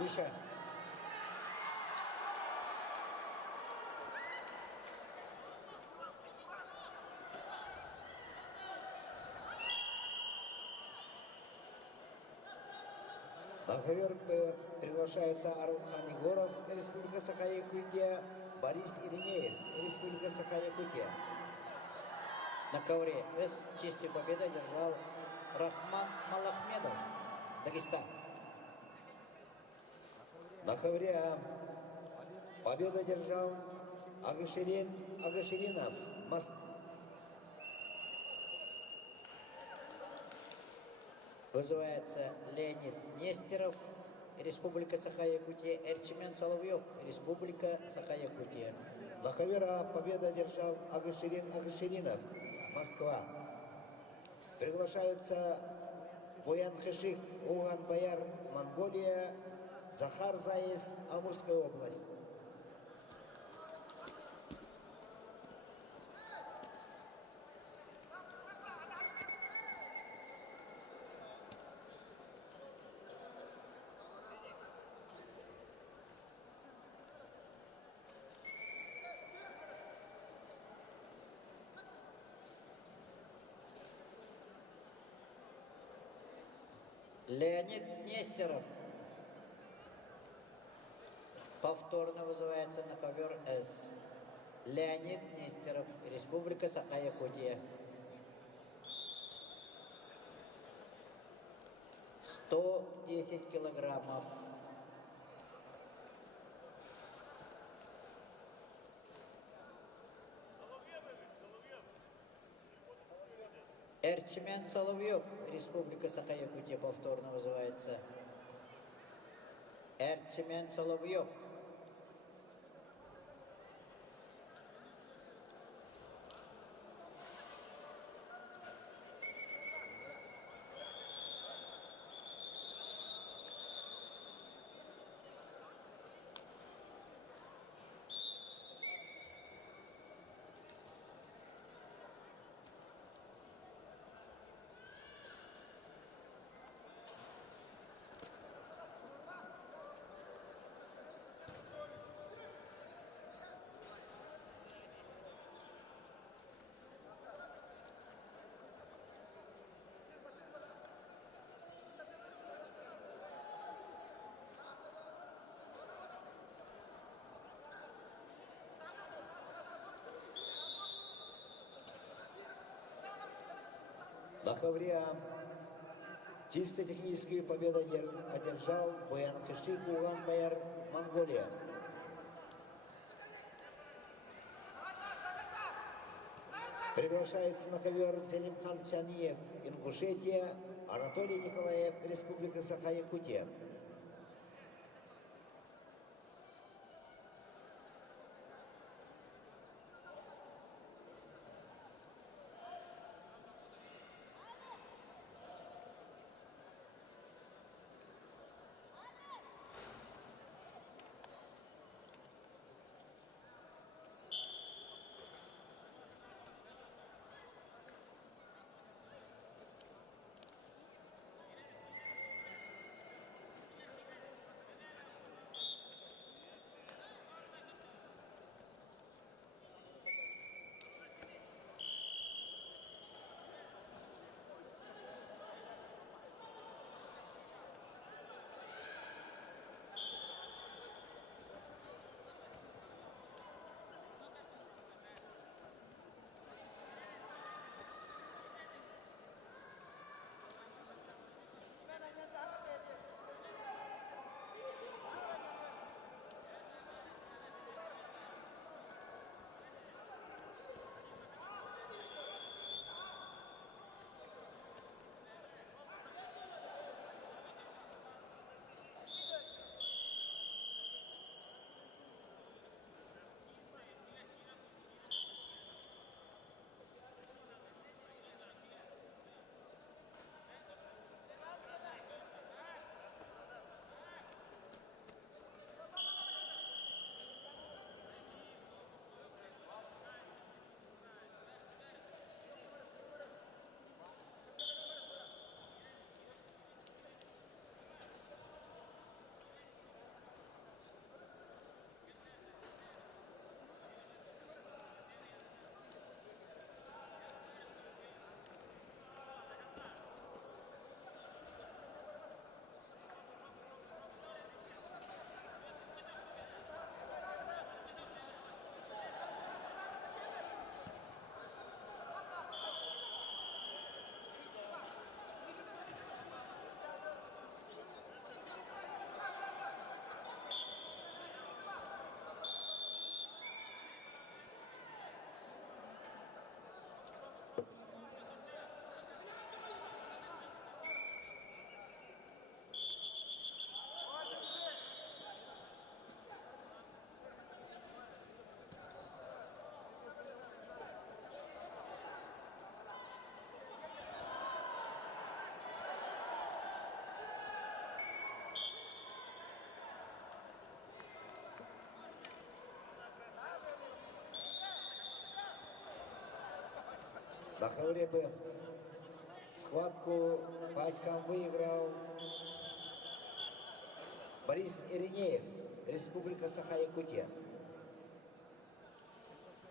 Миша. На ковер приглашаются Арулхан Егоров, Республика Саха-Якутия, Борис Иринеев, Республика Саха-Якутия. На ковре С честью победы одержал Рахман Малахмедов, Дагестан. На ковре А победу одержал Агаширинов, Москва. Вызывается Леонид Нестеров, Республика Саха-Якутия, Эрчимен Соловьев, Республика Саха-Якутия. На ковер А победу одержал Агаширинов, Москва. Приглашаются Боян Хешик, Уган Баяр, Монголия, Захар Заис, Амурская область. Леонид Нестеров повторно вызывается на ковер С. Леонид Нестеров, Республика Саха-Якутия. 110 килограммов. Эрчимен Соловьев, Республика Саха-Якутия, повторно вызывается. Эрчимен Соловьев. На ковре А чисто техническую победу одержал Боян Хешик, Уган Баяр, Монголия. Приглашается на ковер Селимхан Чаниев, Ингушетия, Анатолий Николаев, Республика Саха-Якутия. ковре Б. Схватку по очкам выиграл Борис Иринеев, Республика Саха-Якутия.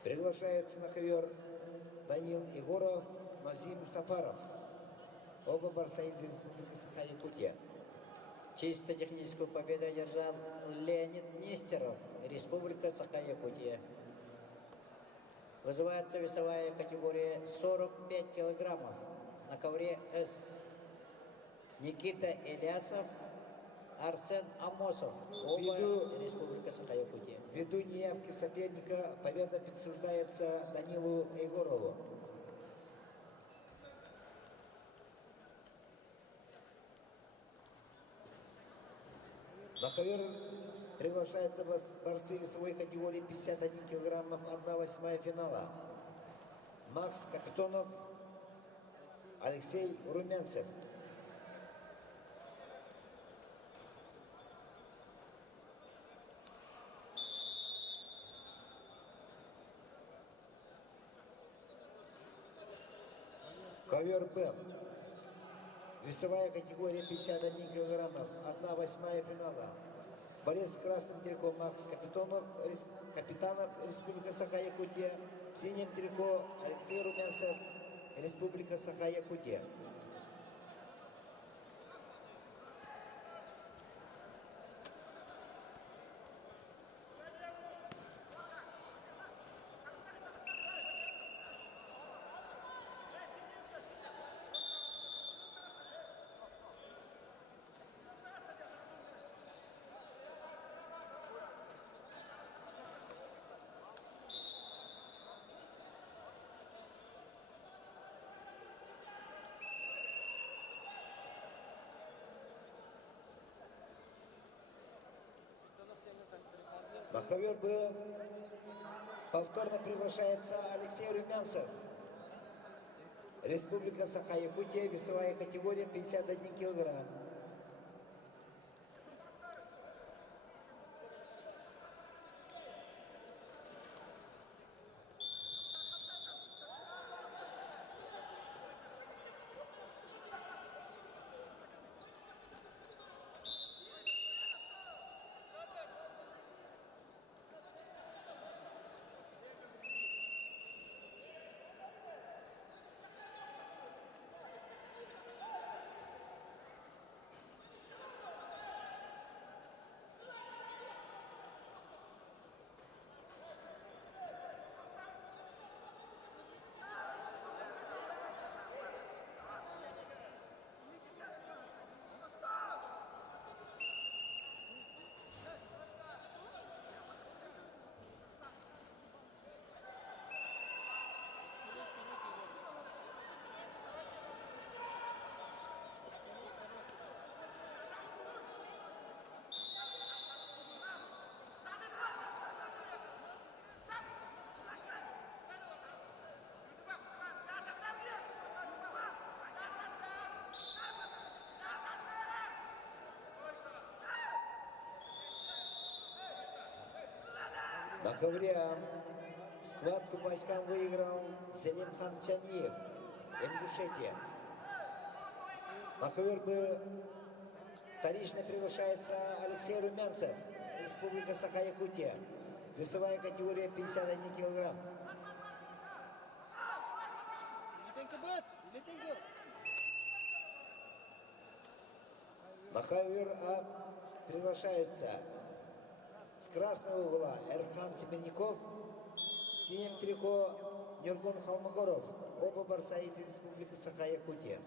Приглашаются на ковер Данил Егоров, Назим Сафаров. Оба борца из Республики Саха-Якутия. Чисто техническую победу одержал Леонид Нестеров, Республика Саха-Якутия. Вызывается весовая категория 45 килограммов. На ковре С. Никита Ильясов, Арсен Амосов, оба Республика Саха-Якутия. Ввиду неявки соперника победа присуждается Данилу Егорову. На ковер приглашаются борцы весовой категории 51 килограммов, 1/8 финала. Макс Капитонов, Алексей Румянцев. Ковер Б. Весовая категория 51 килограммов, 1/8 финала. Борец в красном трико Макс Капитонов, Капитанов, Республика Саха-Якутия. В синем трико Алексей Румянцев, Республика Саха-Якутия. На ковер Б повторно приглашается Алексей Румянцев. Республика Саха-Якутия, весовая категория 51 килограмм. На ковре А схватку по очкам выиграл Селимхан Чаниев, Ингушетия. На ковер Б вторично приглашается Алексей Румянцев, Республика Саха-Якутия. Весовая категория 51 килограмм. На ковер А приглашаются с красного угла Эрхан Семенников, в синем трико Нюргун Холмогоров, оба борца из Республики Саха-Якутия.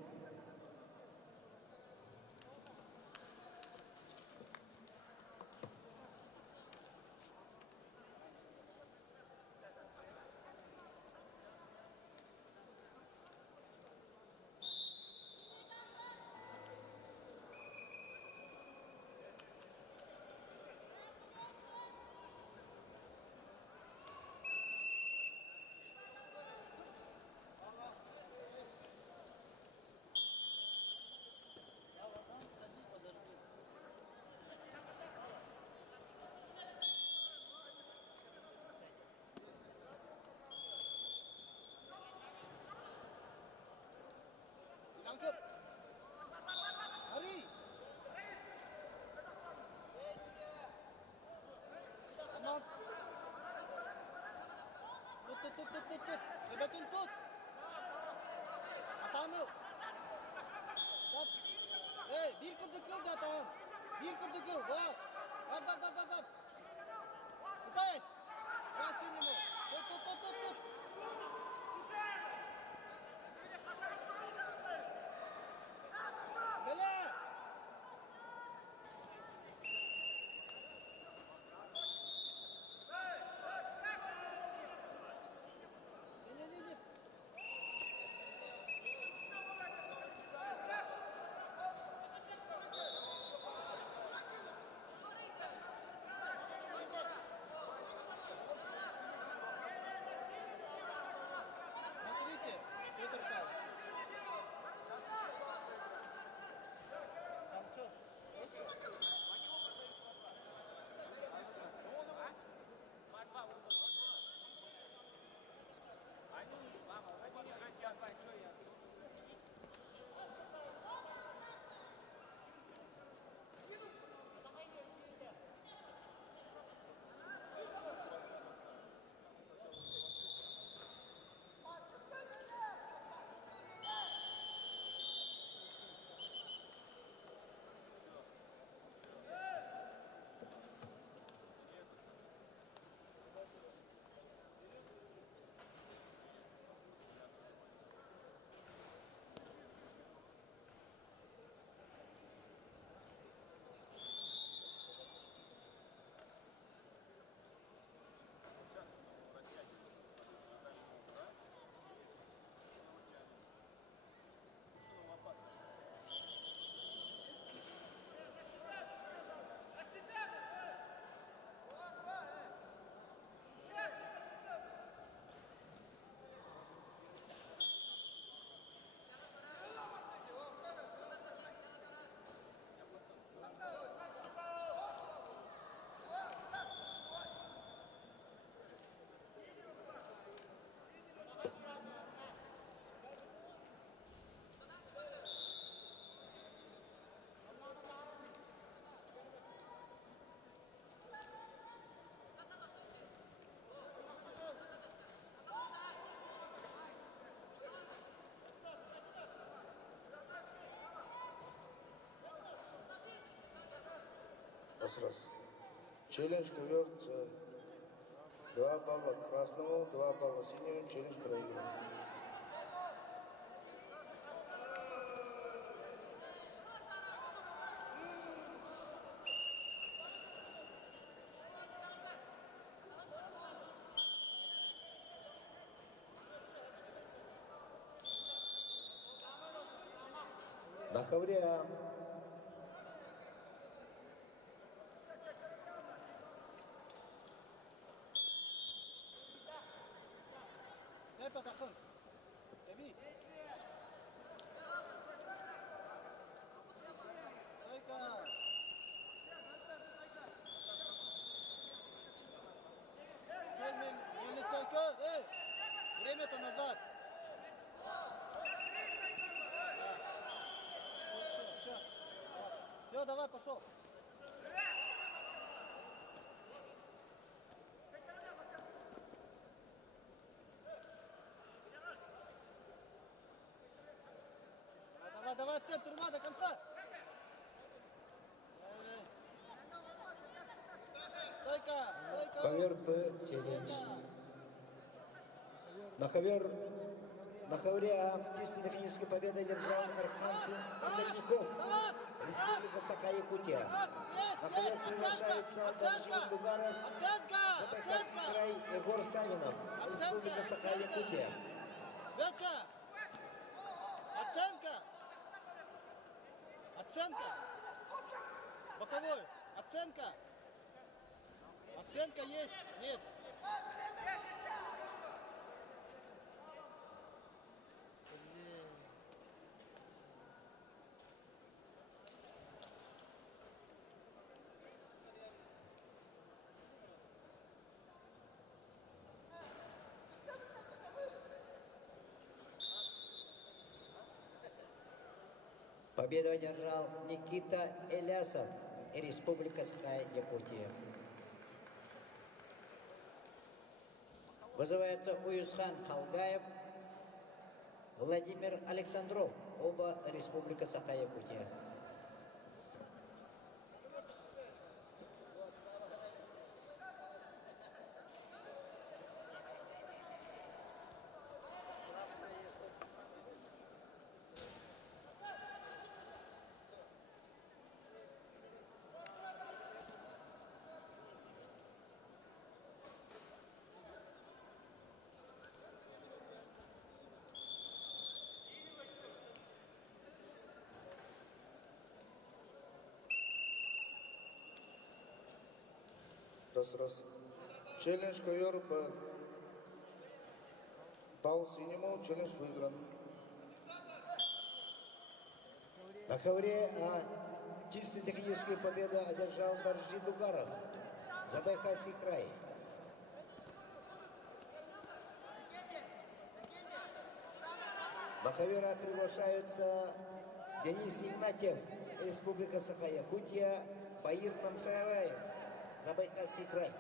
кыл жатам. Bir кырды кыл. Вот. Бар. Пытаюсь. Красный ему. Тут. Беле. Не. Смотрите, Петр Павлович. Там что? Раз. Челлендж ковер С. 2 балла красному, 2 балла синему, челлендж проигран. Нахавря. Gel takım. Ebi. Hayka. Мельниценко. Время-то назад. Все, давай, пошел. Давай, в центр, до конца. Стойка. Ковер Б. Челлендж. На хавре чистой технической победой держал Харханцин Амберников. Республика Саха-Якутия. На хавер приглашаются Даншин Дугаров, Забайкальский край Егор Савинов. Республика Саха-Якутия. Белка. Оценка. Боковой. Оценка есть? Нет. Победу одержал Никита Элясов и Республика Саха-Якутия. Вызывается Уюсхан Халгаев, Владимир Александров, оба Республика Саха-Якутия. Раз. Челлендж ковер балл синему. Челлендж выигран. На ковре чисто техническую победу одержал Нарджи Дугаров, Забайкальский край. На ковера приглашаются Денис Игнатьев, Республика Саха-Якутия, Баир Намсараев, Забайкальский край.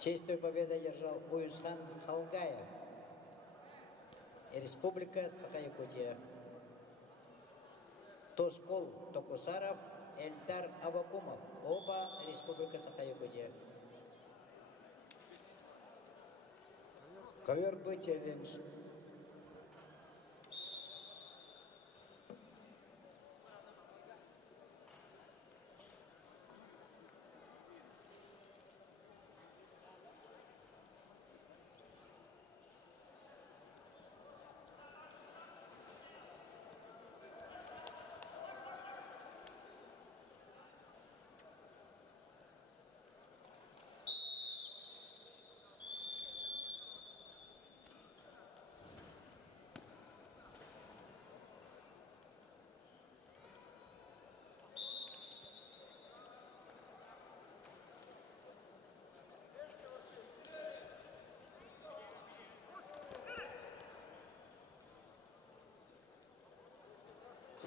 Честную победу одержал Уюсхан Халгаев, Республика Саха-Якутия. Тоскол Токусаров, Эльдар Авакумов, оба Республика Саха-Якутия. Ковер Б челлендж.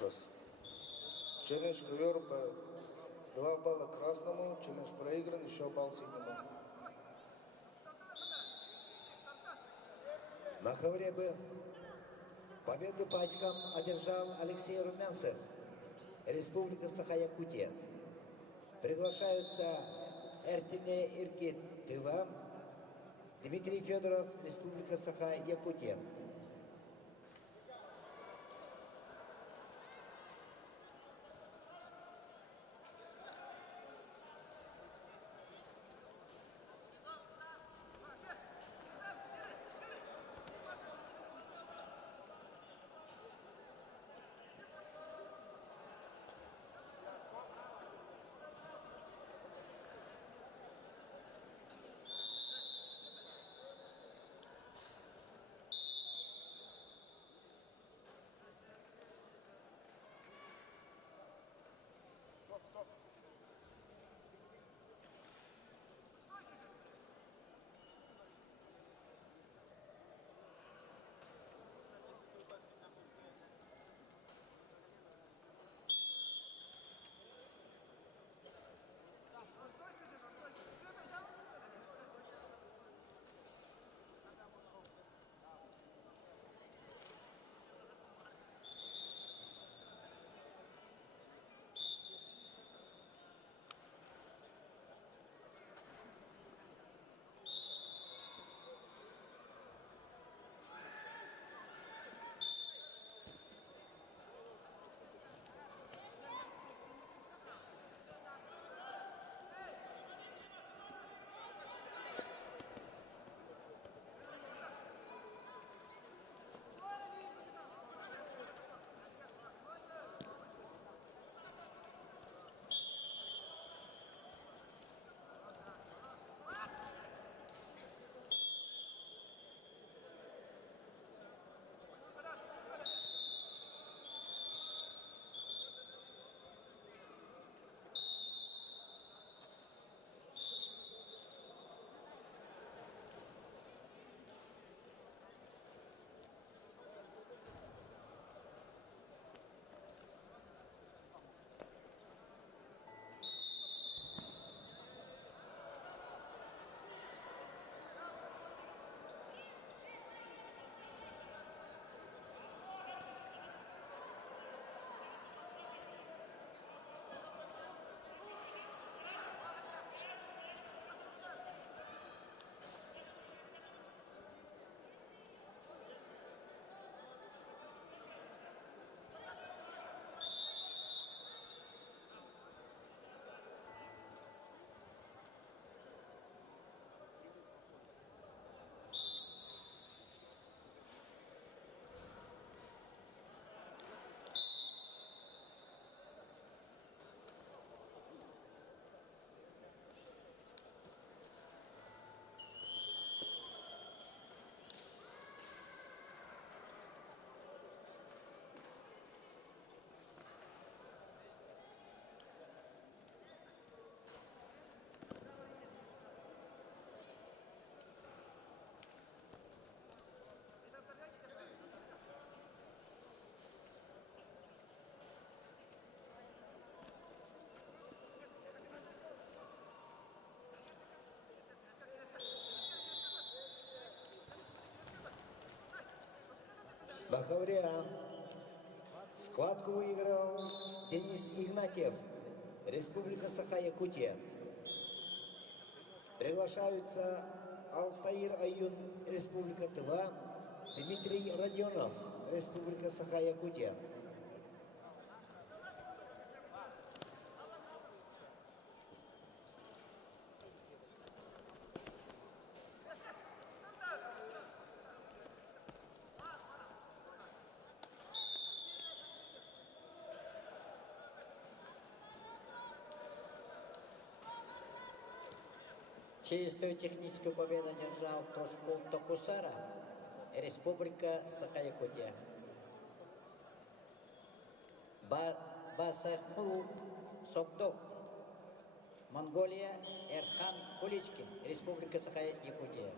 Раз. Челлендж ковер 2 балла красному. Челлендж проигран. Еще балл синему. На ковре Б победу по очкам одержал Алексей Румянцев, Республика Саха-Якутия. Приглашаются Эртине Иркитова, Дмитрий Федоров, Республика Саха-Якутия. Хаврия. Схватку выиграл Денис Игнатьев, Республика Саха-Якутия. Приглашаются Алтаир Аюн, Республика Тыва, Дмитрий Родионов, Республика Саха-Якутия. Чистую техническую победу одержал Тоскул Токусара, Республика Саха-Якутия. Басахмул Сокдок, Монголия, Эрхан Куличкин, Республика Саха-Якутия.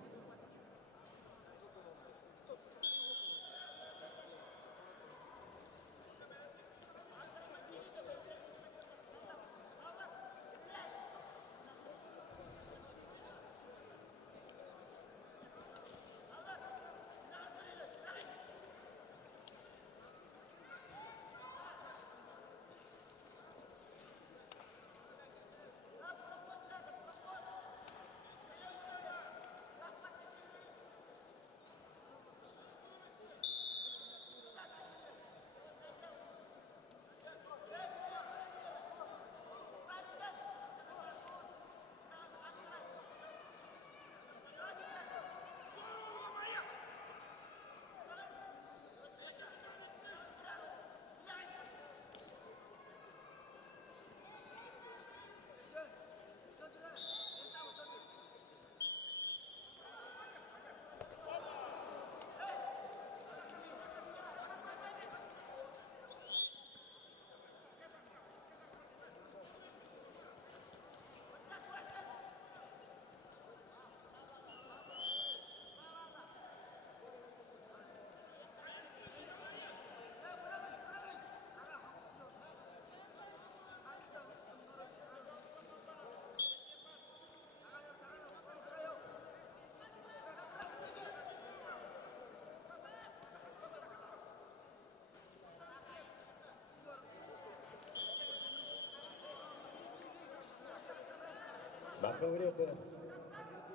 На ковре Б.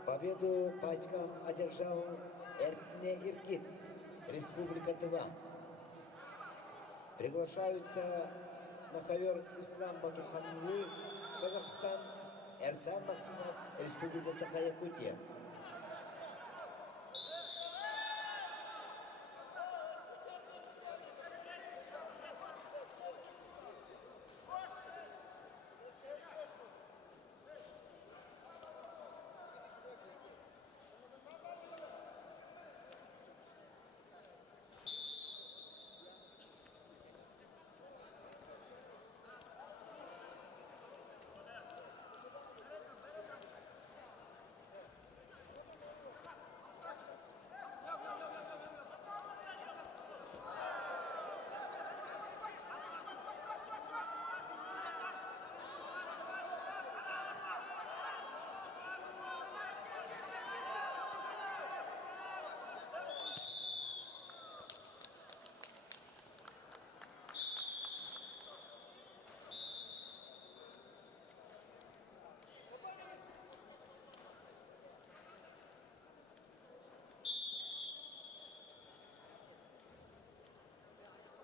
Победу по очкам одержал Эртне Иркит, Республика Тыва. Приглашаются на ковер Ислам Батуханлы, Казахстан, Эрсан Максимов, Республика Саха-Якутия.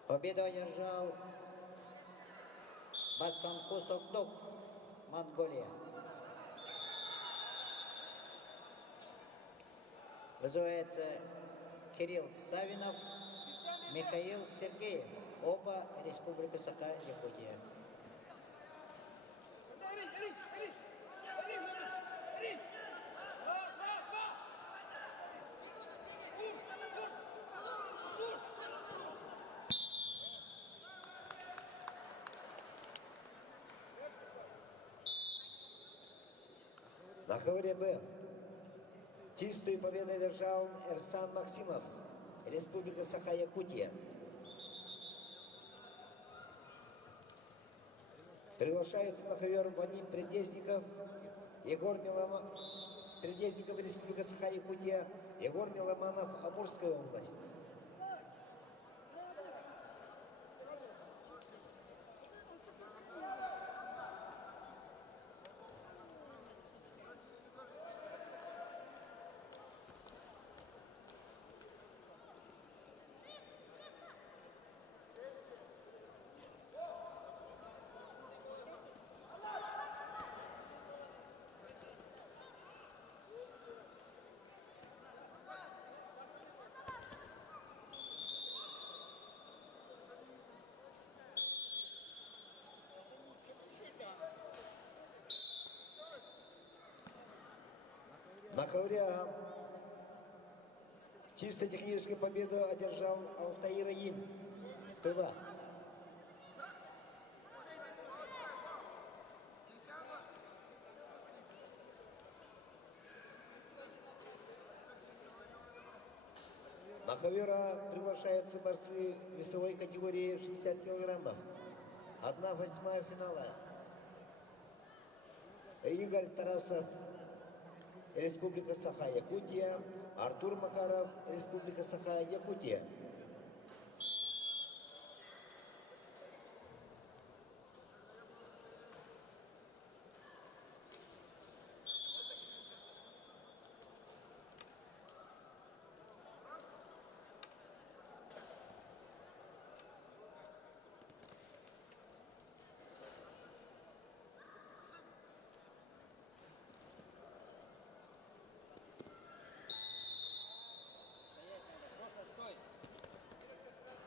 Победу одержал Басанху Сокдок, Монголия. Вызывается Кирилл Савинов, Михаил Сергеев, оба Республика Саха-Якутия. На ковре Б. Чистую победу одержал Эрсан Максимов, Республика Саха-Якутия. Приглашаются на ковер Вадим Предезников, Егор Миломанов, Предезников, Республика Саха-Якутия, Егор Миломанов, Амурская область. На ковре чисто техническую победу одержал Алтаир Аин. Тыва. На ковера приглашаются борцы весовой категории 60 килограммов. 1/8 финала. Игорь Тарасов, Республика Саха-Якутия. Артур Макаров, Республика Саха-Якутия. Просто стой.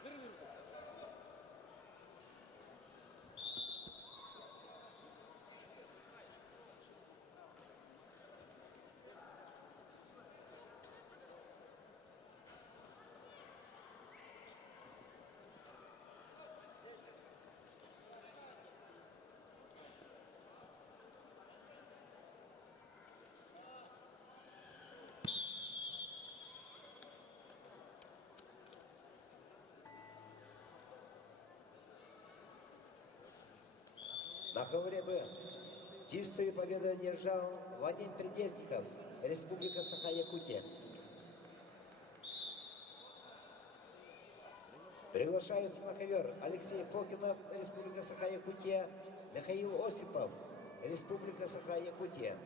Вырви руку. На ковре Б чистую победу одержал Вадим Предезников, Республика Саха-Якутия. Приглашаются на ковер Алексей Фокинов, Республика Саха-Якутия, Михаил Осипов, Республика Саха-Якутия.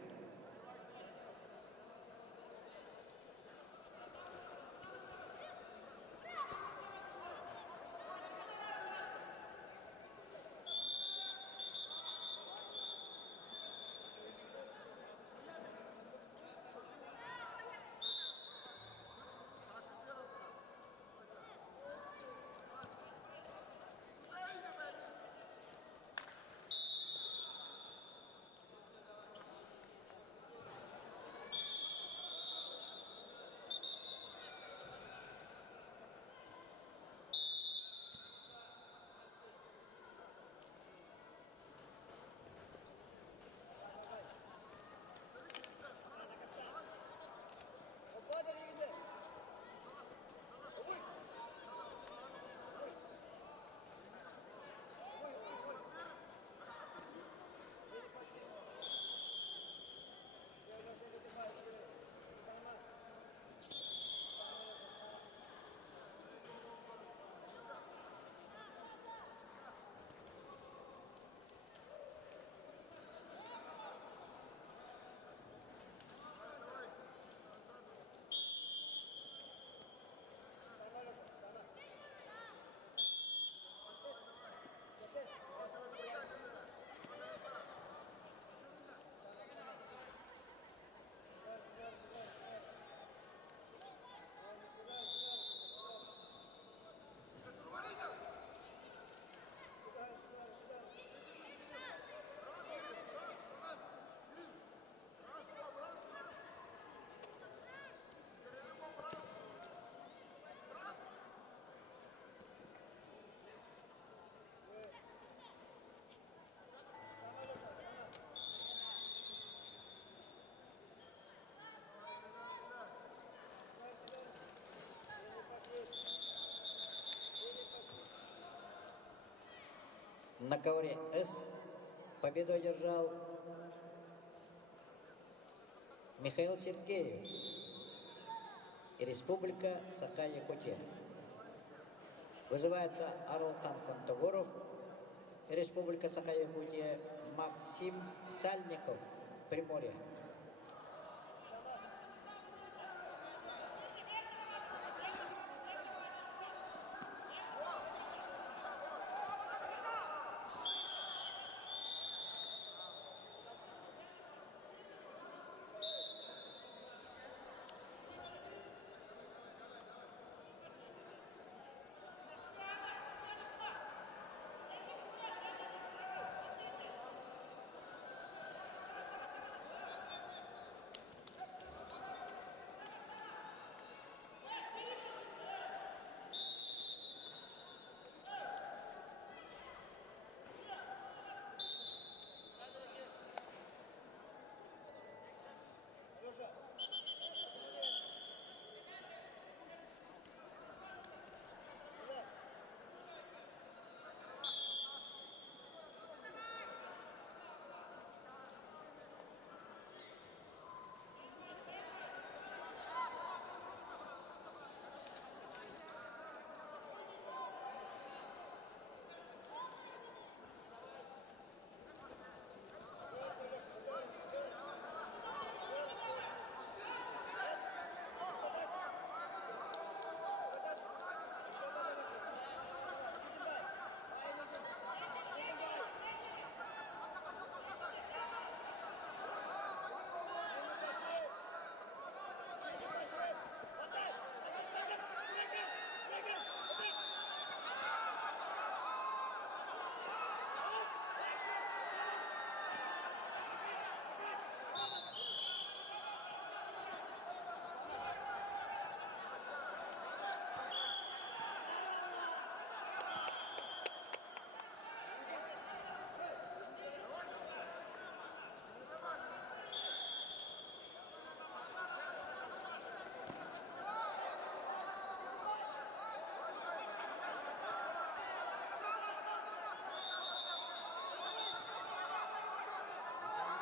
На ковре С победу одержал Михаил Сергеев и Республика Саха-Якутия. Вызывается Арлхан Контогоров и Республика Саха-Якутия, Максим Сальников, Приморье.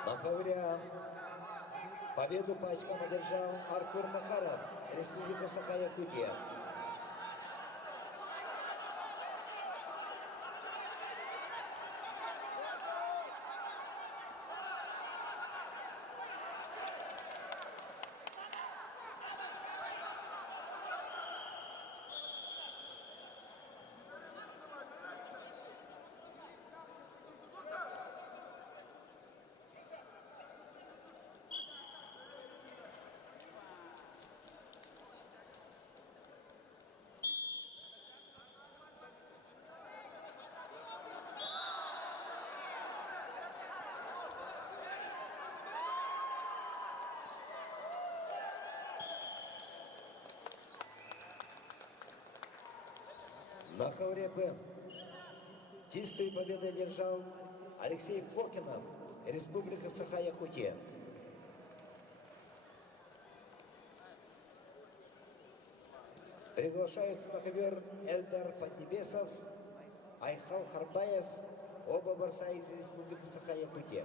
На ковре победу по очкам одержал Артур Макаров, Республика Саха-Якутия. На ковре Б чистую победу одержал Алексей Фокинов, Республика Саха-Якутия. Приглашаются на ковер Эльдар Поднебесов, Айхал Харбаев, оба борца из Республики Саха-Якутия.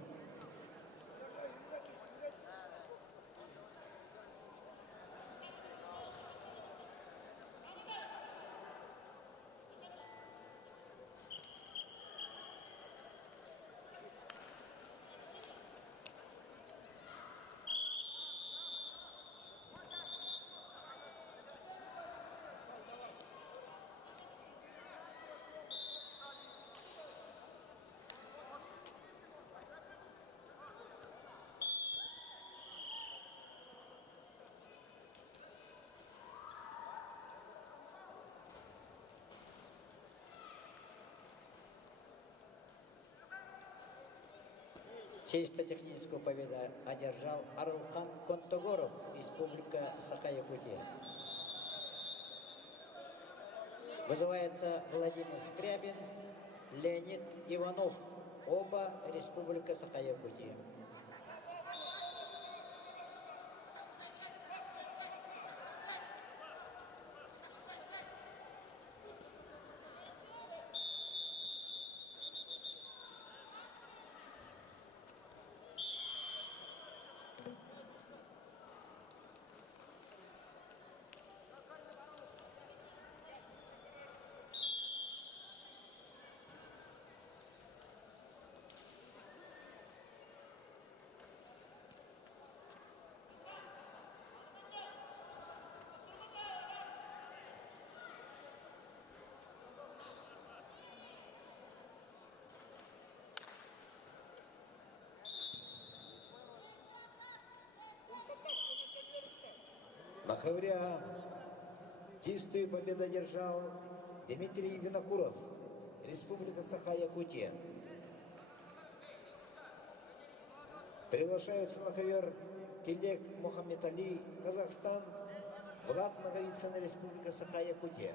Чисто техническую победу одержал Арлхан Контогоров, Республика Саха-Якутия. Вызывается Владимир Скрябин, Леонид Иванов, оба Республика Саха-Якутия. На ковре А чистую победу одержал Дмитрий Винокуров, Республика Саха-Якутия. Приглашаются на ковер Тилек Мухаммед Али, Казахстан, Влад Наговицын, Республика Саха-Якутия.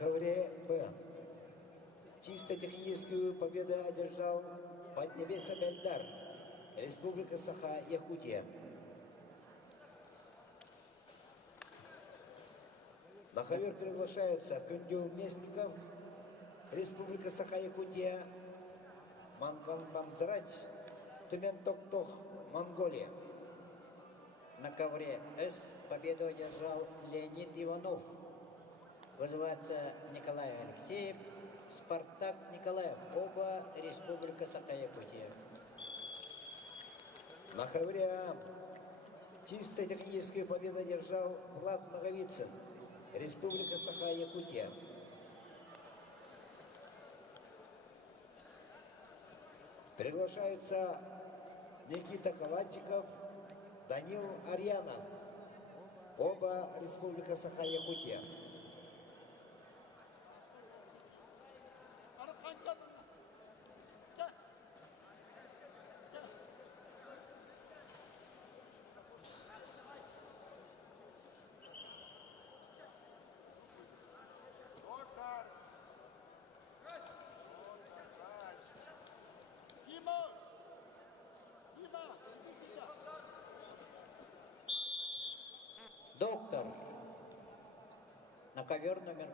ковре Б. Чисто техническую победу одержал Поднебесом Эльдар, Республика Саха-Якутия. На ковер приглашаются Кундю Местников, Республика Саха-Якутия, Манван Бамзрач, Тумен-Токтох, Монголия. На ковре С победу одержал Леонид Иванов. Вызывается Николай Алексеев, Спартак Николаев. Оба Республика Саха-Якутия. На ковре А чисто техническую победу одержал Влад Наговицын, Республика Саха-Якутия. Приглашаются Никита Калачиков, Данил Арьянов. Оба Республика Саха-Якутия. Доктор. На ковер номер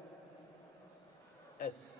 С.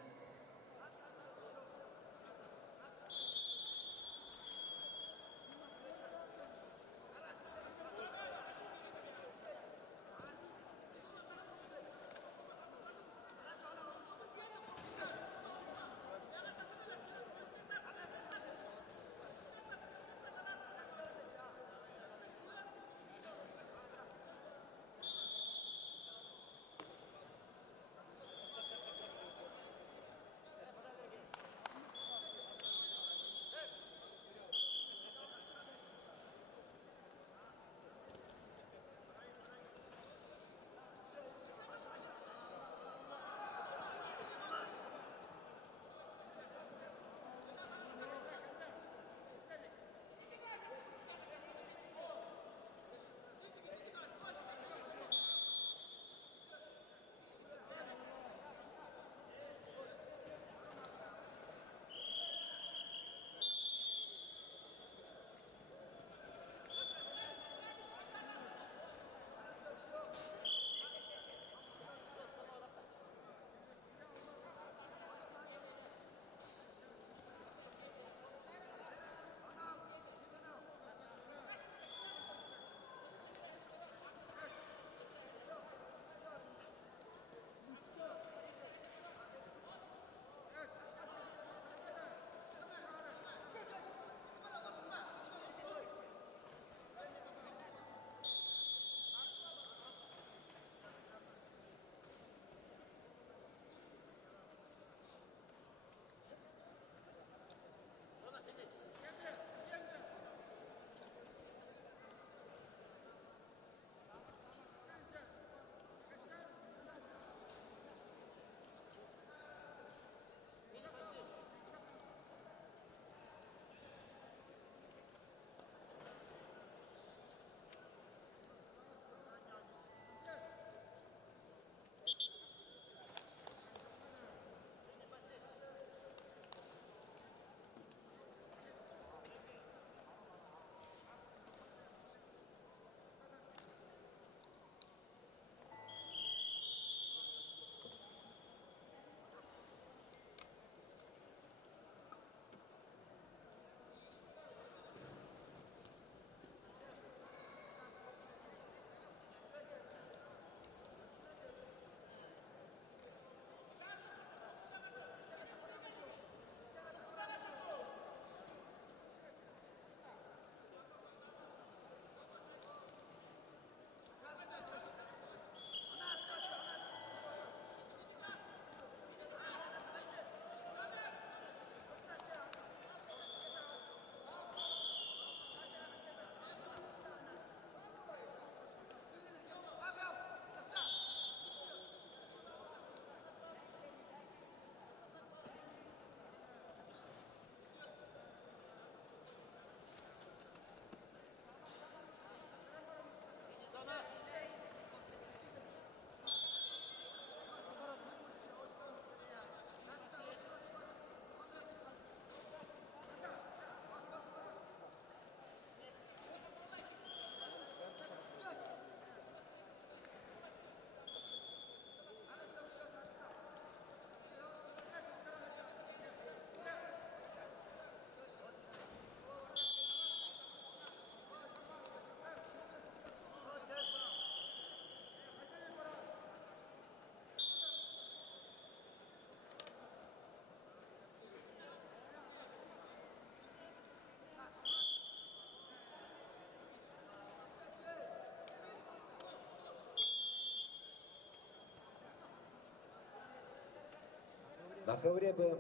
На ковре Б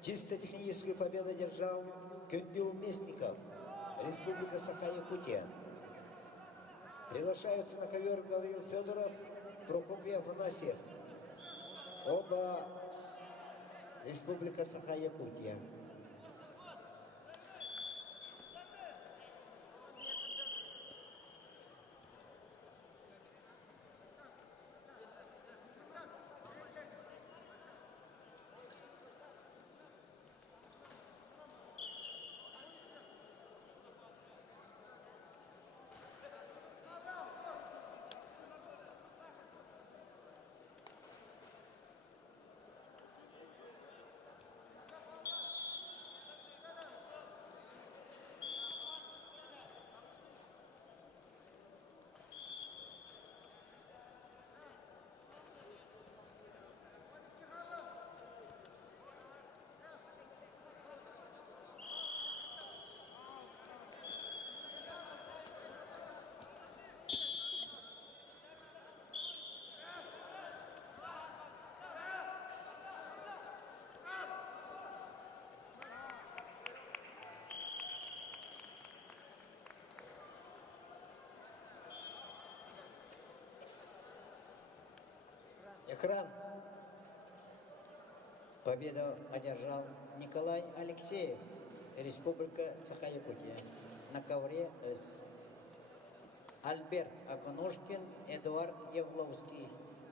чисто техническую победу одержал Кюнбил Местников, Республика Саха-Якутия. Приглашаются на ковер Гаврил Федоров, Прокопьев Афанасьев. Оба Республика Саха-Якутия. Экран. Победу одержал Николай Алексеев, Республика Саха-Якутия. На ковре С. Альберт Акунушкин, Эдуард Евловский.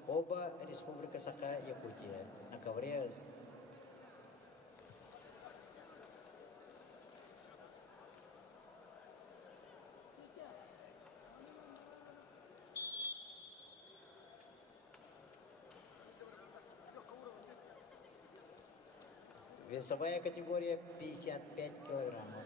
Оба Республика Саха-Якутия. На ковре С. Весовая категория 55 килограммов.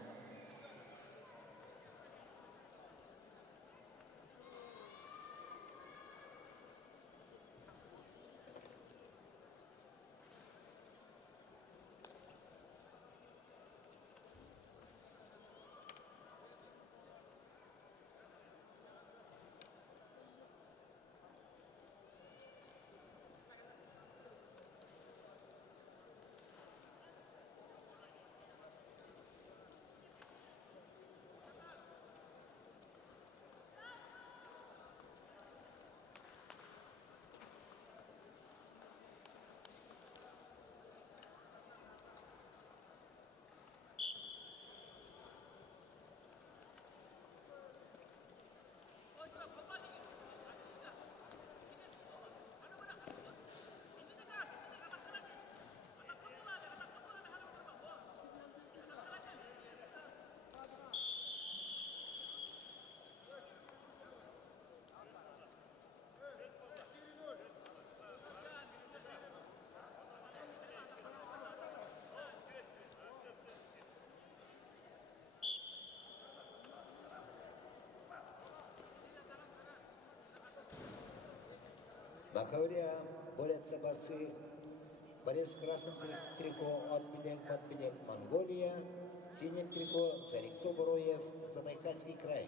На ковре борются борцы. Борец в красном трико от Белек Монголия, в синем трико Зарихто Буроев, Забайкальский край.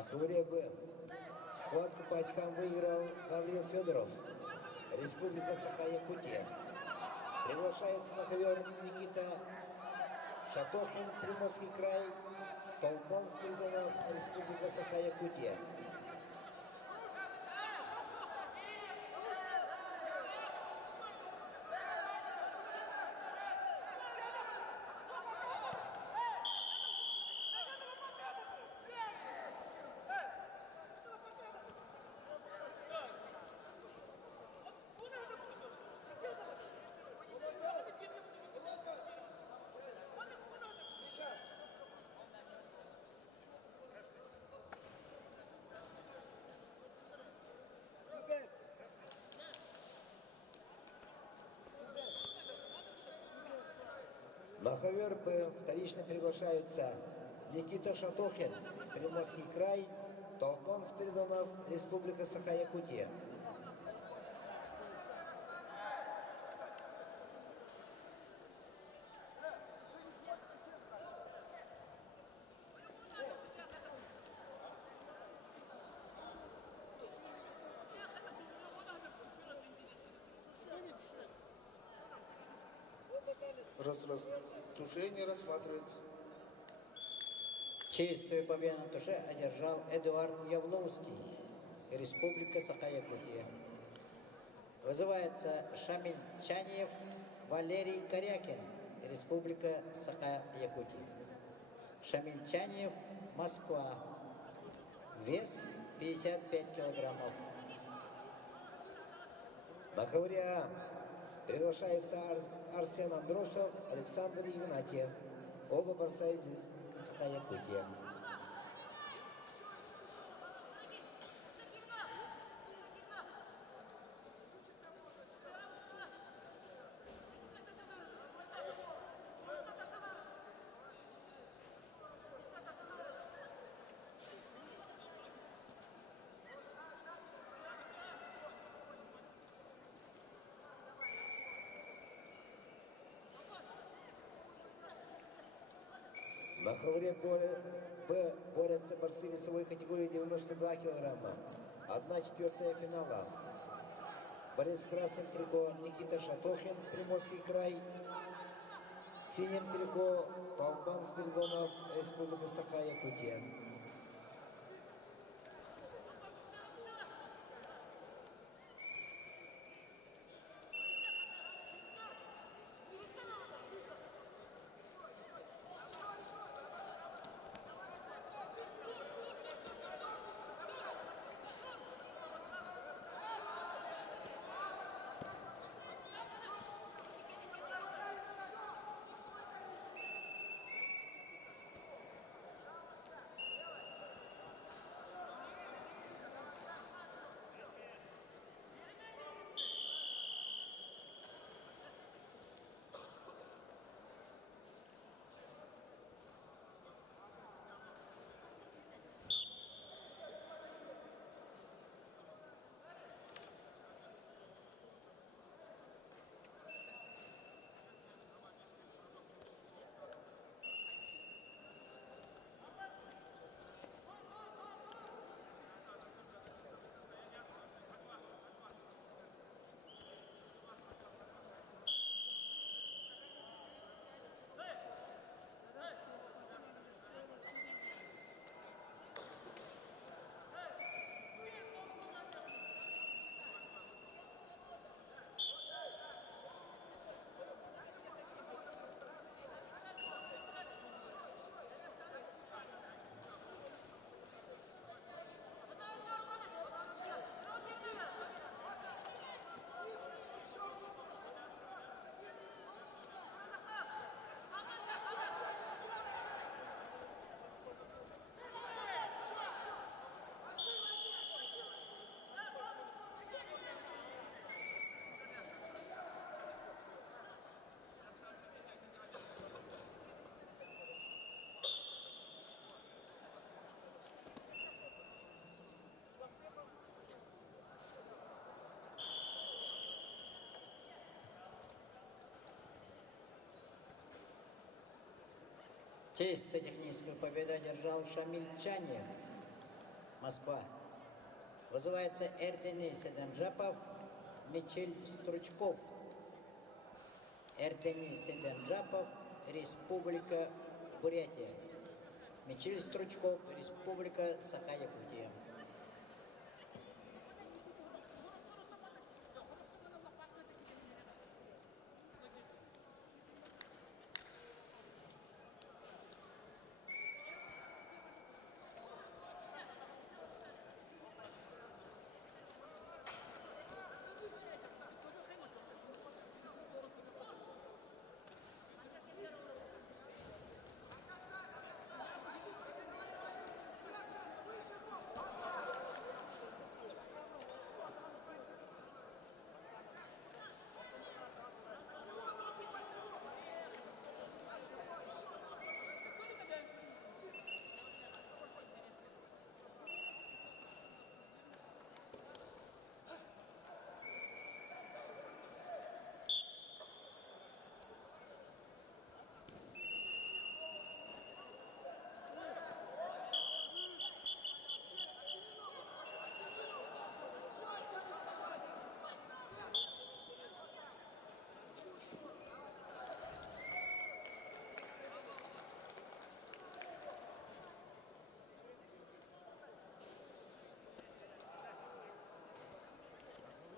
На ковре Б. Схватку по очкам выиграл Гаврил Федоров, Республика Саха-Якутия. Приглашается на ковер Никита Шатохин, Приморский край, Толпон Спиридонов, Республика Саха-Якутия. На ковер Б вторично приглашаются Никита Шатохин, Приморский край, Толпон Спиридонов, Республика Саха-Якутия. Туше не рассматривается. Чистую победу на туше одержал Эдуард Явловский, Республика Саха-Якутия. Вызывается Шамиль Чаньев, Валерий Корякин, Республика Саха-Якутия. Шамиль Чаньев, Москва. Вес 55 килограммов. На ковре А приглашаются Арсен Андросов, Александр Игнатьев. Оба борца из Саха-Якутия. На ковре Б борются борцы весовой категории 92 килограмма. 1/4 финала. Борец в красном трико Никита Шатохин, Приморский край. В синем трико Толпан Спиридонов, Республика Саха-Якутия. Чистую техническую победу одержал Шамиль Чаньев, Москва. Вызывается Эрденей Седенджапов, Мичель Стручков. Эрденей Седенджапов, Республика Бурятия. Мичель Стручков, Республика Саха-Якутия.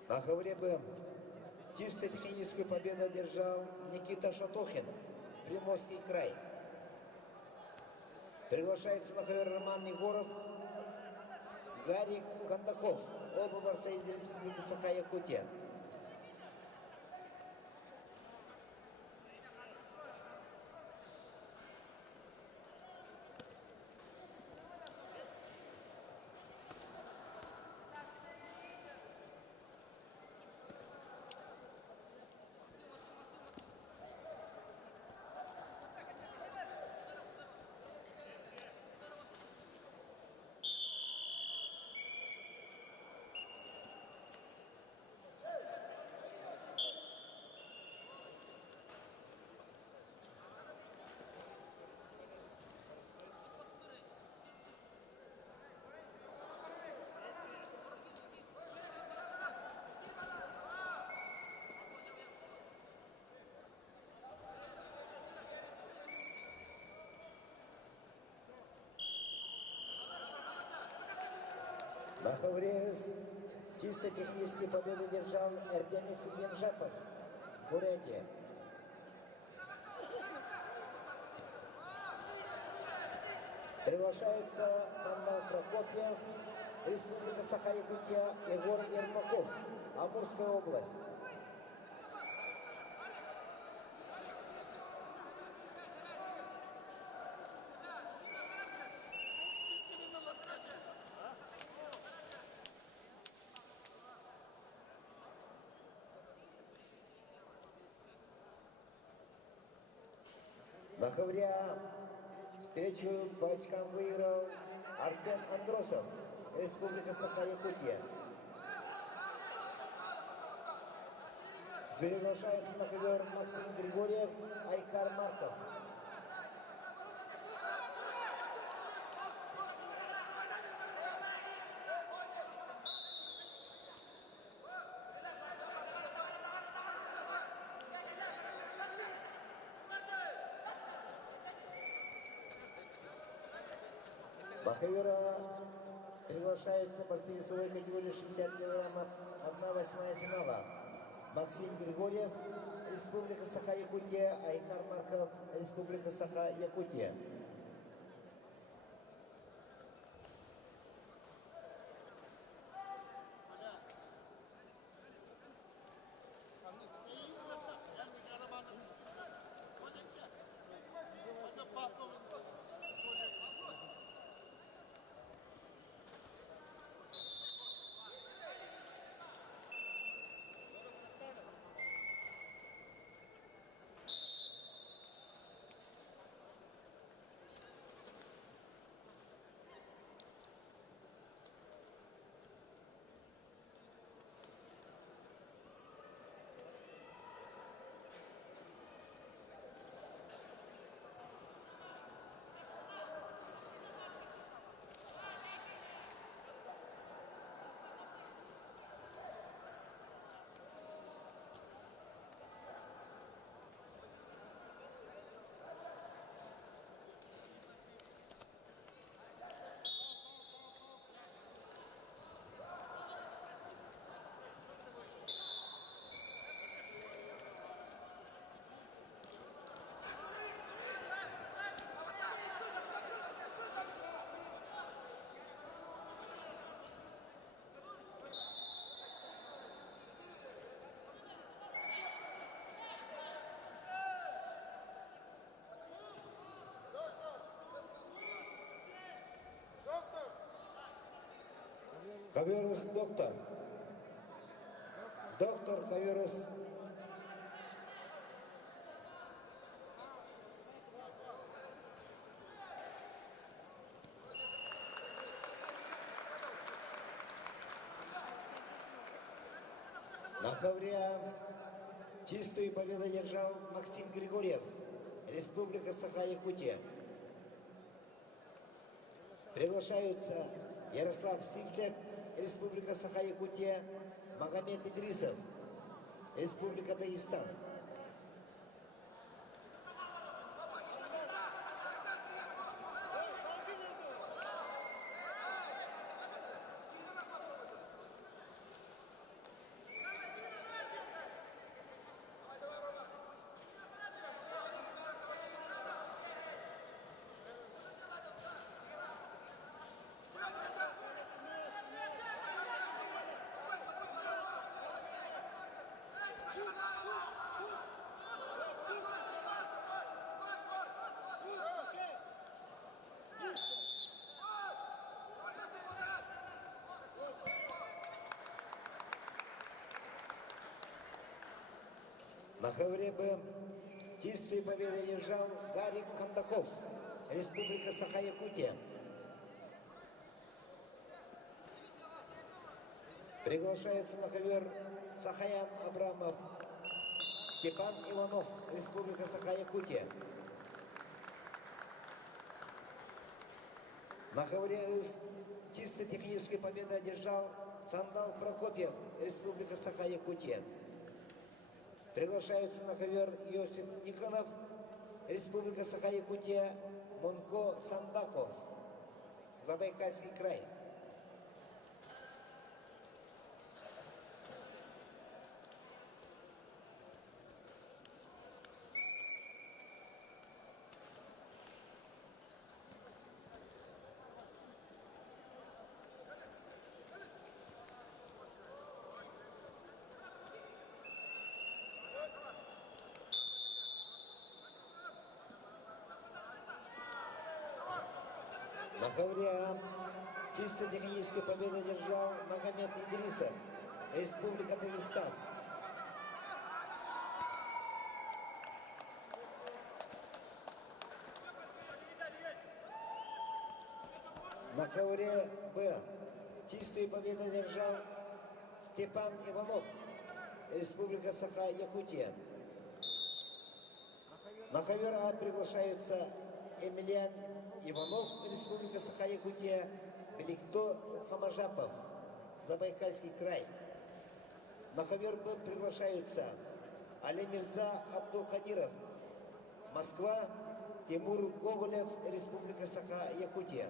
На ковре БМ чисто техническую победу одержал Никита Шатохин, Приморский край. Приглашается на ковер Роман Негоров, Гарик Кондаков, оба борца из Республики Саха-Якутия. На ковре чисто технические победы держал Эрденей Седенджапов, Бурятия. Приглашается Самвел Прокопьев, Республика Саха-Якутия, Егор Ермаков, Амурская область. На ковре встречу по очкам выиграл Арсен Андросов, Республика Саха-Якутия. Приглашается на ковер Максим Григорьев, Айкар Марков. На ковера приглашаются борцы весовой категории 60 килограммов, 1/8 финала. Максим Григорьев, Республика Саха-Якутия, Айкар Марков, Республика Саха-Якутия. Хаверус доктор. Доктор Хаверус. На ковре чистую победу держал Максим Григорьев, Республика Саха-Якутия. Приглашаются Ярослав Симчев, Республика Саха-Якутия, Магомед Идрисов, Республика Дагестан. На ковре Б чистую победу держал Гарик Кондаков, Республика Саха-Якутия. Приглашаются на ковер Сахаян Абрамов, Степан Иванов, Республика Саха-Якутия. На ковре С чисто техническую победу одержал Сандал Прокопьев, Республика Саха-Якутия. Приглашаются на ковер Йосип Никонов, Республика Саха-Якутия, Монко Сандаков, Забайкальский край. На ковре А чисто техническую победу держал Магомед Идрисов, Республика Дагестан. На ковре Б чистую победу держал Степан Иванов, Республика Саха-Якутия. На ковер А приглашаются Эмилиан Иванов, Республика Саха-Якутия, Беликто Хамажапов, Забайкальский край. На ковер Б приглашаются Алимирза Абдулкадиров, Москва, Тимур Гоголев, Республика Саха-Якутия.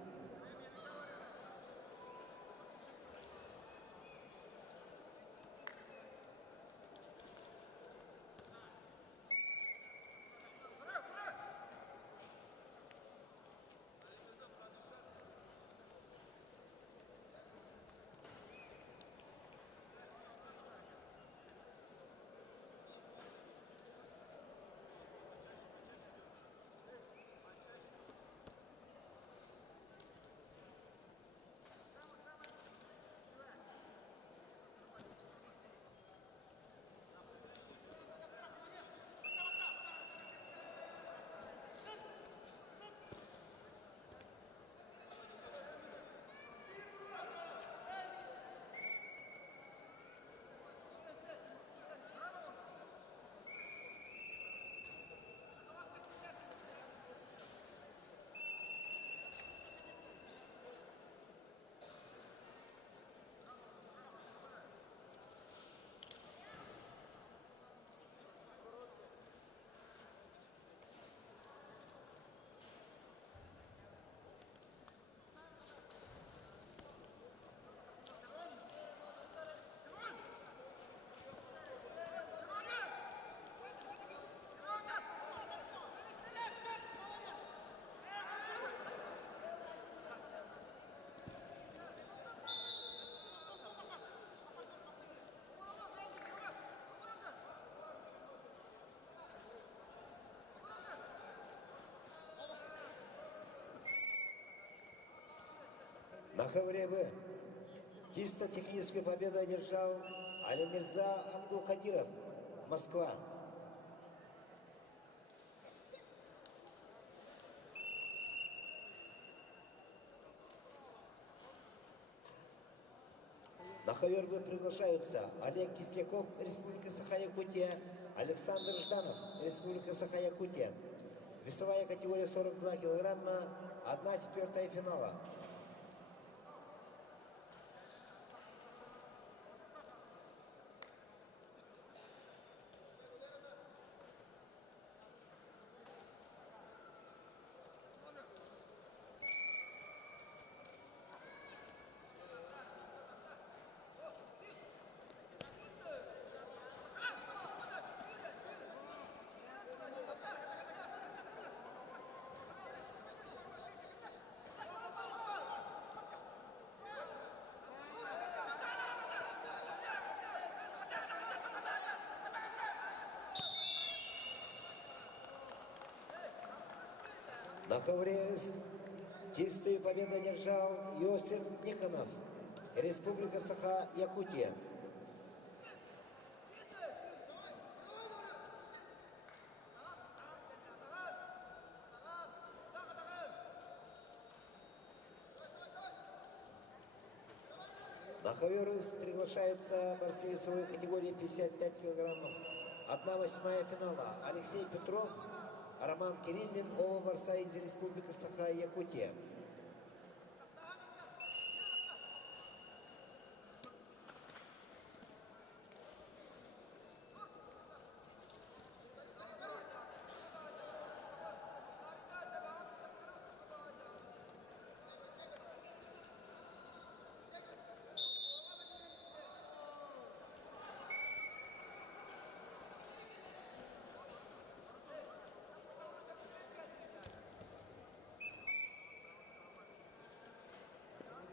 На ковре Б Чисто техническую победу одержал Алимирза Абдулкадиров, Москва. На ковер приглашаются Олег Кисляков, Республика Саха-Якутия, Александр Жданов, Республика Саха-Якутия. Весовая категория 42 килограмма, 1/4 финала. На ковре чистую победу одержал Иосиф Никонов, Республика Саха-Якутия. На ковер приглашаются борцы весовой категории 55 килограммов. 1/8 финала. Алексей Петров, Роман Кириллин, оба борца из Республики Саха-Якутия.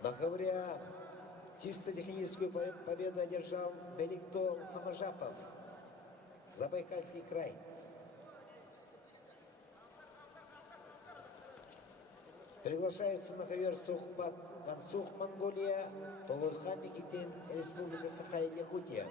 На ковре чисто техническую победу одержал Беликтол Хамажапов, Забайкальский край. Приглашаются на ковер Сухбат Кансух, Монголия, Толойхан Никитин, Республика Саха-Якутия.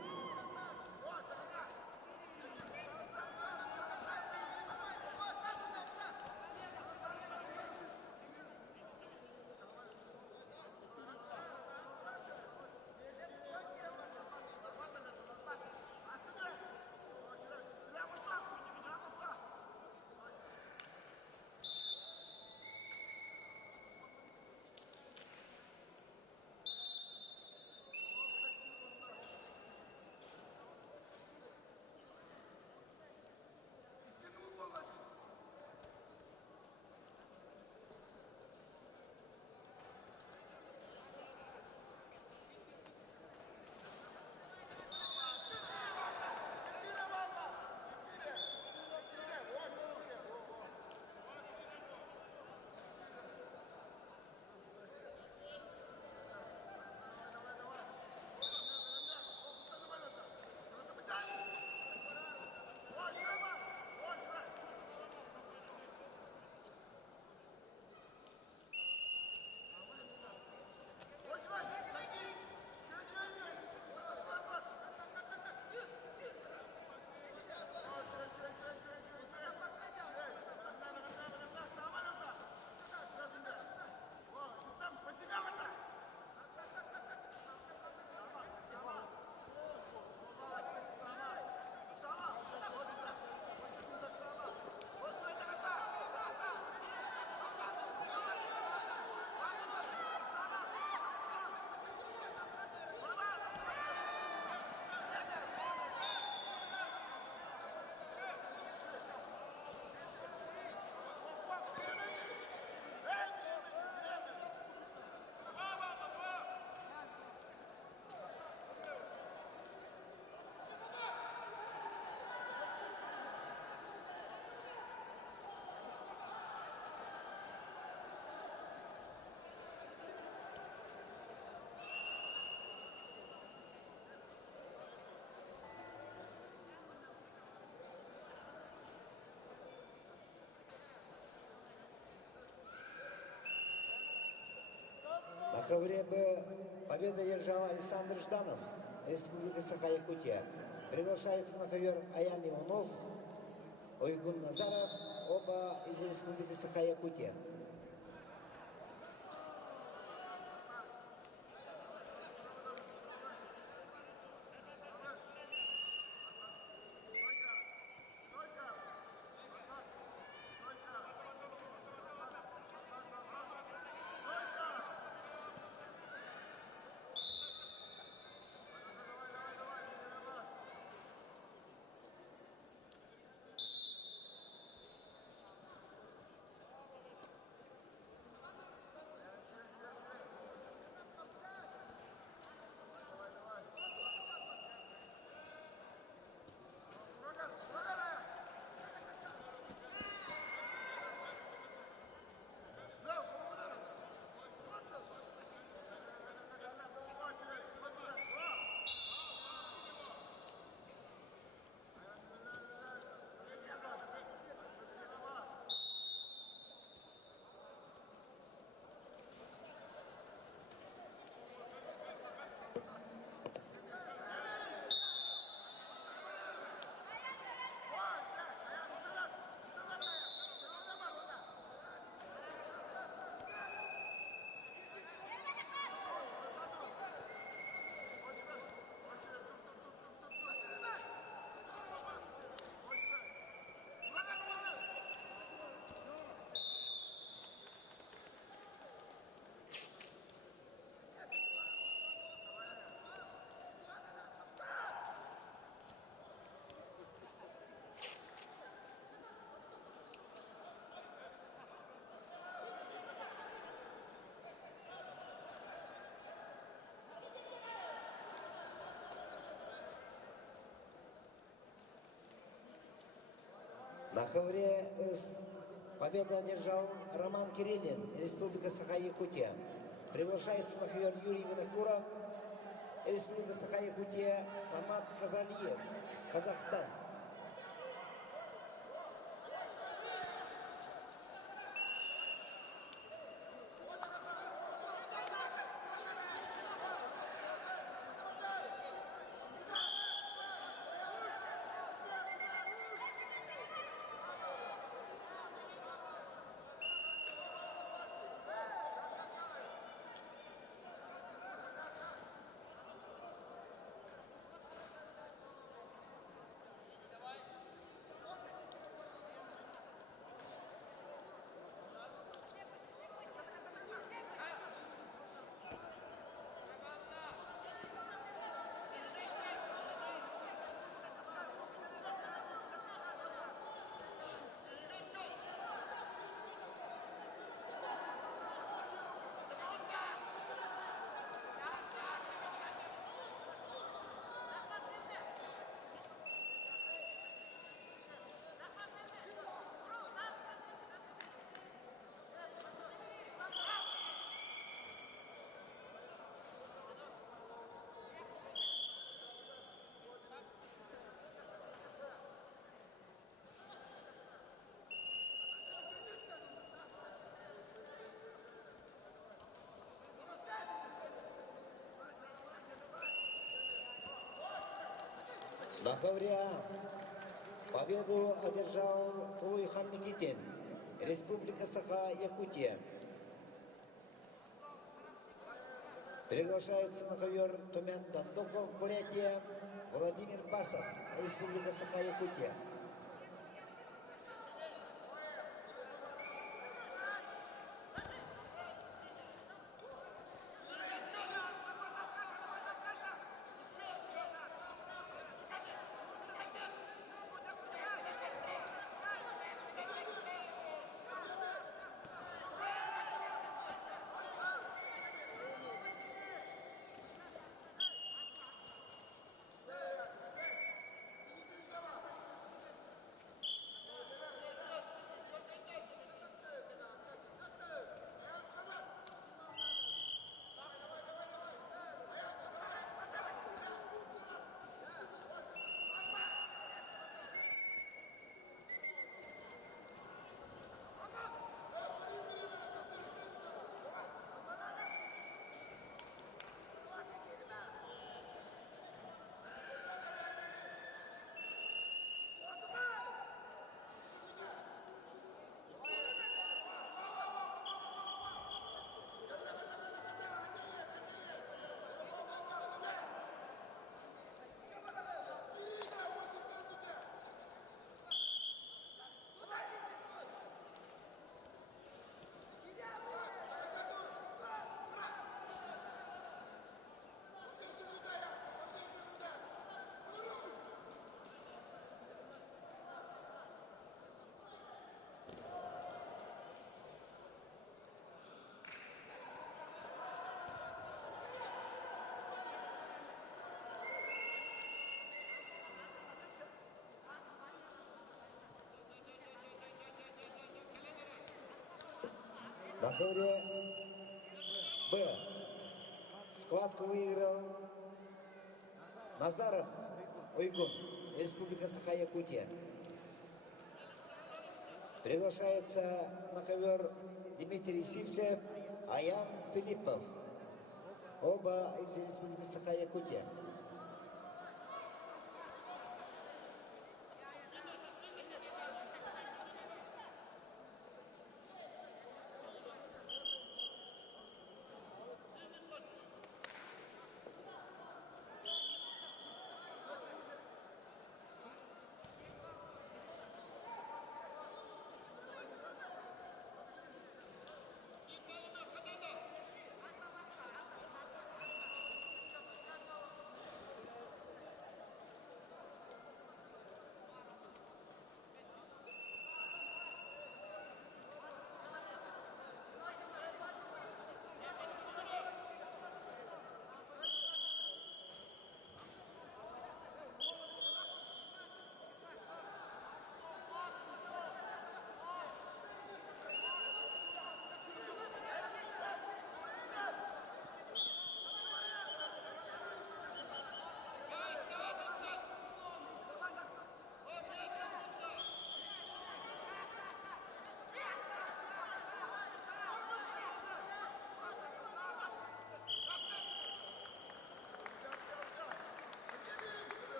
ковре Б победу одержал Александр Жданов, Республика Саха-Якутия. Приглашается на ковер Аян Иванов, Ойгун Назаров, оба из Республики Саха-Якутия. На ковре С победу одержал Роман Кириллин, Республика Саха-Якутия. Приглашается на ковер Юрий Винокуров, Республика Саха-Якутия, Самат Казалиев, Казахстан. На ковре победу одержал Тулуйхан Никитин, Республика Саха-Якутия. Приглашаются на ковер Тумян Дандоков, Бурятия, Владимир Басов, Республика Саха-Якутия. На ковре Б. Схватку выиграл Назаров Ойгун, Республика Саха-Якутия. Приглашается на ковер Дмитрий Сивцев, Аян Филиппов. Оба из Республики Саха-Якутия.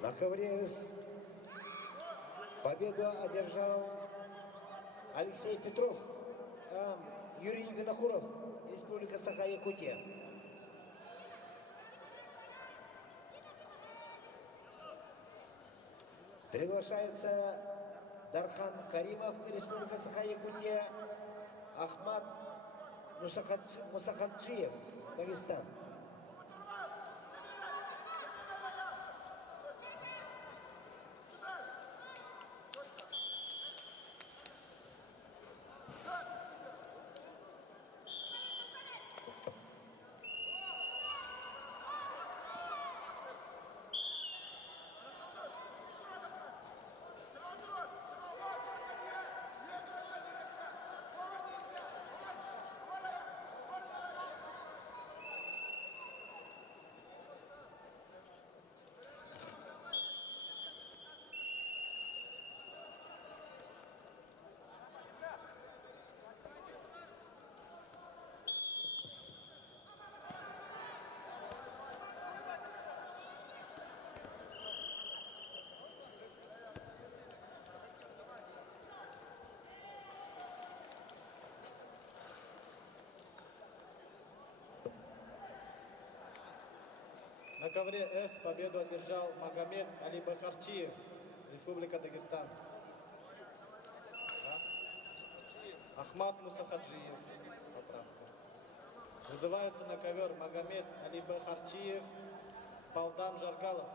На ковре С победу одержал Алексей Петров, Юрий Винокуров, Республика Саха-Якутия. Приглашается Дархан Каримов, Республика Саха-Якутия, Ахмад Мусахаджиев, Дагестан. На ковре С победу одержал Магомед Алибахарчиев, Республика Дагестан. Ахмад Мусахаджиев, поправка. Вызывается на ковер Магомед Алибахарчиев, Балдан Жаргалов.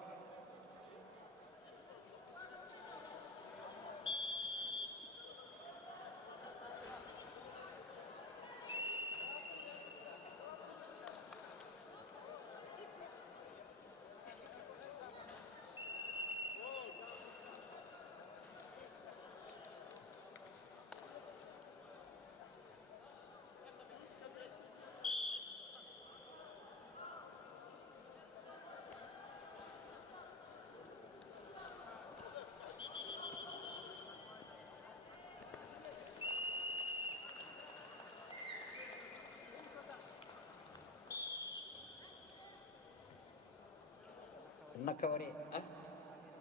На ковре А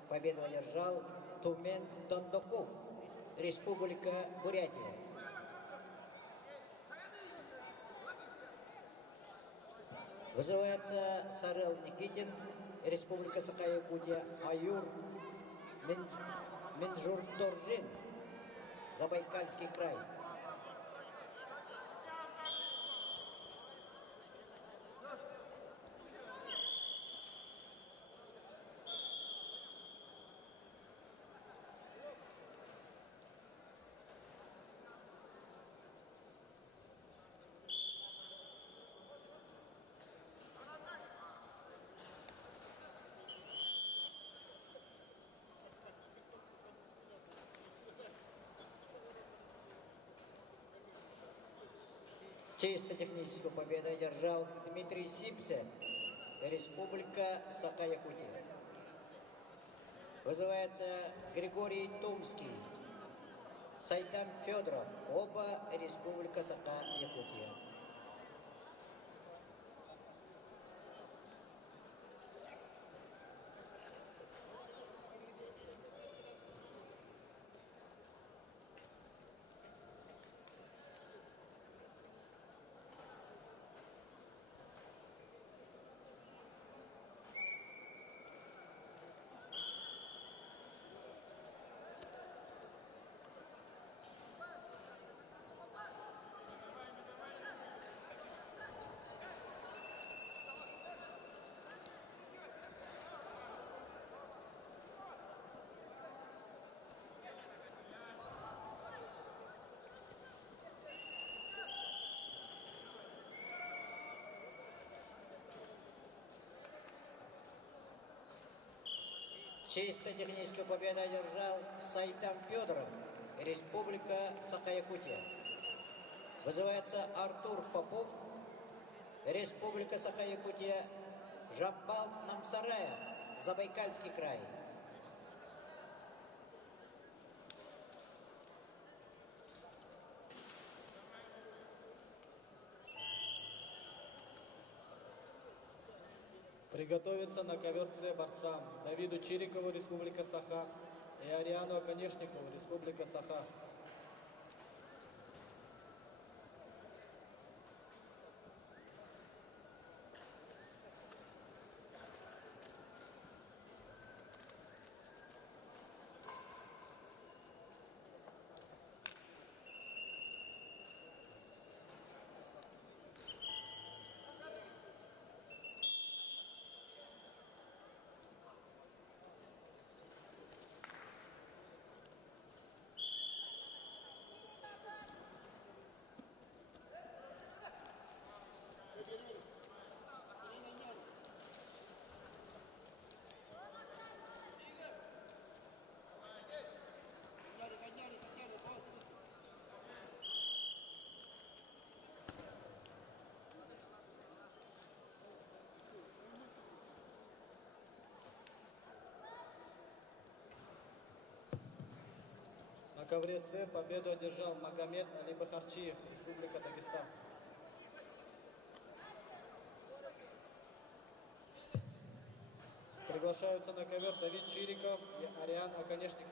победу одержал Тумен Дондоков, Республика Бурятия. Вызывается Сарел Никитин, Республика Саха-Якутия, Аюр Минджурдоржин, Забайкальский край. Чисто техническую победу одержал Дмитрий Сипсе, Республика Саха-Якутия. Вызывается Григорий Тумский, Сайтам Федоров, оба Республика Саха-Якутия. Чисто техническую победу одержал Сайтам Федоров, Республика Саха-Якутия. Вызывается Артур Попов, Республика Саха-Якутия, Жамбал Намсараев, Забайкальский край. Приготовиться на ковер С борцам Давиду Чирикову, Республика Саха, и Ариану Оконешникову, Республика Саха. На ковре С победу одержал Магомед Али Бахарчиев, Республика Дагестан. Приглашаются на ковер Давид Чириков и Ариан Оконешников.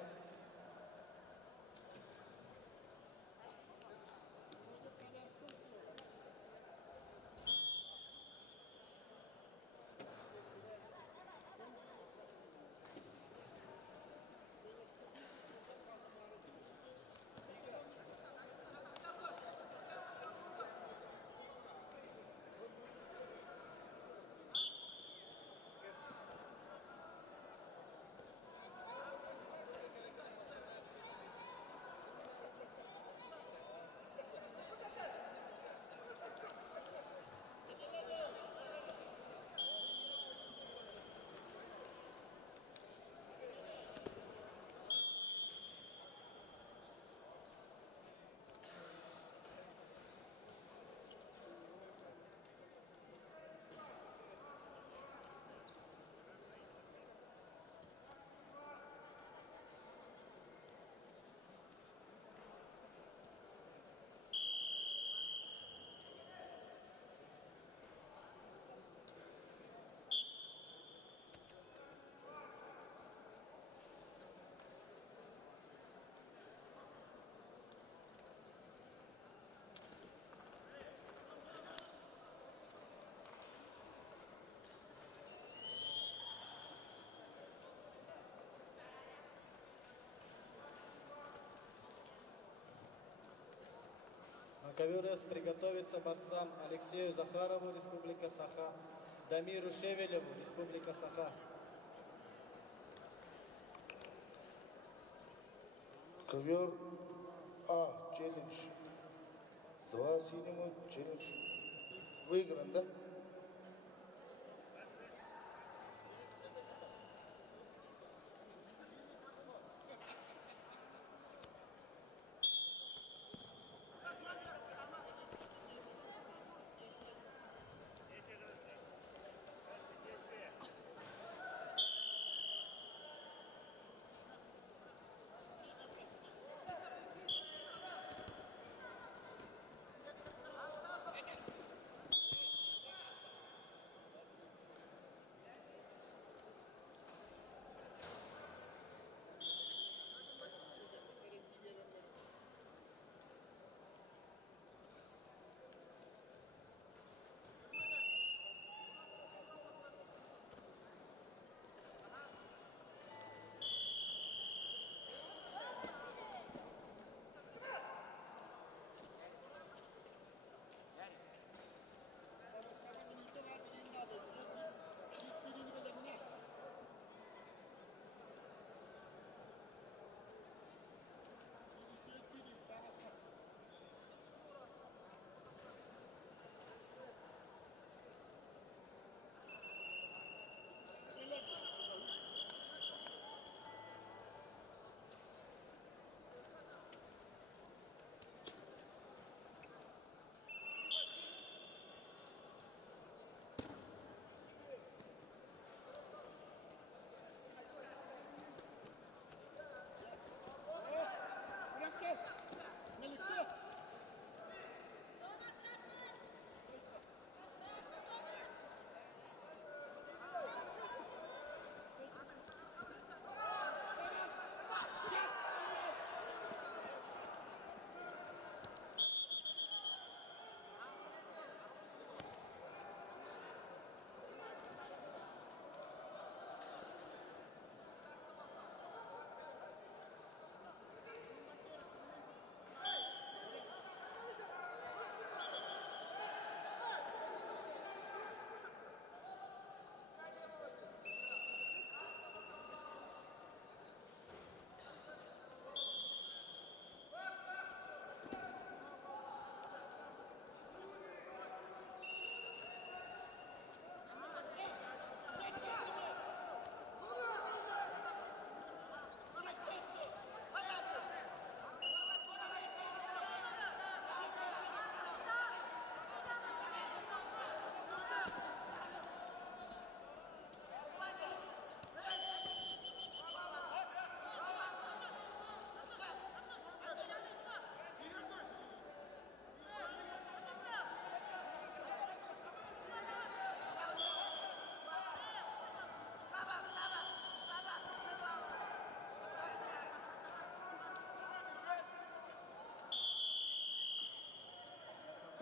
На ковер С приготовиться борцам Алексею Захарову, Республика Саха, Дамиру Шевелеву, Республика Саха. Ковер А, челлендж. 2 синему, челлендж выигран, да?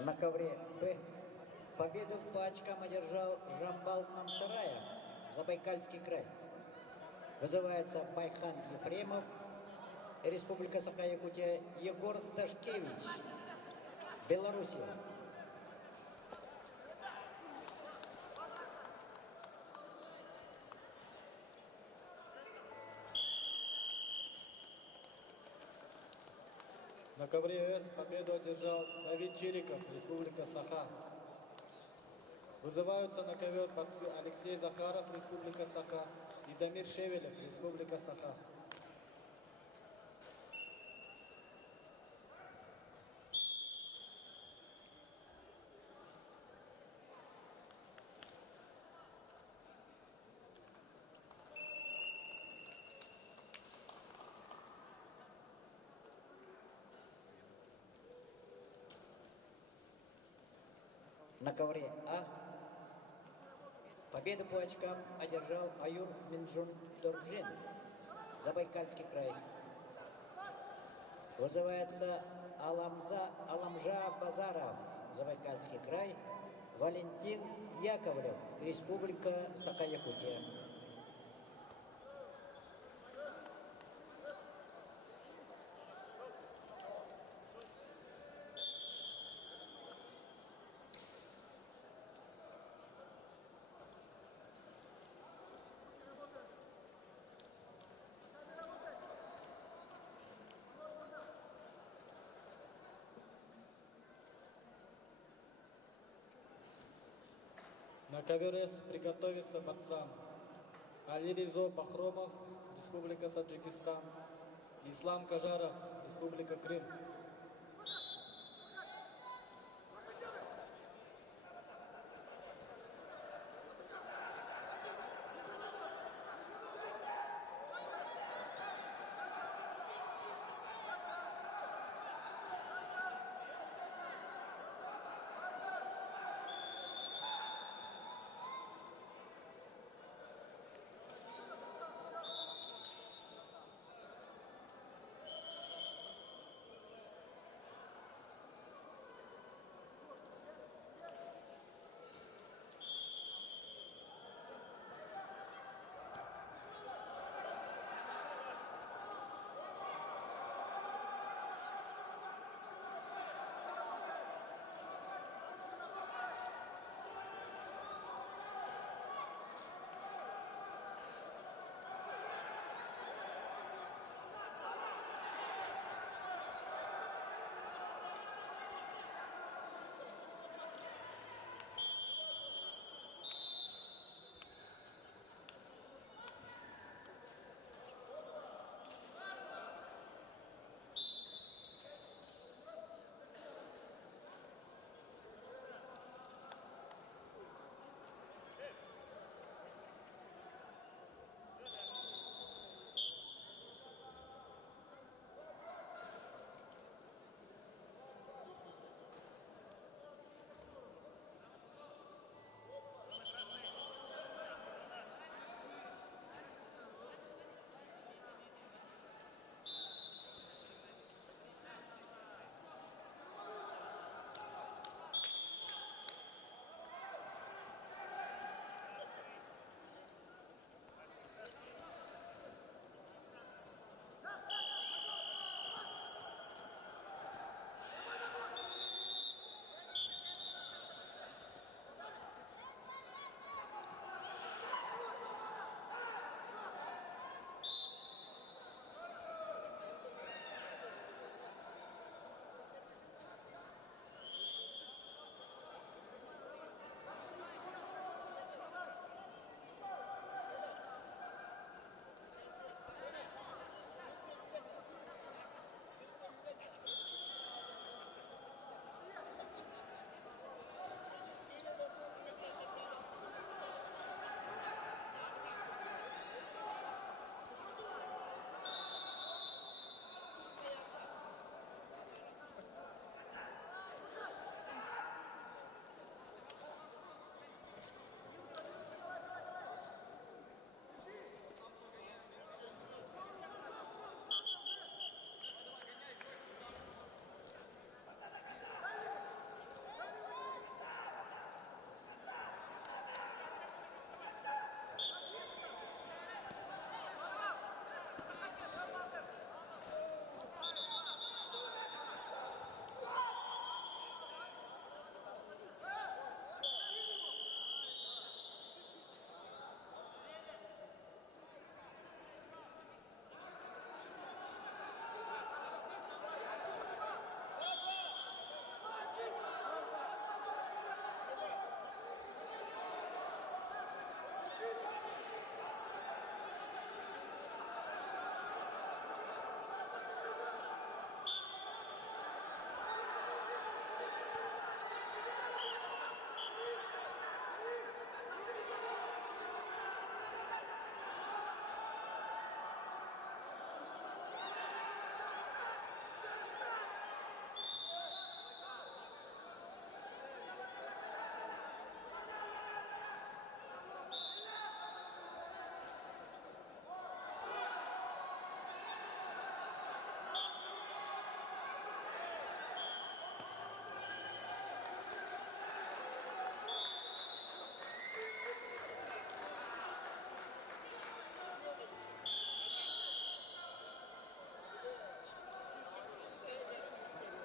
На ковре Б победу по очкам одержал Жамбал Намсарая, Забайкальский край. Вызывается Байхан Ефремов, Республика Саха-Якутия, Егор Ташкевич, Белоруссия. На ковре С победу одержал Давид Чириков, Республика Саха. Вызываются на ковер борцы Алексей Захаров, Республика Саха, и Дамир Шевелев, Республика Саха. На ковре А победу по очкам одержал Аюр Минджун Дорджин, Забайкальский край. Вызывается Аламжа Базаров, Забайкальский край, Валентин Яковлев, Республика Саха-Якутия. На ковер С приготовиться борцам Алиризо Бахромов, Республика Таджикистан, Ислам Кажаров, Республика Крым.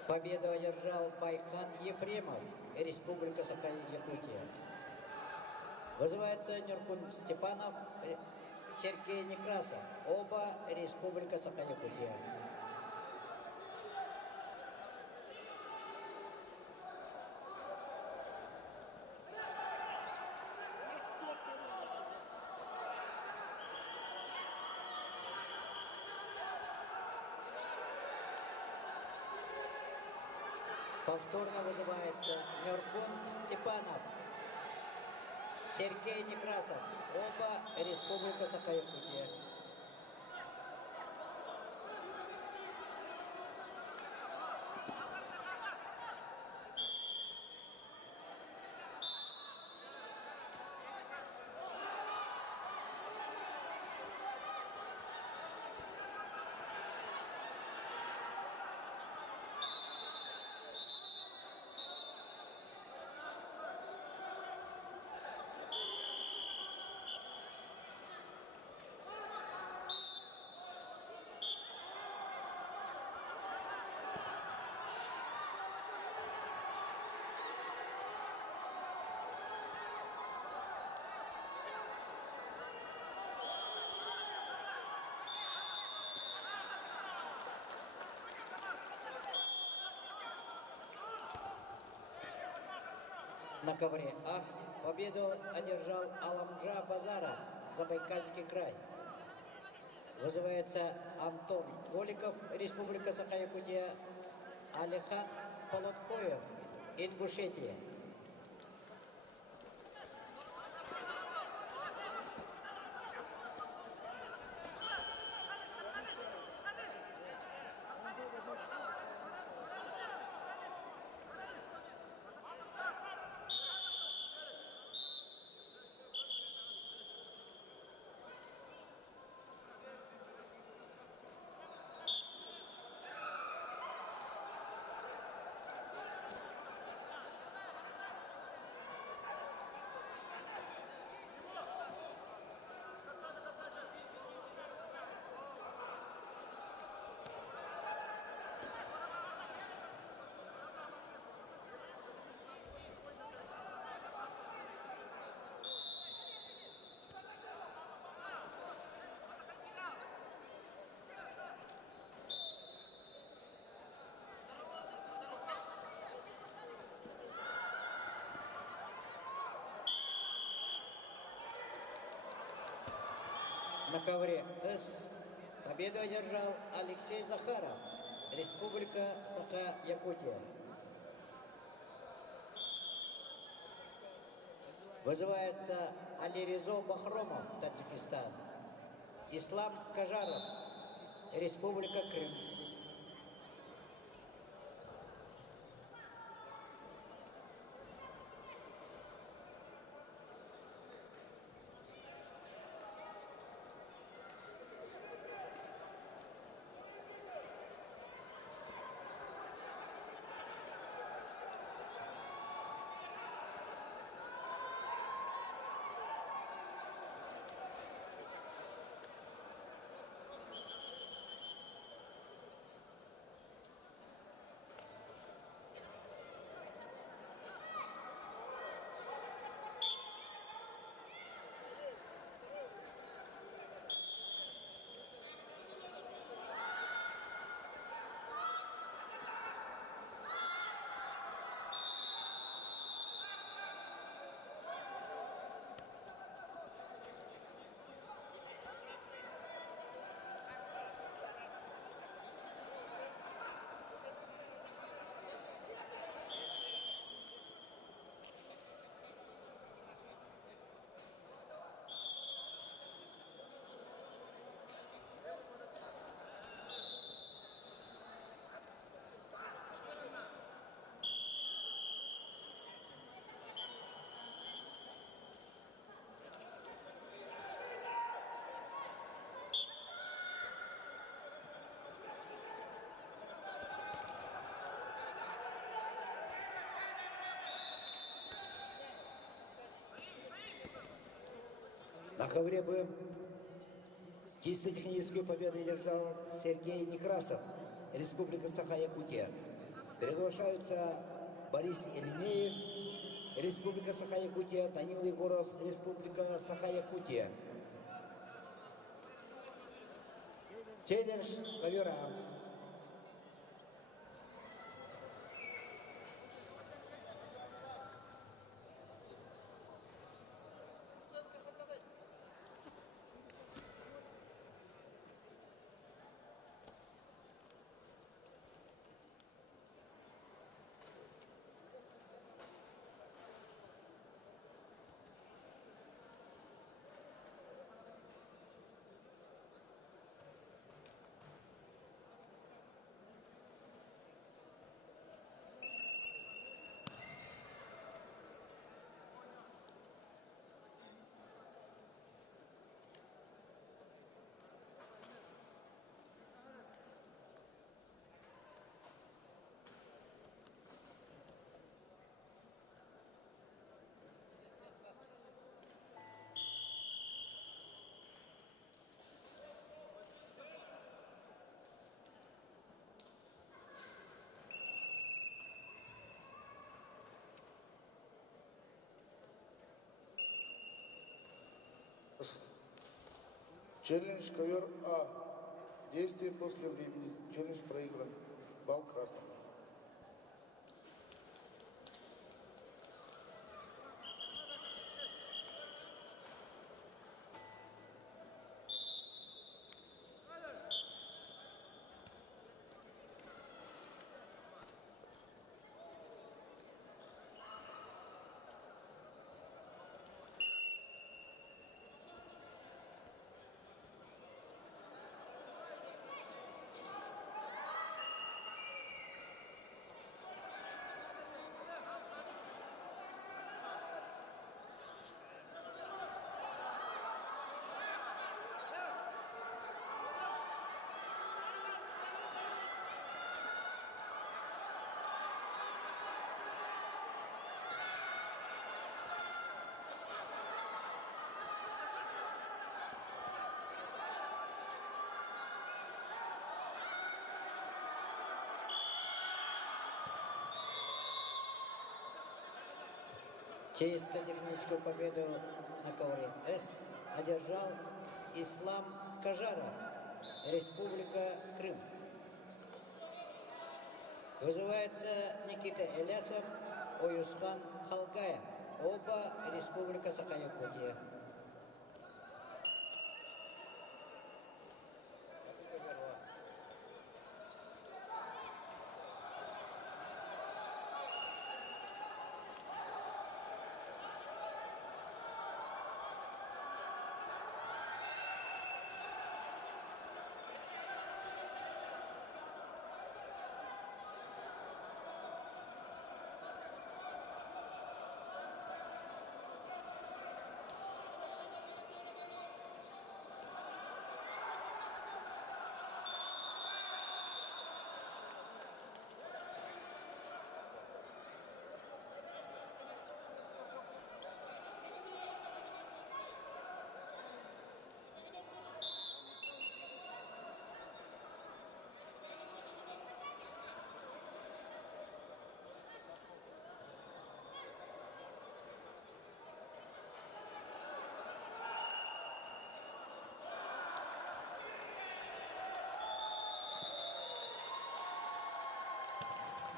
Победу одержал Байхан Ефремов, Республика Саха-Якутия. Вызывается Нюркун Степанов, Сергей Некрасов, оба Республика Саха-Якутия. Повторно вызывается Нюркун Степанов, Сергей Некрасов, оба Республика Саха-Якутия. На ковре А победу одержал Аламджа Базара, Забайкальский край. Вызывается Антон Голиков, Республика Саха-Якутия, Алихан Полоткоев, Ингушетия. На ковре С победу одержал Алексей Захаров, Республика Саха-Якутия. Вызывается Алиризо Бахромов, Таджикистан. Ислам Кажаров, Республика Крым. На ковре Б чисто техническую победу одержал Сергей Некрасов, Республика Саха-Якутия. Приглашаются Борис Иринеев, Республика Саха-Якутия, Данил Егоров, Республика Саха-Якутия. Челлендж ковера. Челлендж ковер А. Действие после времени. Челлендж проигран. Балл красному. Чисто техническую победу на ковре С одержал Ислам Кажаров, Республика Крым. Вызывается Никита Элясов, Оюсхан Халгаев, оба Республика Саха-Якутия.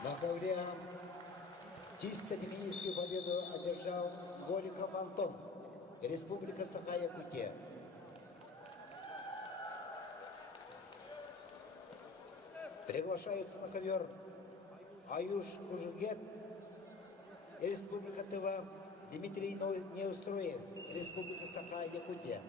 На ковре чисто техническую победу одержал Голиков Антон, Республика Саха-Якутия. Приглашаются на ковер Аюш Кужугет, Республика Тыва, Дмитрий Неустроев, Республика Саха-Якутия.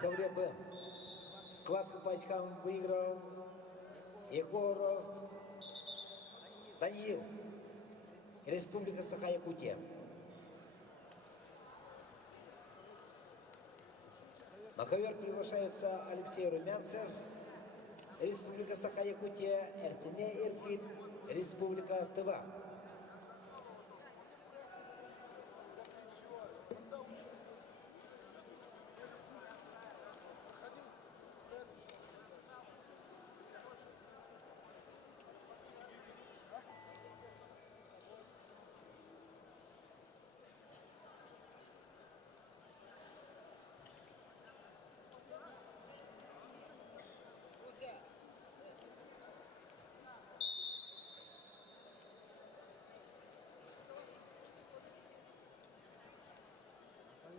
хавре Б. Схватку по очкам выиграл Егоров Даниил, Республика Саха-Якутия. На ковер приглашаются Алексей Румянцев, Республика Саха-Якутия, Эртене Иркин, Республика Тыва.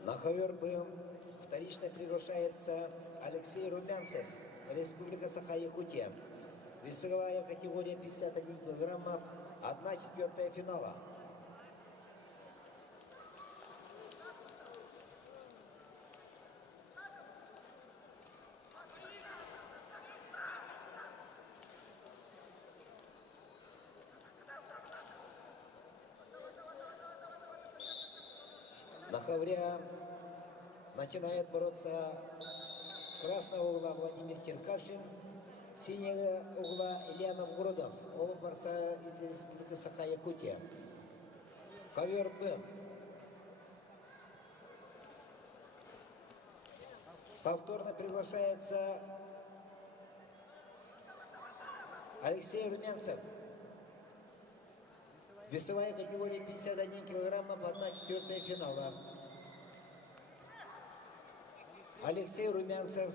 На ковер Б вторично приглашается Алексей Румянцев, Республика Саха-Якутия. Весовая категория 51 килограммов, 1/4 финала. На ковре начинает бороться с красного угла Владимир Черкашин, с синего угла Илья Новгородов, оба борца из Республики Саха-Якутия. Ковер Б. Повторно приглашается Алексей Румянцев. Весовая категория 51 килограммов, 1/4 финала. Алексей Румянцев.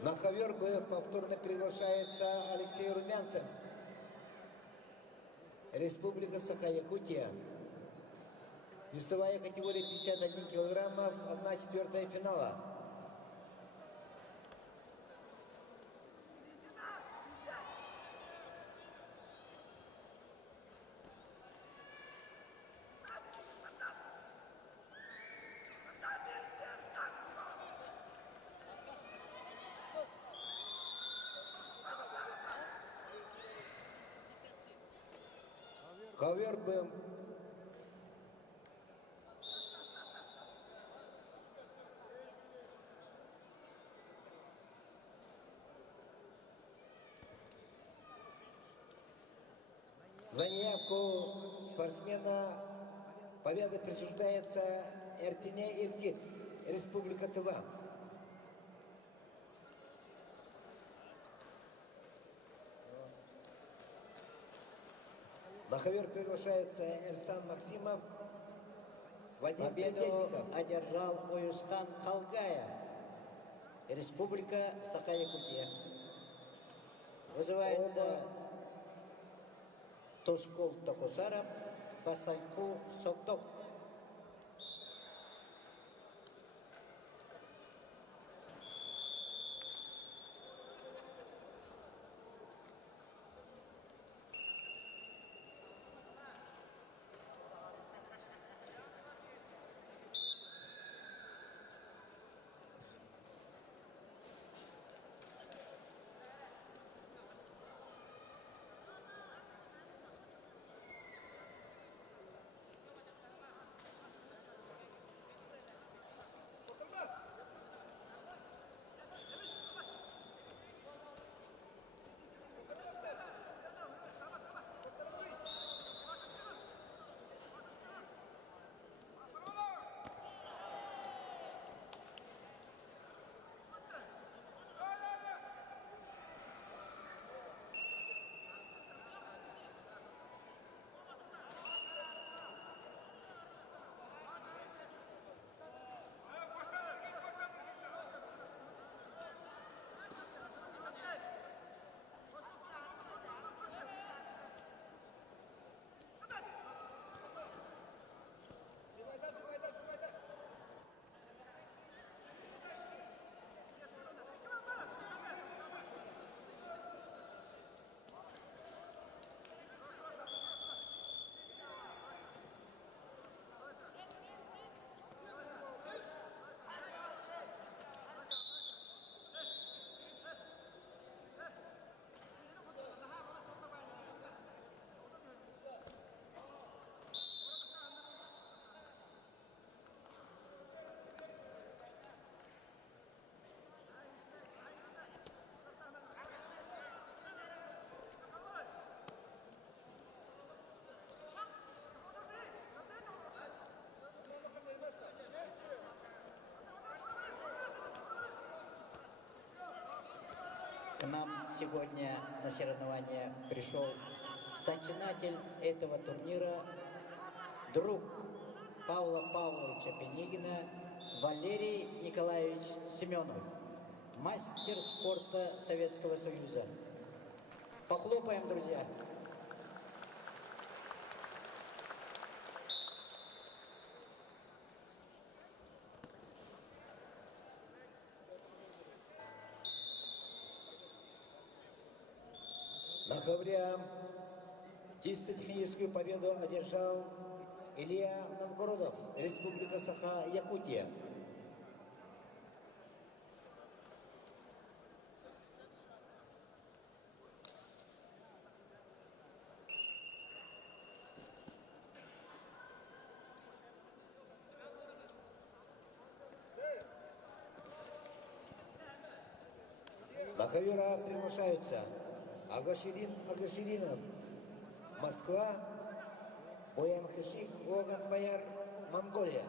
На ковер Б повторно приглашается Алексей Румянцев, Республика Саха-Якутия. Весовая категория 51 килограммов, 1/4 финала. Ковер Б. За неявку спортсмена победа присуждается Эртене Иргит, Республика Тыва. На ковер приглашается Эрсан Максимов, Вадим Победу Колесников. одержал Оюскан Халгая, Республика Саха-Якутия. Вызывается Тускул Токусара, Басайку Сокдок. сегодня на соревнования пришел сочинатель этого турнира, друг Павла Павловича Пенигина, Валерий Николаевич Семенов, мастер спорта Советского Союза. Похлопаем, друзья. На ковре чисто техническую победу одержал Илья Новгородов, Республика Саха-Якутия. На ковера приглашаются Агаширинов, Москва, Боян Хышик, Логан Бояр, Монголия.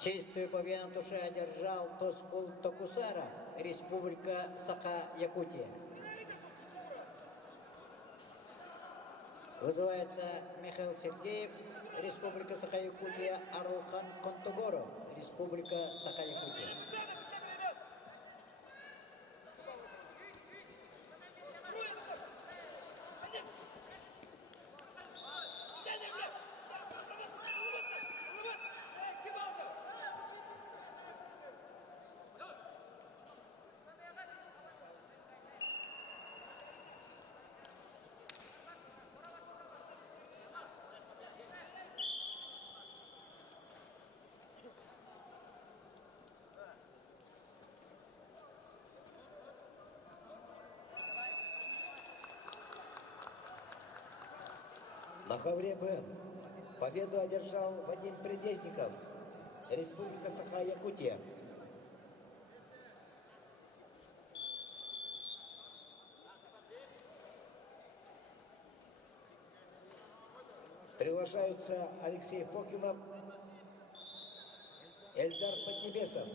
Чистую победу на туше одержал Тоскул Токусара, Республика Саха-Якутия. Вызывается Михаил Сергеев, Республика Саха-Якутия, Арлхан Контугоров, Республика Саха-Якутия. На ковре Б победу одержал Вадим Предезников, Республика Саха-Якутия. Приглашаются Алексей Фокинов, Эльдар Поднебесов,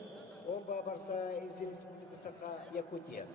оба борца из Республики Саха-Якутия.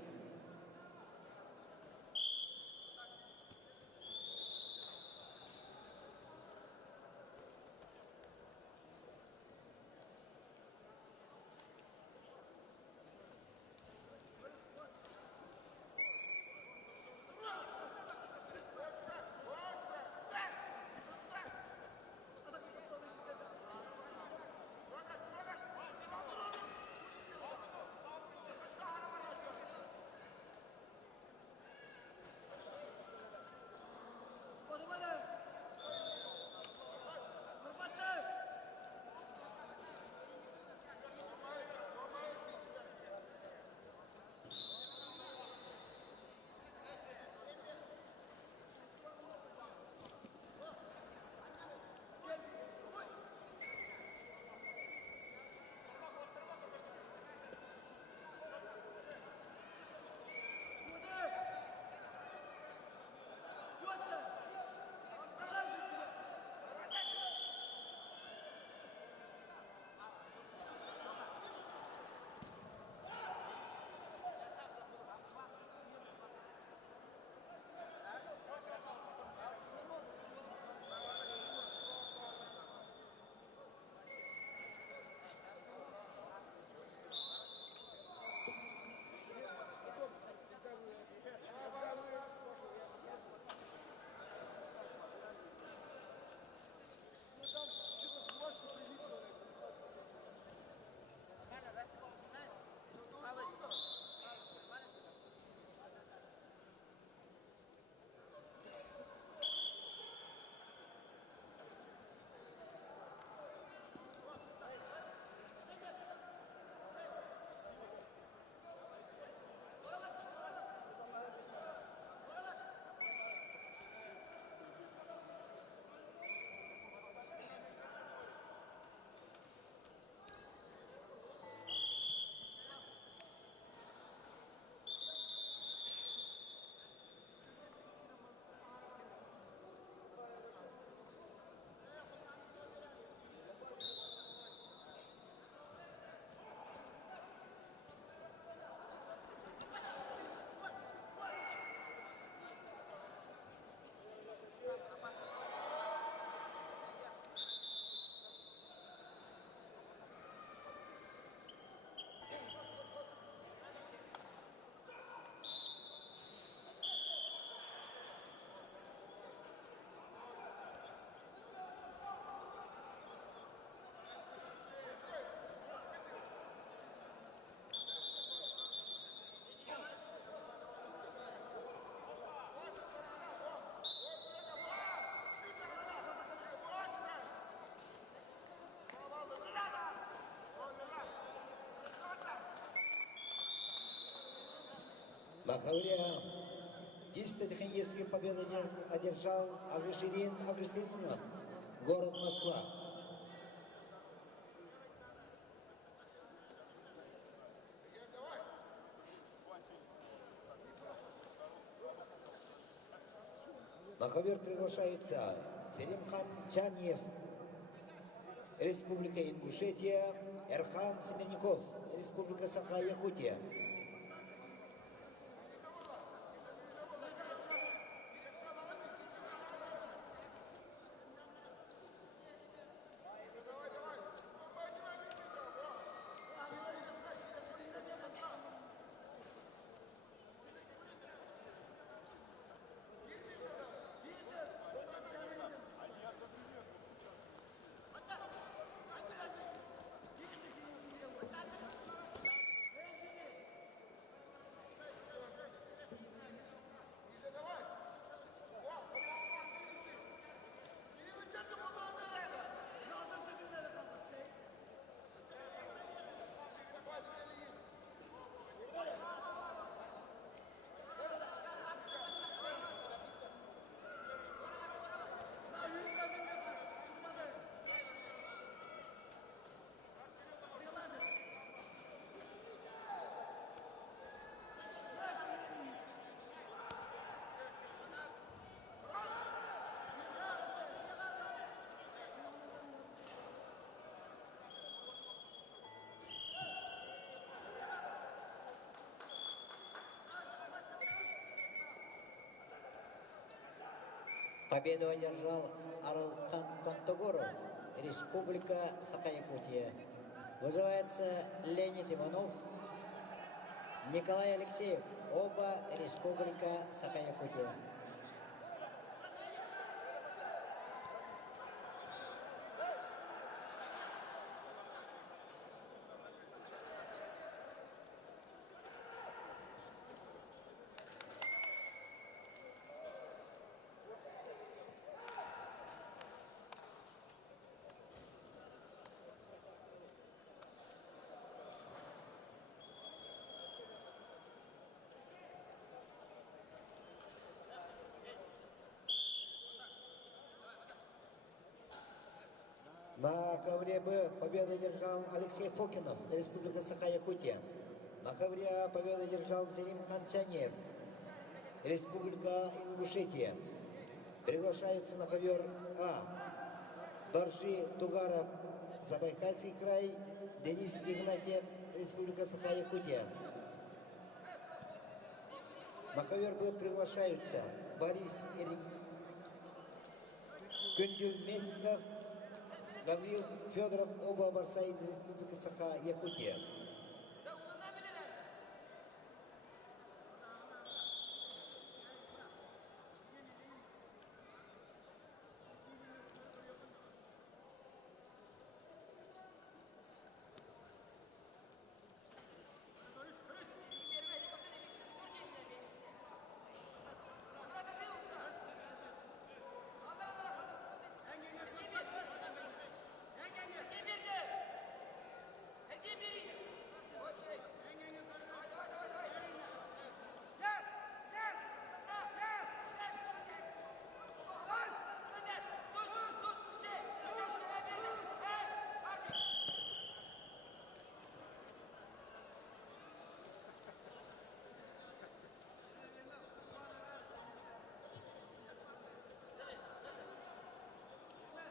На ковре чисто техническую победу одержал Агаширин Агаширинов, город Москва. На ковер приглашаются Селимхан Чаньев, Республика Ингушетия, Эрхан Семенников, Республика Саха-Якутия. Победу одержал Аралхан Контогоров, Республика Саха-Якутия. Вызывается Леонид Иванов, Николай Алексеев, оба Республика Саха-Якутия. На ковре Б победу одержал Алексей Фокинов, Республика Саха-Якутия. На ковре А победу одержал Селимхан Чаньев, Республика Ингушетия. Приглашаются на ковер А Дарши Тугаров, Забайкальский край, Денис Игнатьев, Республика Саха-Якутия. На ковер Б приглашаются Борис Кюндюль-Местников, Гаврил Федоров, оба борца из Республики Саха-Якутия.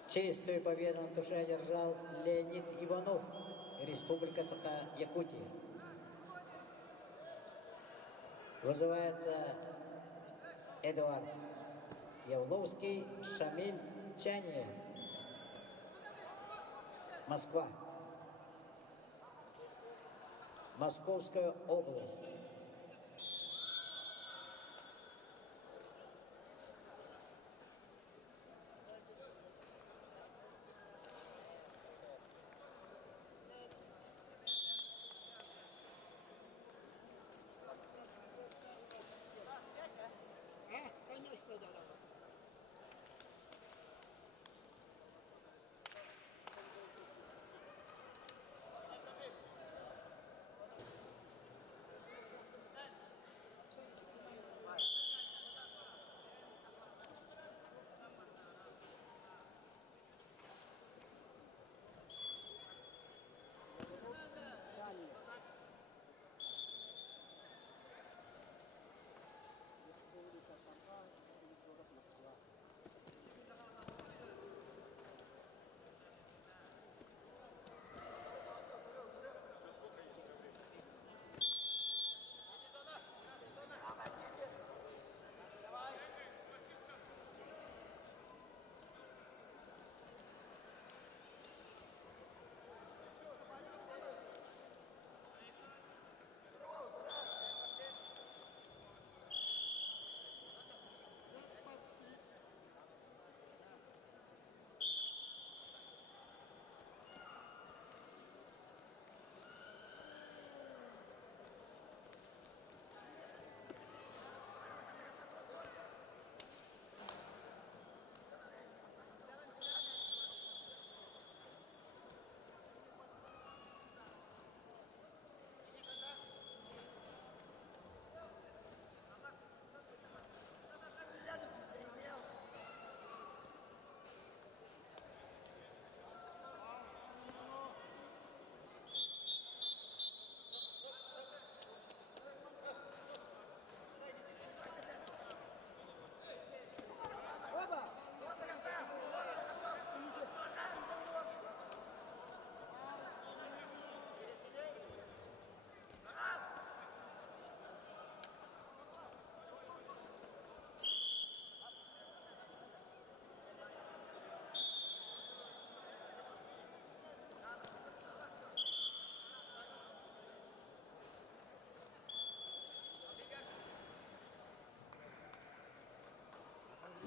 Чистую победу на туше одержал Леонид Иванов, Республика Саха-Якутия. Вызывается Эдуард Явловский, Шамиль Чаньев, Москва, Московская область.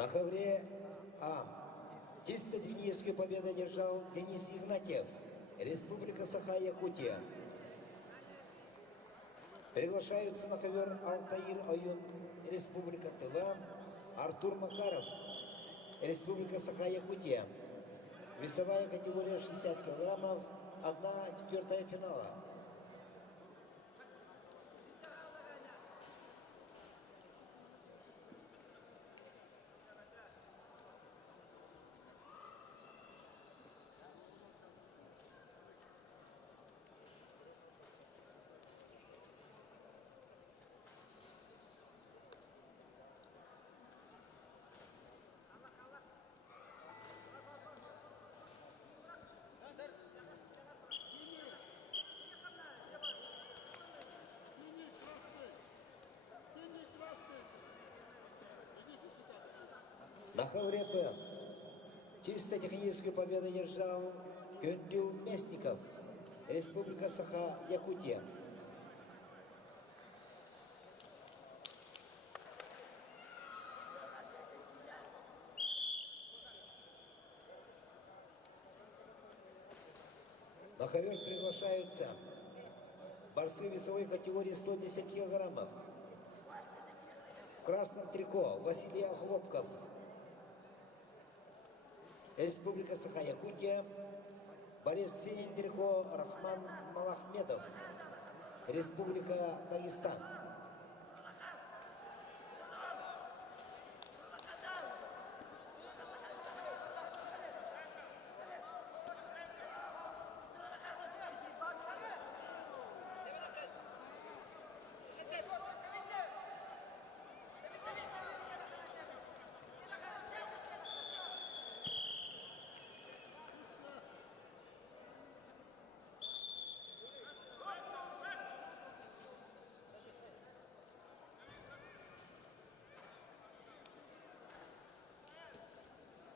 На ковре А. Чисто техническую победу одержал Денис Игнатьев, Республика Саха-Якутия. Приглашаются на ковер Алтаир Аюн, Республика Тыва, Артур Макаров, Республика Саха-Якутия. Весовая категория 60 килограммов, 1/4 финала. На ковре Б. Чисто техническую победу одержал Гюндил Местников, Республика Саха-Якутия. На ковер приглашаются борцы весовой категории 110 килограммов. В красном трико Василий Хлопков, Республика Саха-Якутия. Борец в синем трико Рахман Малахметов, Республика Дагестан.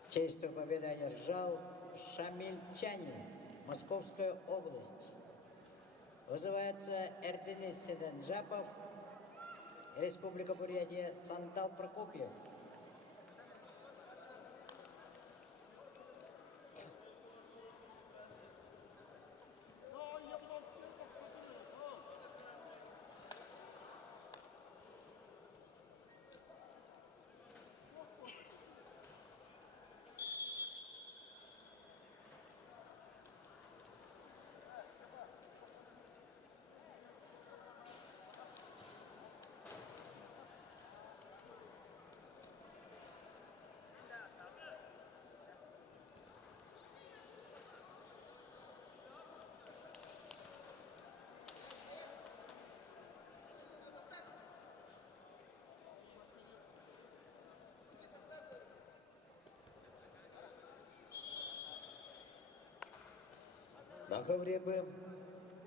Честью победы одержал Шамильчанин, Московская область. Вызывается Эрденис Седенджапов, Республика Бурятия, Сандал Прокопьев. На ковре Б.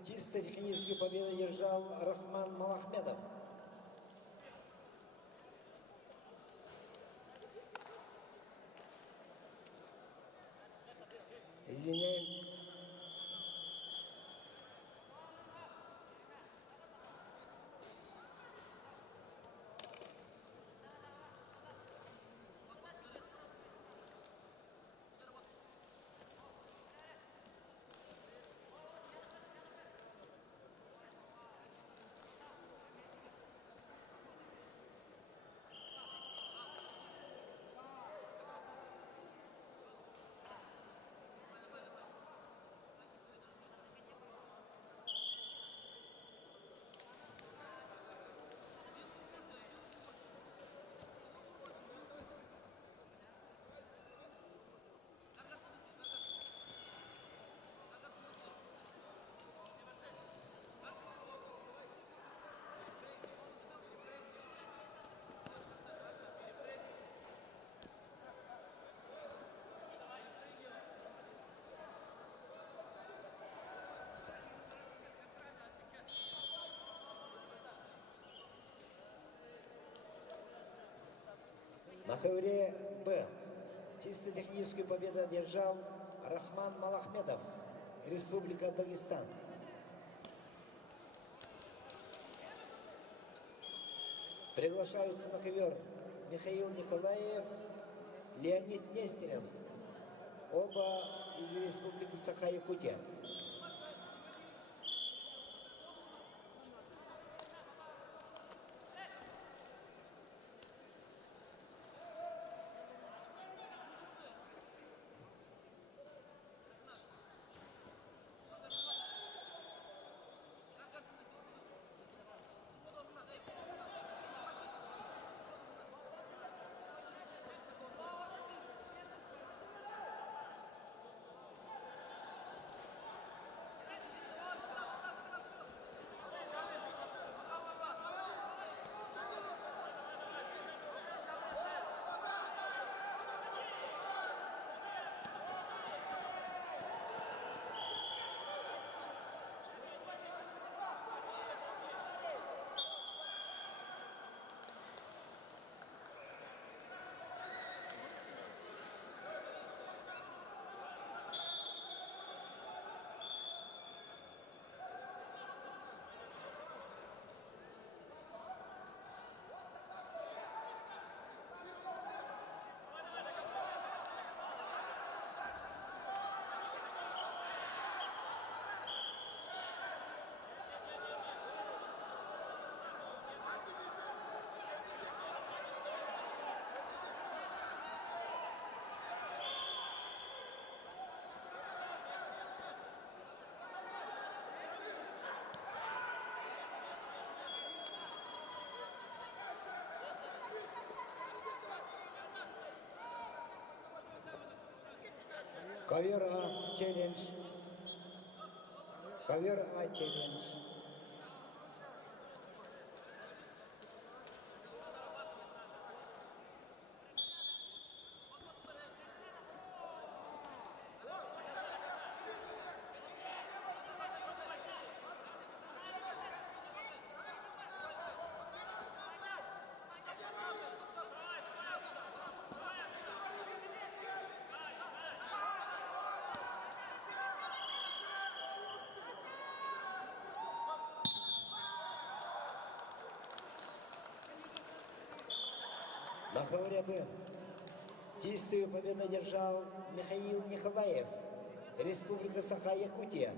Чисто техническую победу одержал Рахман Малахметов. Извиняем. На ковре Б. Чисто техническую победу одержал Рахман Малахметов, Республика Дагестан. Приглашаются на ковер Михаил Николаев, Леонид Нестеров, оба из Республики Саха-Якутия. Ковер А челлендж. Ковер А челлендж. На ковре Б чистую победу одержал Михаил Николаев, Республика Саха-Якутия.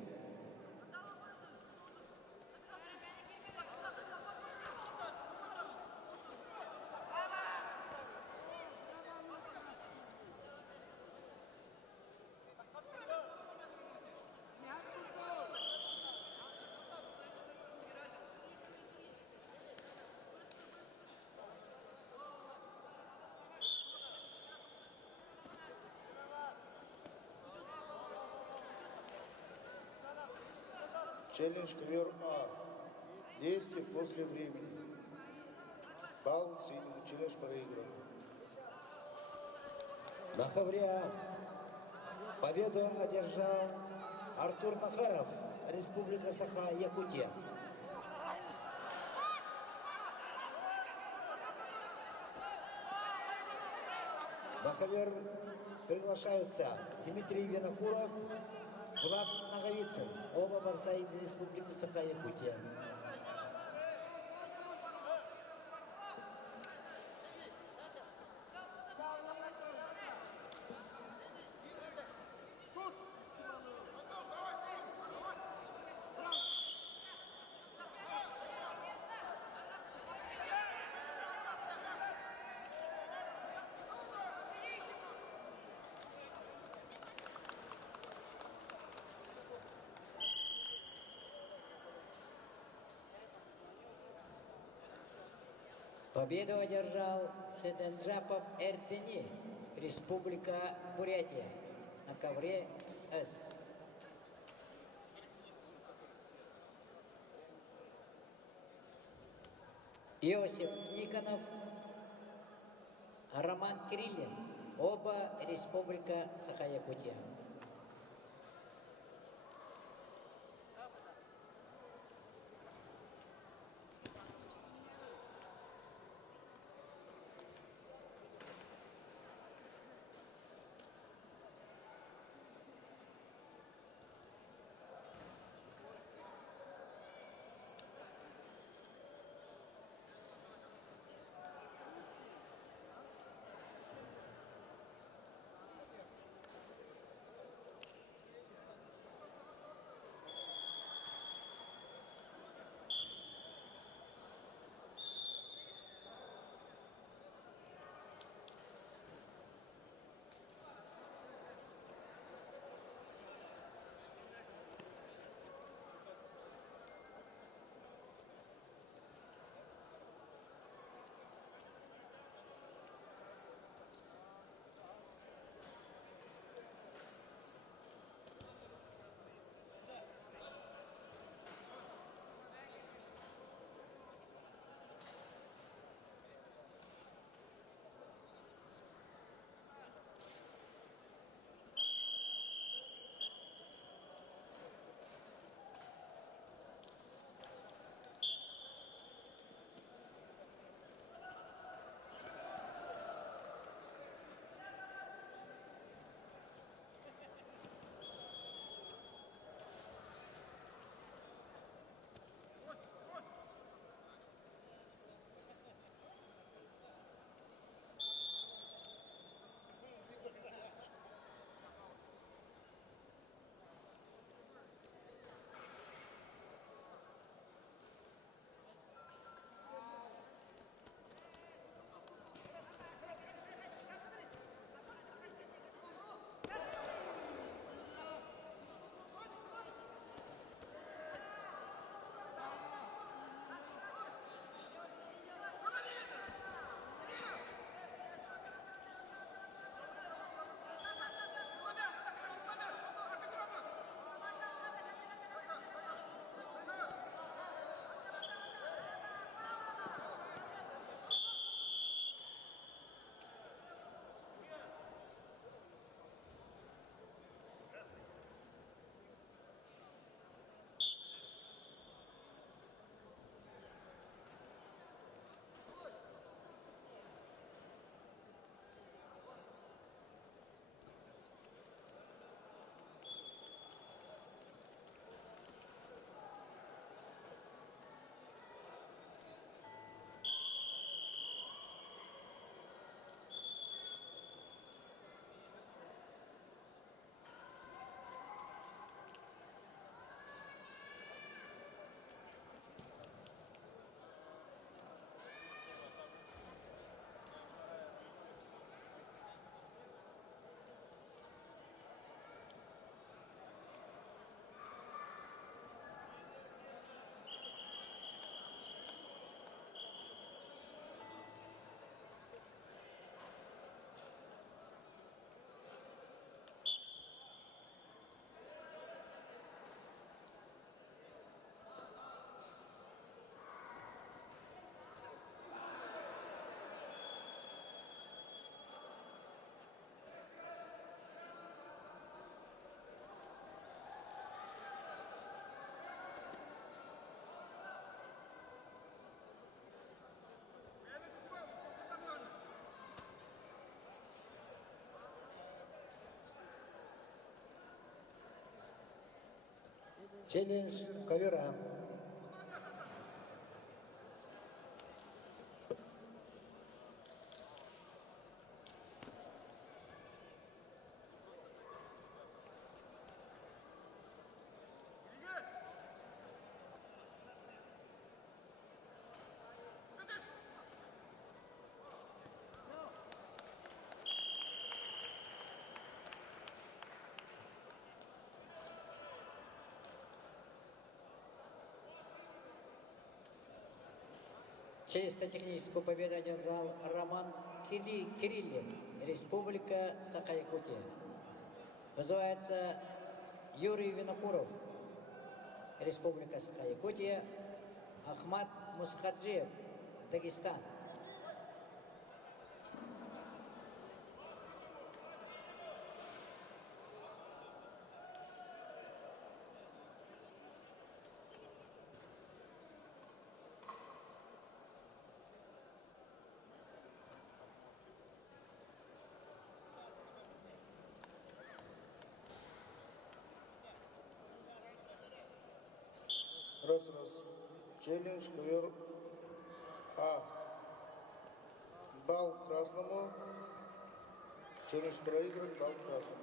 Челлендж ковер А. Действие после времени. Балл синему. Челлендж проигран. На ковре А победу одержал Артур Макаров, Республика Саха-Якутия. На ковер приглашаются Дмитрий Винокуров, Влад Наговицын, оба борца из Республики Саха-Якутия. Победу одержал Седенджапов Эртени, Республика Бурятия, на ковре С. Иосиф Никонов, Роман Кириллин, оба Республика Саха-Якутия. Челлендж ковера. Чисто техническую победу одержал Роман Кириллин, Республика Саха-Якутия. Вызывается Юрий Винокуров, Республика Саха-Якутия. Ахмат Мусхаджиев, Дагестан. Раз. Челлендж ковер А. Балл красному. Челлендж проигран, балл красному.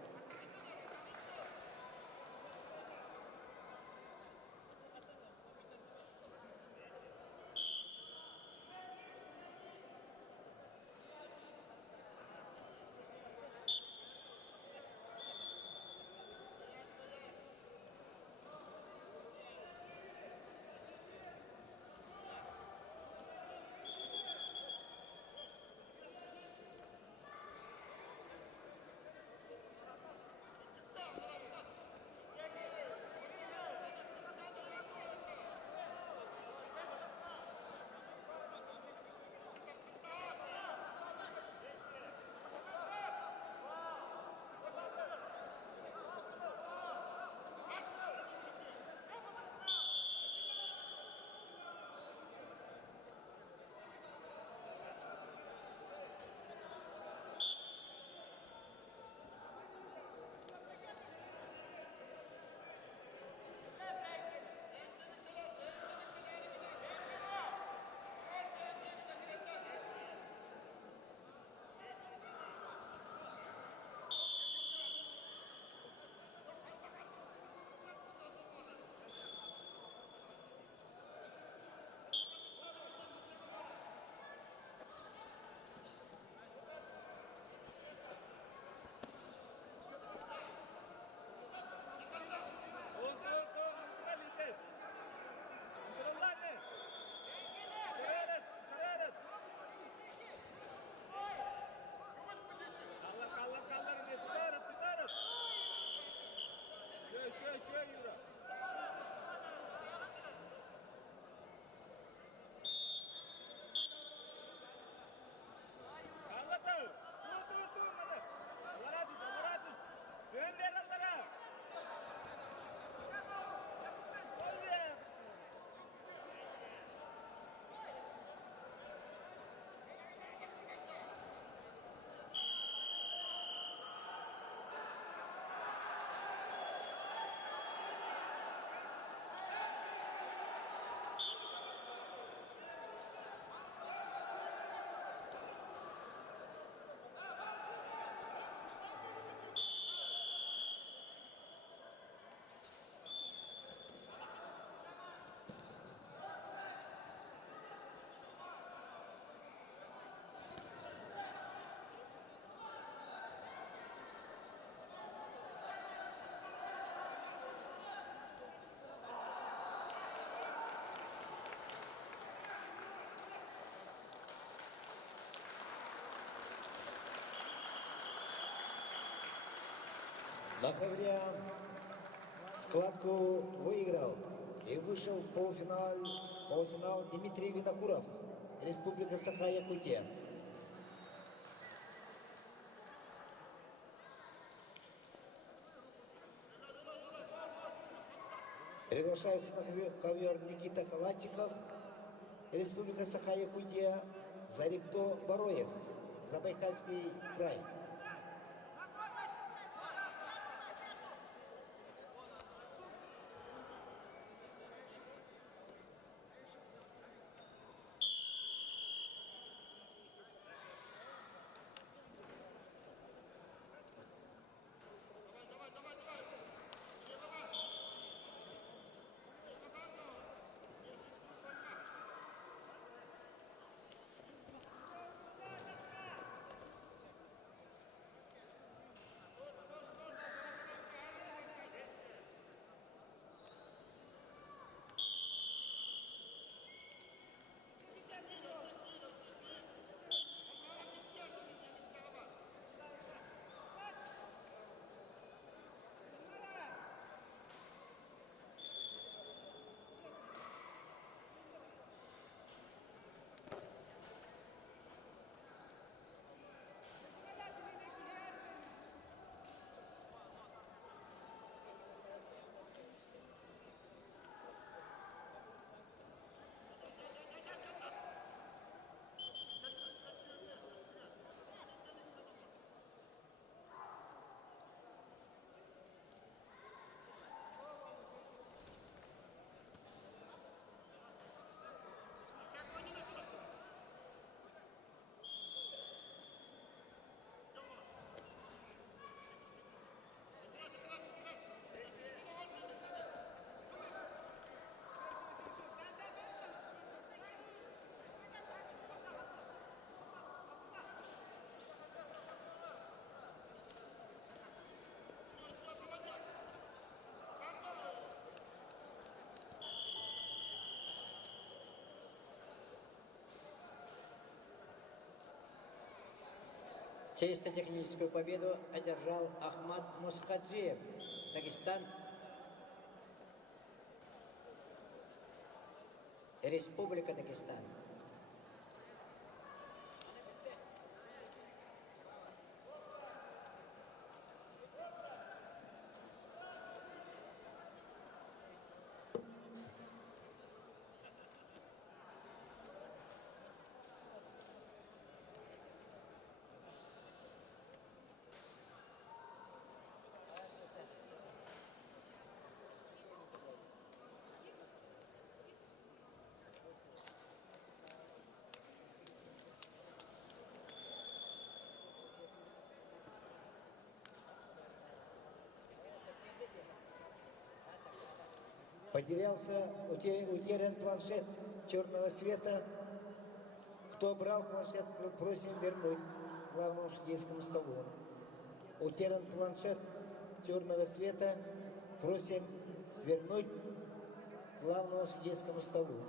Лахаврян складку выиграл и вышел в полуфинал Дмитрий Винокуров, Республика Саха-Якутия. Приглашаются на ковер Никита Калатчиков, Республика Саха-Якутия, Зарихто Бароев, Забайкальский край. Чисто техническую победу одержал Ахмад Мусхаджиев, Дагестан, Республика Дагестан. Потерялся, утерян планшет черного цвета. Кто брал планшет, просим вернуть главному судейскому столу. Утерян планшет черного цвета, просим вернуть главному судейскому столу.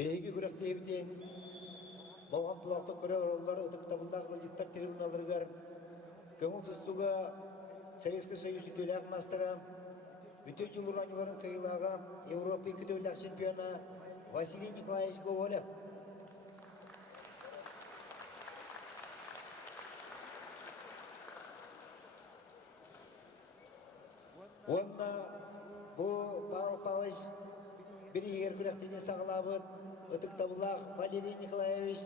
Бейги күрәктәйбетен, болған тұлақты көрер олар ұтықтабында қылжыттар трибуналарығар, көңіл тұстуға Советский Союз үтөләк мастера, үтө жылураныларын қиылаға Европа үтөләк чемпиона Василий Николаевич Гоголев. Онда бұл Павел Павлович bir yer kürektiğini sağlabıt, Itıktабылақ Валерий Николаевич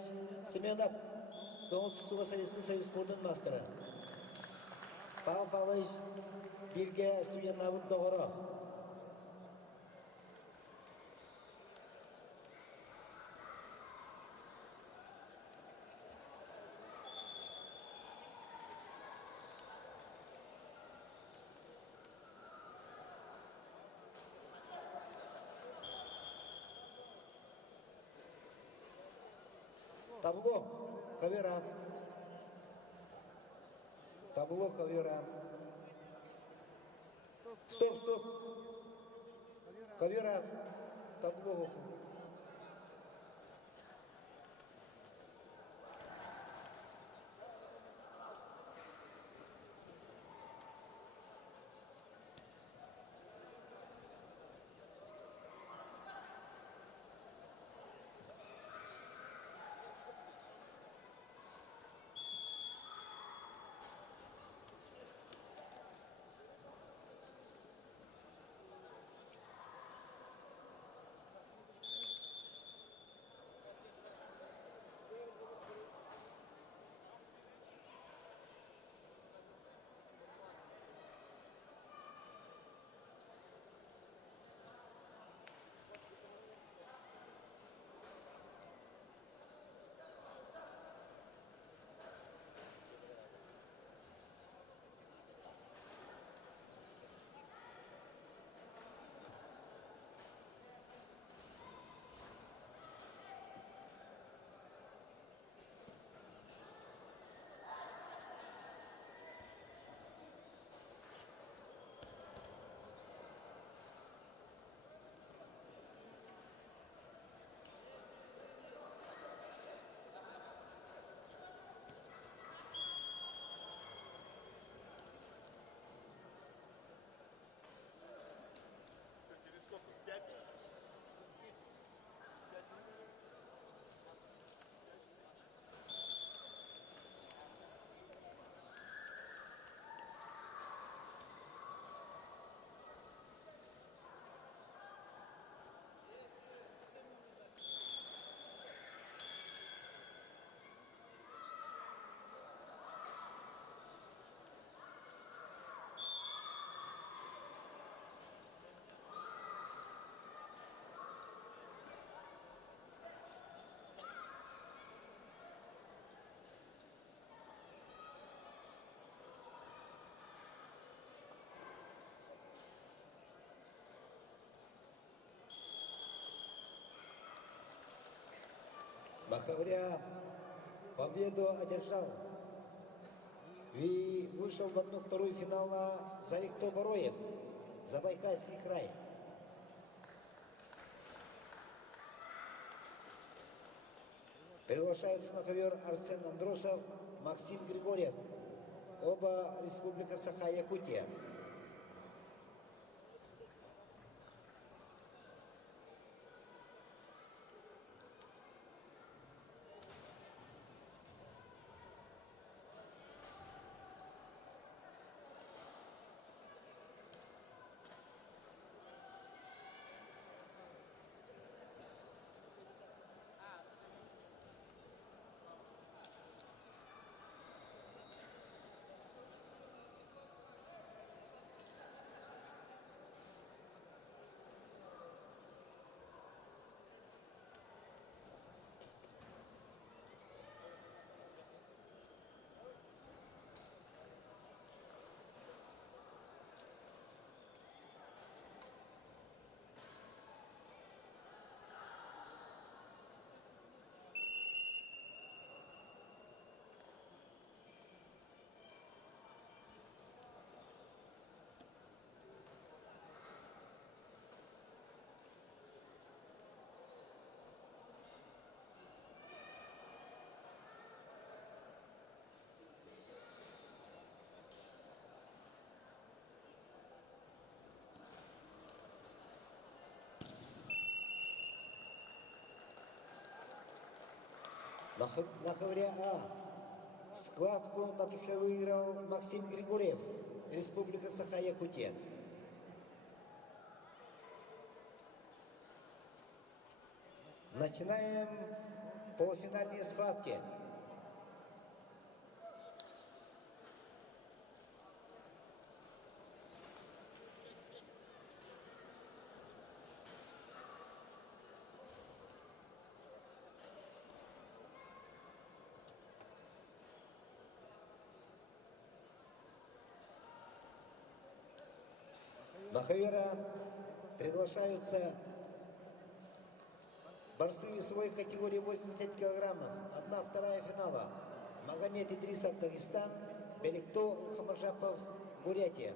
Семенов, Көңілсіздігі Советский Союз спортын мастера. Павел Павлович бірге студентнабыт доғыры. Табло, кавера. Табло, кавера. Стоп, стоп. Кавера, табло. Лахавря победу одержал и вышел в 1/2 финала Зарикто Бороев, Забайкальский край. Приглашаются на ковер Арсен Андросов, Максим Григорьев, оба Республика Саха-Якутия. На ковре А схватку на душе выиграл Максим Григорьев, Республика Саха-Якутия. Начинаем полуфинальные схватки. На ковера приглашаются борцы весовой категории 80 килограммов. 1/2 финала. Магомед Идрисов, Дагестан, Беликто Хамажапов, Бурятия.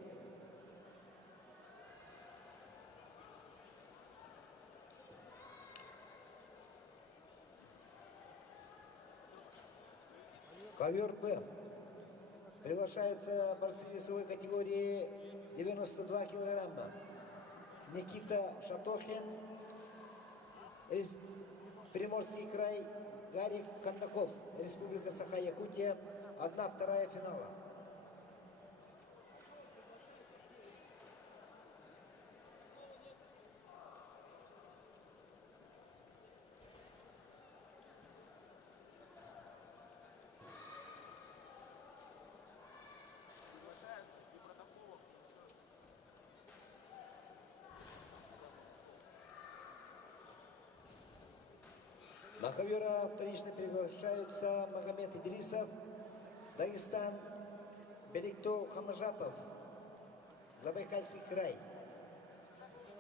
Ковер Б. Приглашаются борцы весовой категории 92 килограмма. Никита Шатохин, Приморский край, Гарик Кондаков, Республика Саха-Якутия, 1/2 финала. На ковера вторично приглашаются Магомед Идрисов, Дагестан, Беликто Хамажапов, Забайкальский край.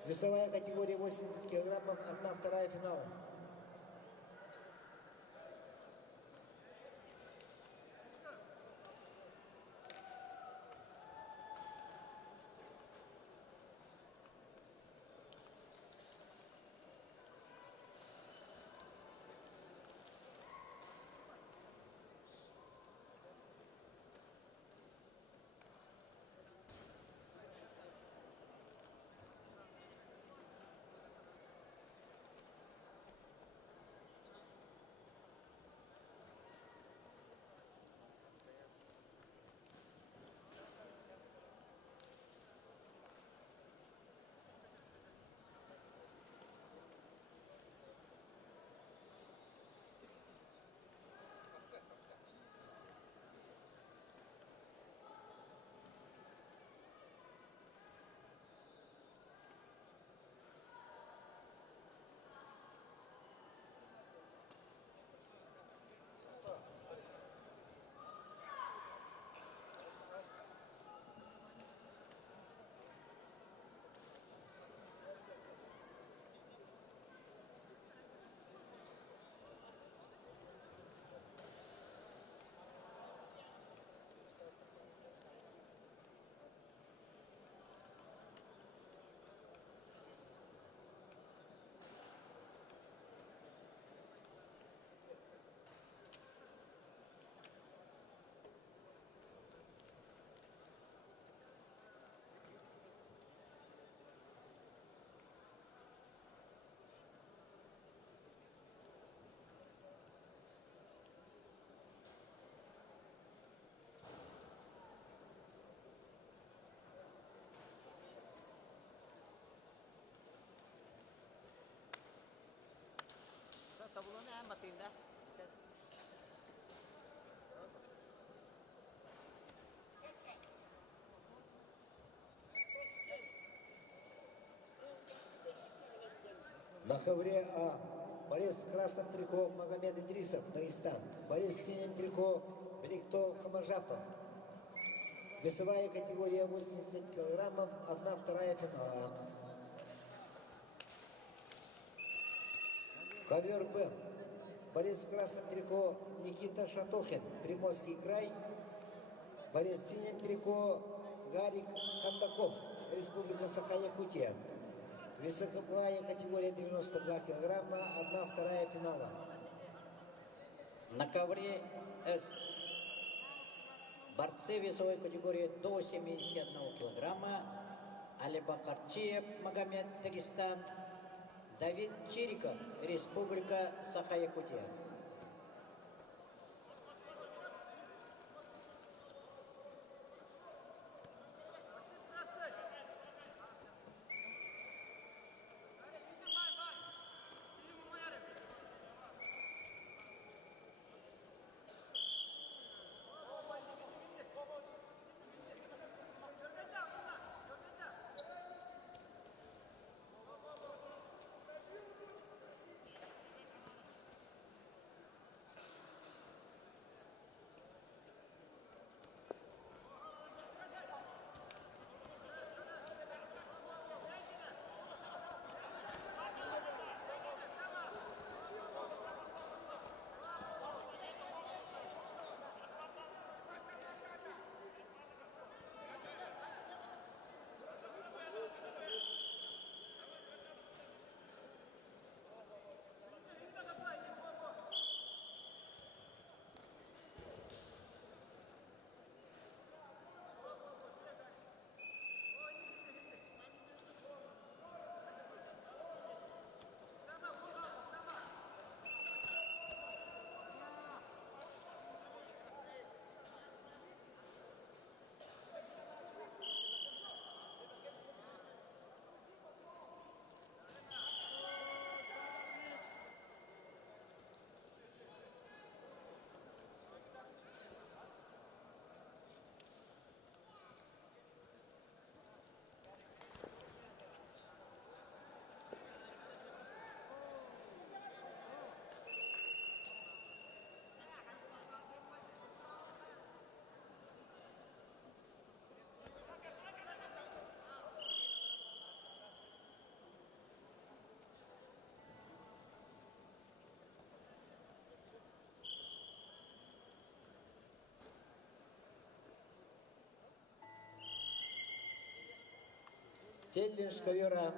Весовая категория 80 килограммов, 1/2 финала. tin dah. На ковре А. Борец в красном трико Магомед Идрисов, Дагестан. Борец в синем трико Беликтол Хамажапов. Весовая категория 80 килограммов, 1/2 финала. Ковер Б. Борец в красном трико Никита Шатохин, Приморский край. Борец в синем трико Гарик Кондаков, Республика Саха-Якутия. Весовая категория 92 килограмма, 1/2 финала. На ковре С. Борцы весовой категории до 71 килограмма. Алибакарчиев Магомед, Дагестан. Давид Чириков, Республика Саха-Якутия. Челлендж ковера.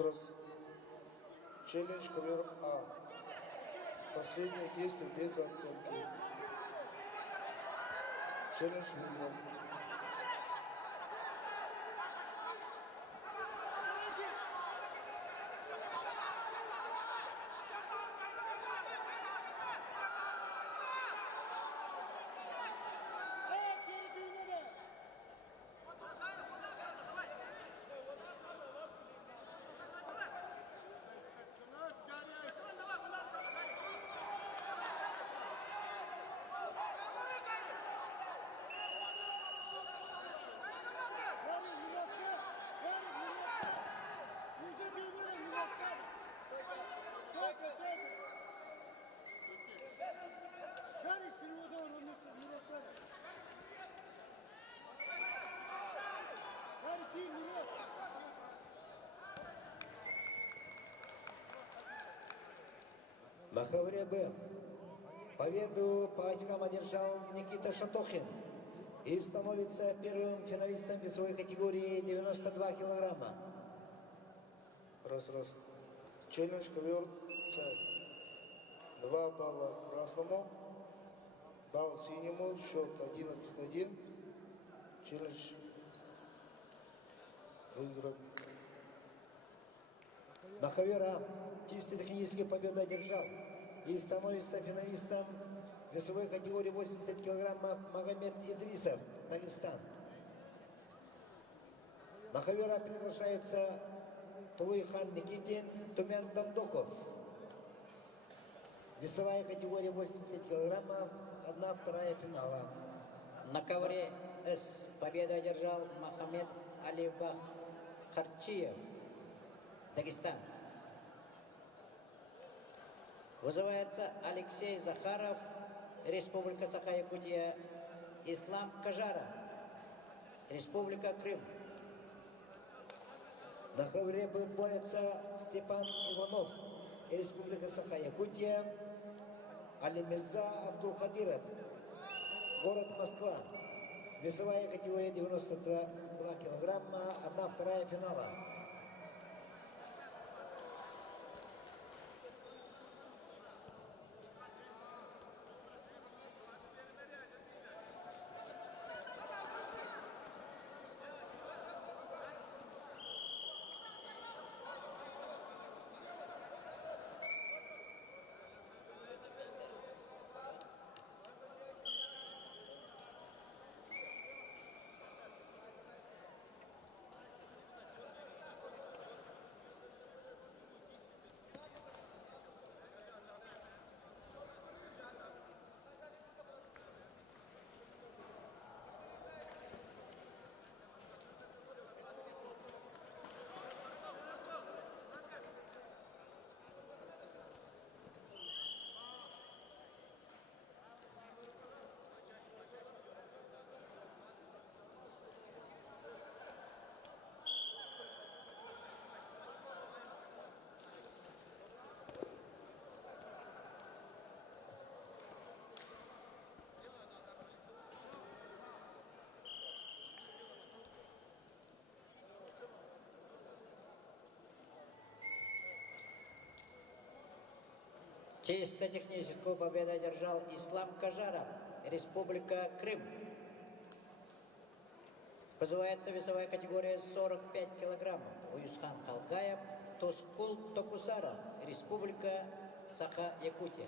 Раз. Челлендж ковер А. Последнее действие без оценки. Челлендж выигран. ковре Б победу по очкам одержал Никита Шатохин и становится первым финалистом весовой категории 92 килограмма. Раз. Челлендж ковер С. 2 балла красному, балл синему, счет 11-1. Челлендж выигран. На ковера чисто технически победу одержал и становится финалистом весовой категории 80 килограммов Магомед Идрисов, Дагестан. На ковера приглашаются Тулуйхан Никитин, Тумян Дандоков. Весовая категория 80 килограммов, 1/2 финала. На ковре С победу одержал Мохаммед Алибах Харчиев, Дагестан. Вызывается Алексей Захаров, Республика Саха-Якутия, Ислам Кажара, Республика Крым. На ковре борется Степан Иванов, Республика Саха-Якутия, Алимирза Абдулкадиров, город Москва. Весовая категория 92 килограмма, 1/2 финала. Чисто техническую победу одержал Ислам Кажаров, Республика Крым. Вызывается весовая категория 45 килограммов. Уюсхан Халгаев, Тоскул Токусара, Республика Саха-Якутия.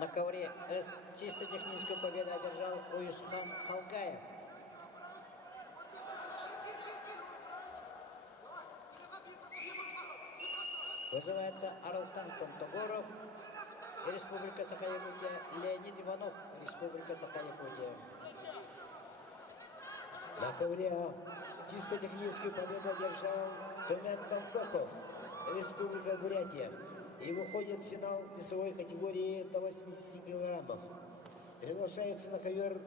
На ковре С чисто техническую победу одержал Уюсхан Халкаев. Вызывается Аралхан Контогоров, Республика Саха-Якутия, Леонид Иванов, Республика Саха-Якутия. На ковре А чисто техническую победу одержал Тумен Бандоков, Республика Бурятия. И выходит в финал весовой категории до 80 килограммов. Приглашаются на ковер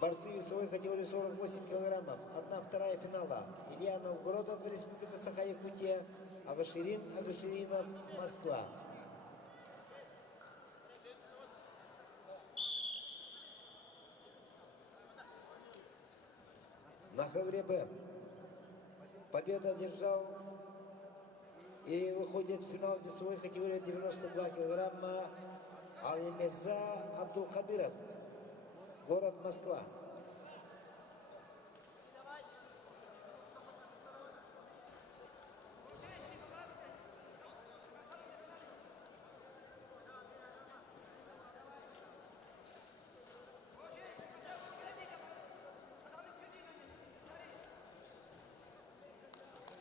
борцы весовой категории 48 килограммов. 1/2 финала. Илья Новгородов, Республика Саха-Якутия, Агаширинов, Москва. На ковре Б победу одержал и выходит в финал весовой категории 92 килограмма Алимирза Абдулкадыров, город Москва.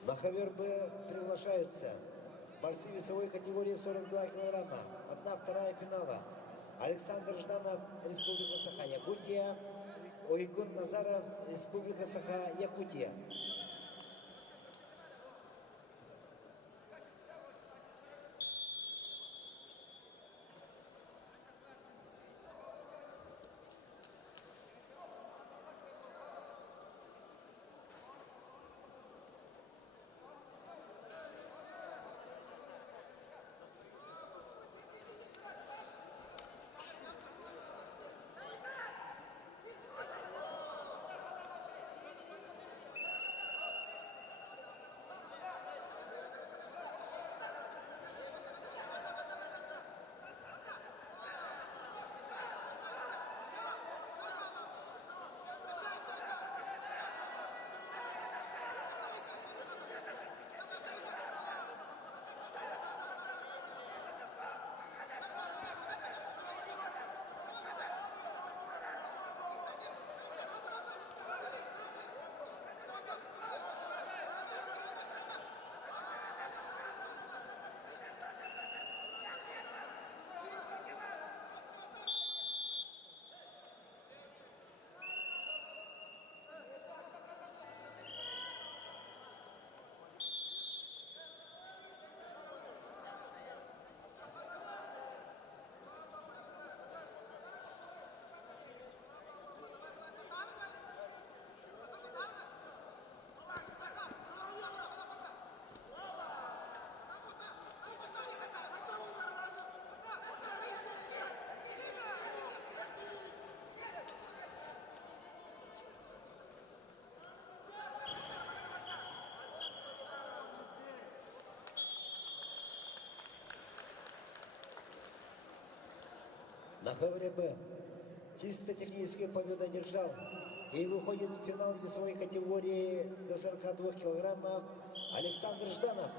На ковер Б приглашаются борцы весовой категории 42 килограмма. 1/2 финала. Александр Жданов, Республика Саха-Якутия. Ойгун Назаров, Республика Саха-Якутия. На ковре Б чисто техническую победу одержал и выходит в финал весовой категории до 42 килограммов Александр Жданов,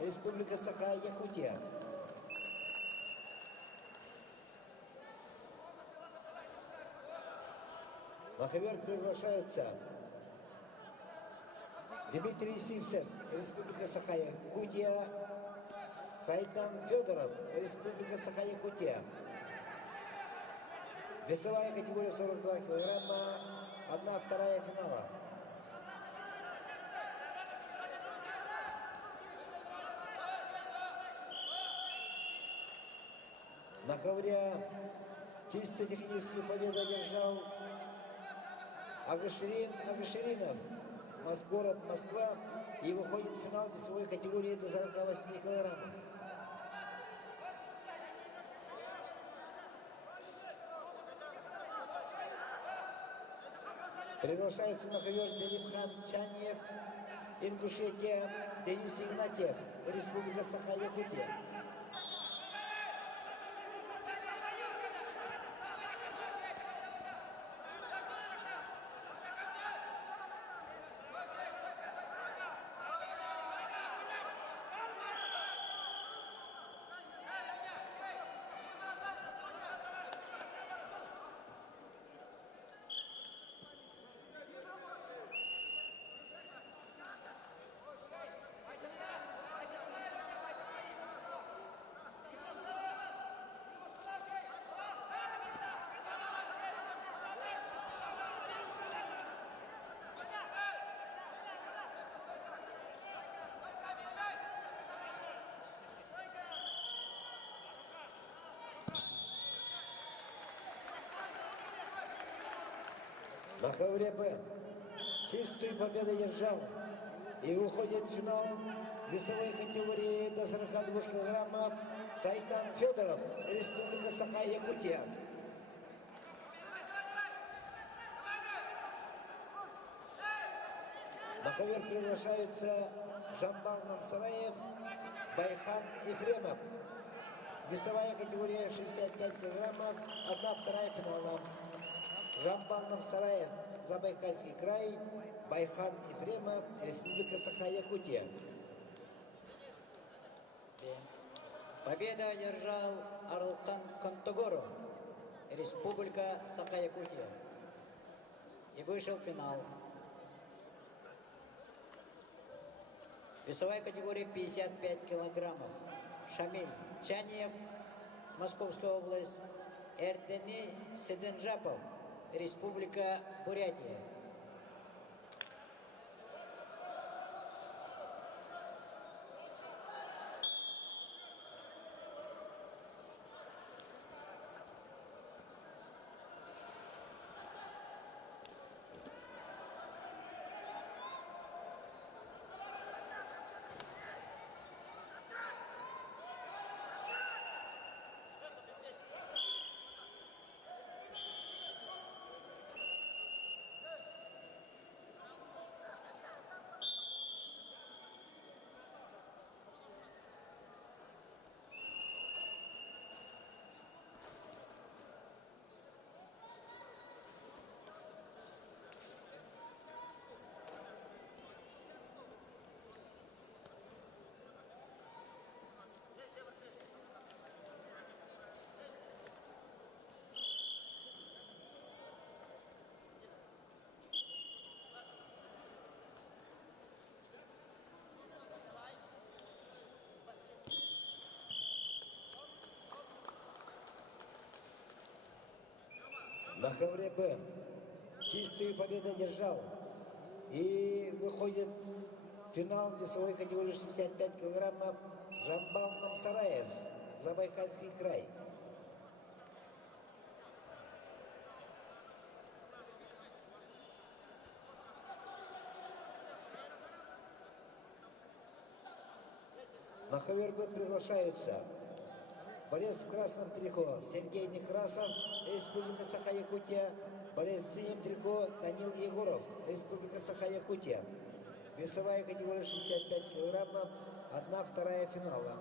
Республика Саха-Якутия. На ковер приглашаются Дмитрий Сивцев, Республика Саха-Якутия, Сайдан Федоров, Республика Саха-Якутия. Весовая категория 42 килограмма, 1/2 финала. На ковре чисто техническую победу одержал Агаширинов, город Москва, и выходит в финал весовой категории до 48 килограммов. Приглашаются на ковер Делимхан Чаньев, Ингушетия, Денис Игнатьев, Республика Саха-Якутия. На ковре Б чистую победу держал и выходит в финал весовой категории до 42 килограммов Сайтан Федоров, Республика Саха-Якутия. На ковер приглашаются Жамбал Намсараев, Байхан Ефремов. Весовая категория 65 килограммов, 1/2 финала. Жамбал Намсараев, Забайкальский край, Байхан Ефремов, Республика Саха-Якутия. Победу одержал Арлтан Контогору, Республика Саха-Якутия. И вышел в финал. Весовая категория 55 килограммов. Шамиль Чаниев, Московская область. Эрдени Седенжапов, Республика Бурятия. На ковре Б чистую победу держал и выходит в финал весовой категории 65 килограммов Жамбал Намсараев, Забайкальский край. На ковер Б приглашаются борец в красном трико Сергей Некрасов, Республика Саха-Якутия. Борец в синем трико Данил Егоров, Республика Саха-Якутия. Весовая категория 65 килограммов, 1/2 финала.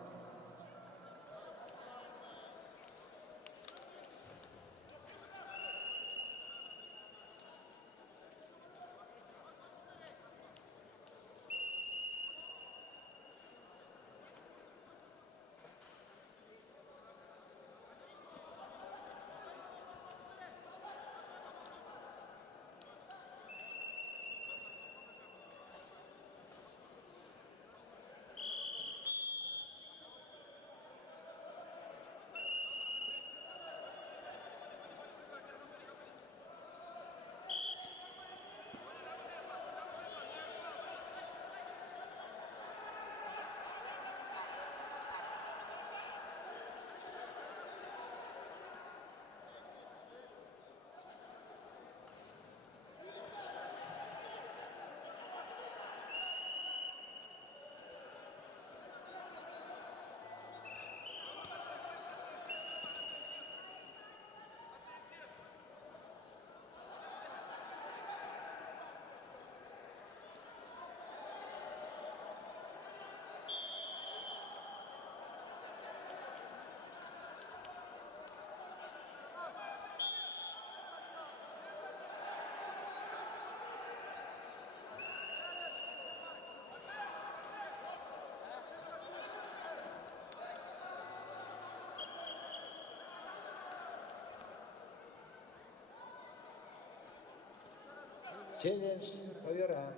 Челлендж ковера.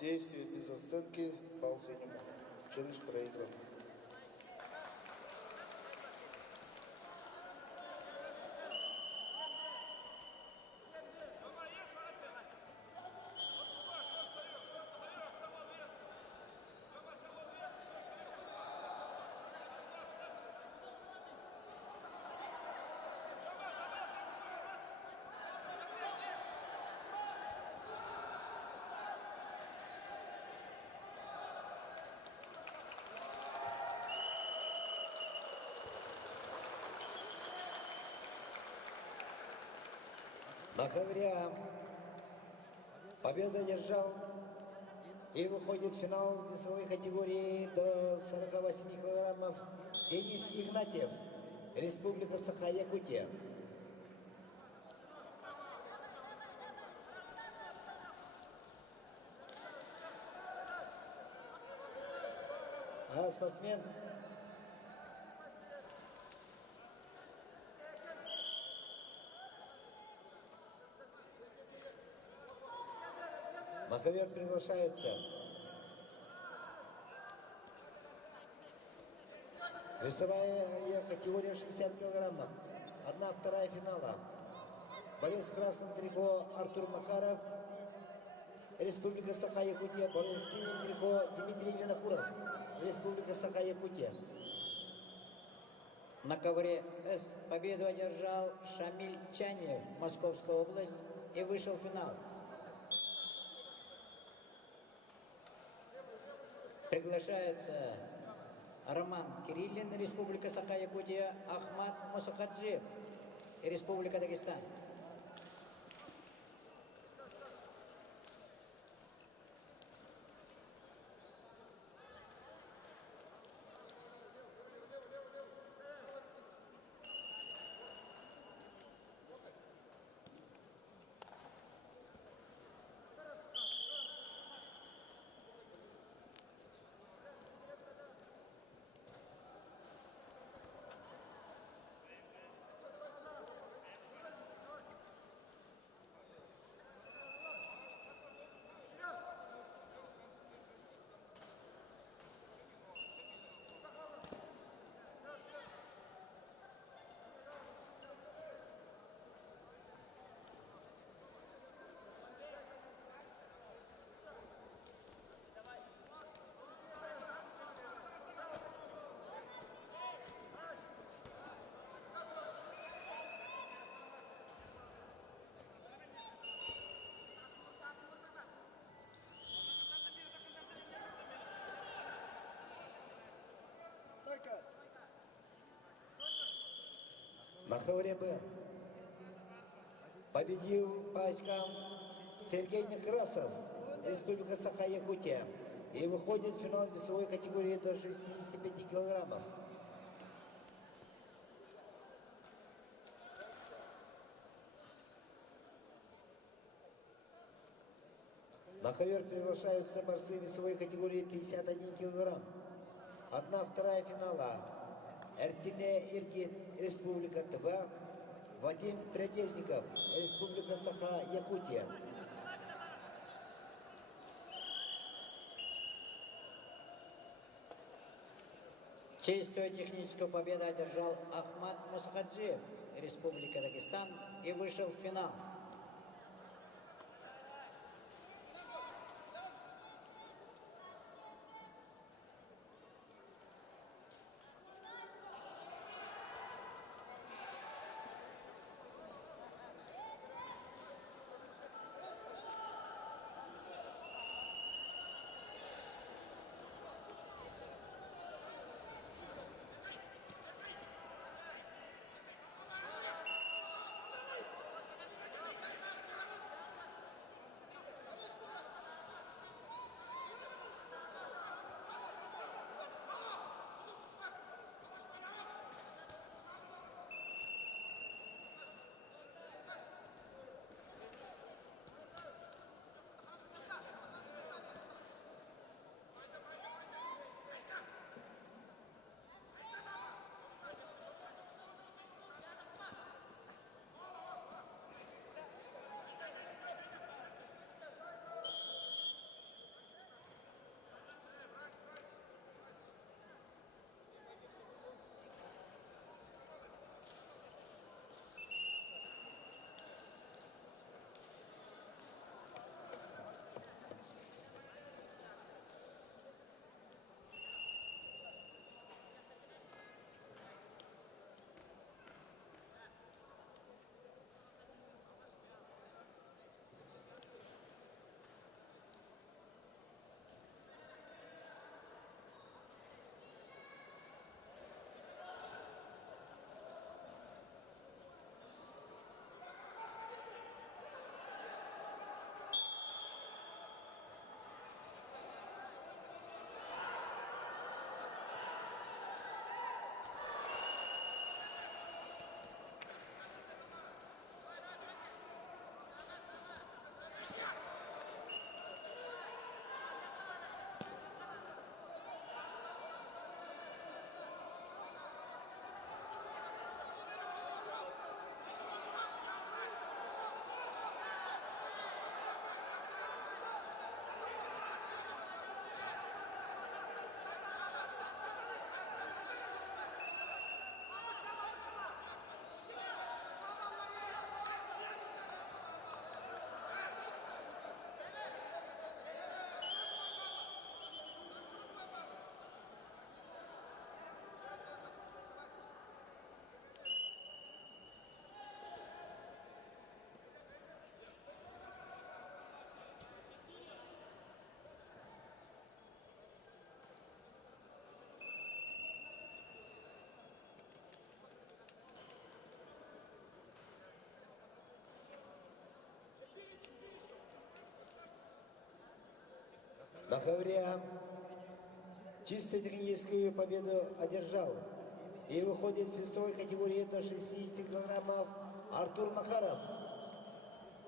Действие без застынки, балл синему. Челлендж проигран. На ковре победу одержал и выходит в финал весовой категории до 48 килограммов Денис Игнатьев, Республика Саха-Якутия. А спортсмен на ковер приглашаются весовая категория 60 килограммов. 1/2 финала. Борец в красном трико Артур Макаров, Республика Саха-Якутия. Борец в синем трико Дмитрий Винокуров, Республика Саха-Якутия. На ковре С победу одержал Шамиль Чанев, Московская область, и вышел в финал. Приглашается Роман Кириллин, Республика Саха-Якутия, Ахмад Мусахаджиев, Республика Дагестан. На ковре Б победил по очкам Сергей Некрасов, Республика Саха-Якутия, и выходит в финал весовой категории до 65 килограммов. На ковер приглашаются борцы весовой категории 51 килограмм. 1/2 финала. Эртине Иргит, Республика Тыва, Вадим Прядезников, Республика Саха-Якутия. Чистую техническую победу одержал Ахмад Мусахаджиев, Республика Дагестан, и вышел в финал. На ковре чисто техническую победу одержал и выходит в весовой категории до 60 килограммов Артур Макаров,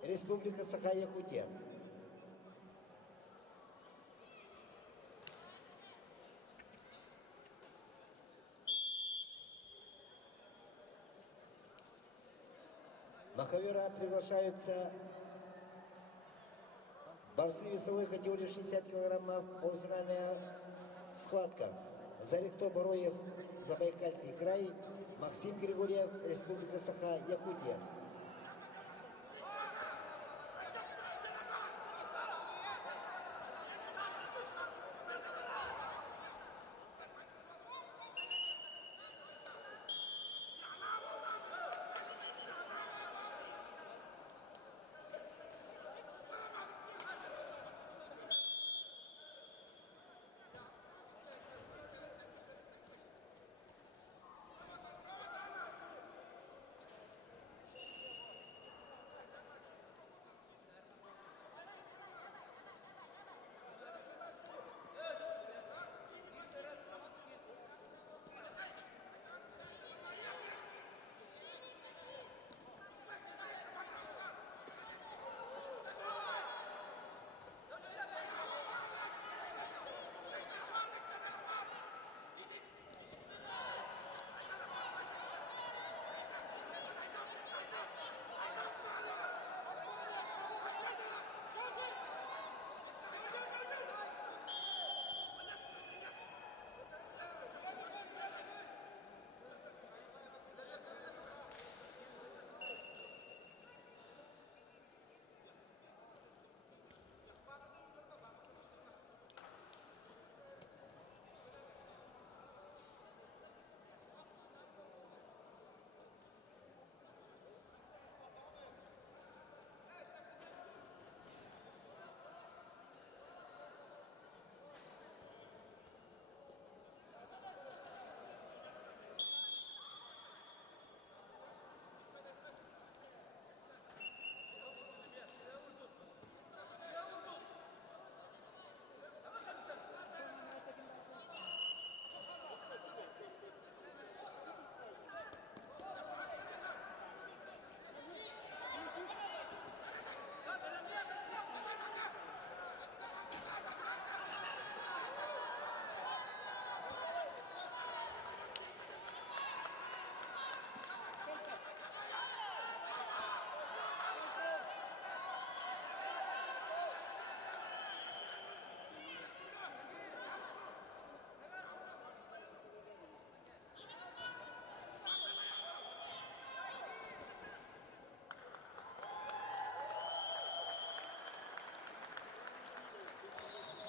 Республика Саха-Якутия. На ковера приглашаются борцы весовой категории 60 килограммов, полуфинальная схватка. Зарихто Бароев, Забайкальский край, Максим Григорьев, Республика Саха-Якутия.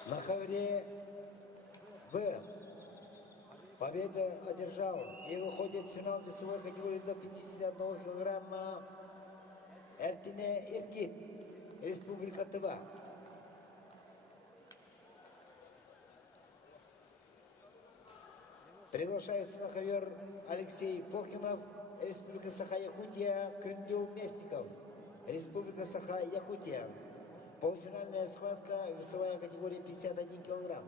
На ковре Б победу одержал и выходит в финал весовой категории до 51 килограмма Эртине Иргит, Республика Тыва. Приглашаются на ковер Алексей Фокинов, Республика Саха-Якутия, Крындюл Местников, Республика Саха-Якутия. Полуфинальная схватка, весовая категория 51 килограмм.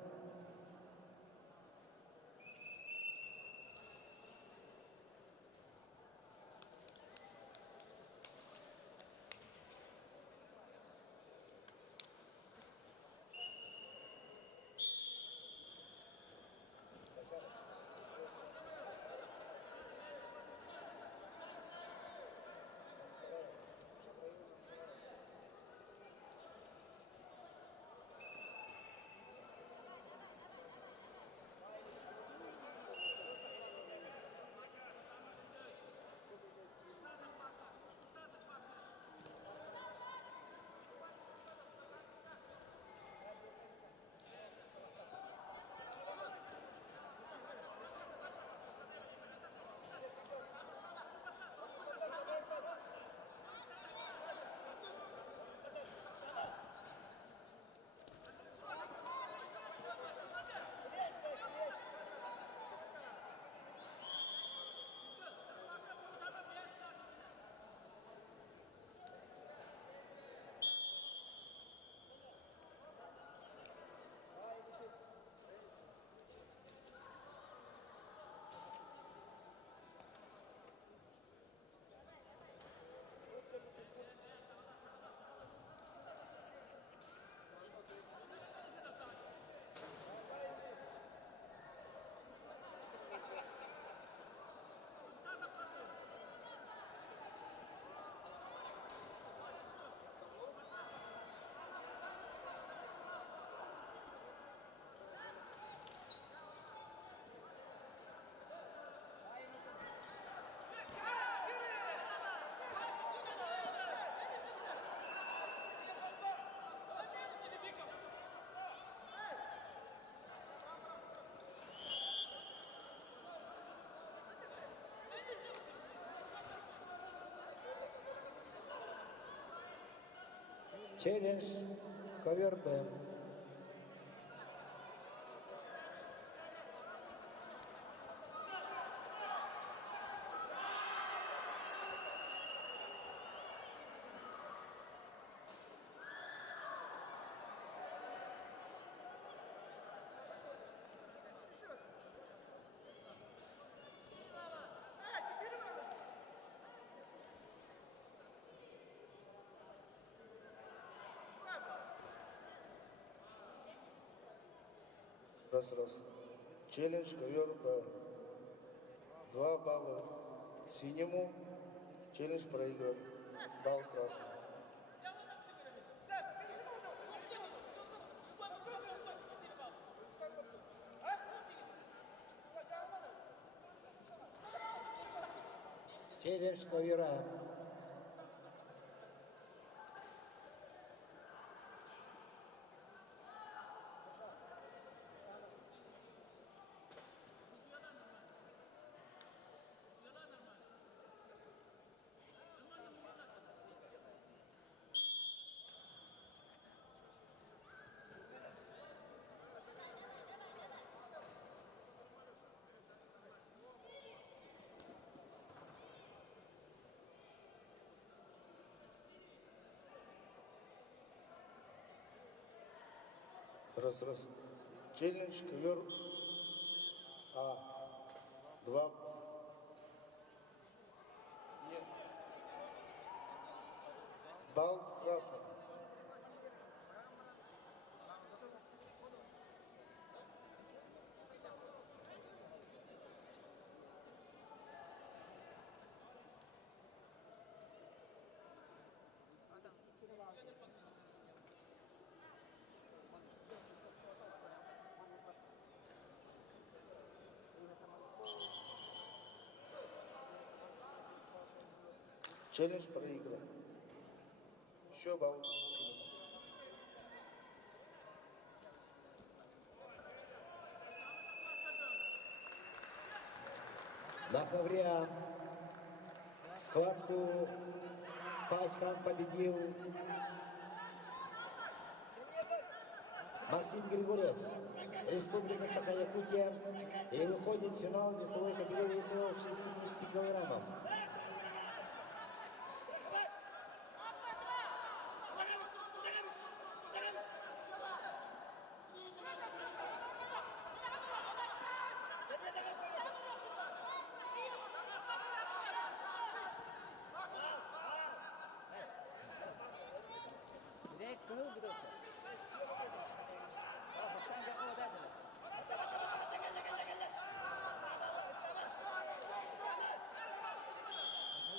Челлендж ковер Б. Раз. Челлендж ковер Б. 2 балла синему. Челлендж проигран. Балл красному. Челлендж ковера. Раз. Челлендж ковер А. 2. Нет. Балл красному. Челлендж проигран. Еще балл синему. На ковре А. Схватку Пачкан победил Максим Григорьев, Республика Саха-Якутия, и выходит в финал весовой категории до 60 килограммов.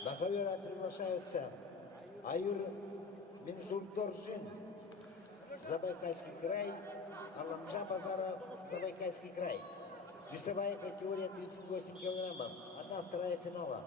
На ковера приглашаются Аюр Минжурдоржин, Забайкальский край, Аламжа Базаров, Забайкальский край. Весовая категория 38 килограммов. 1/2 финала.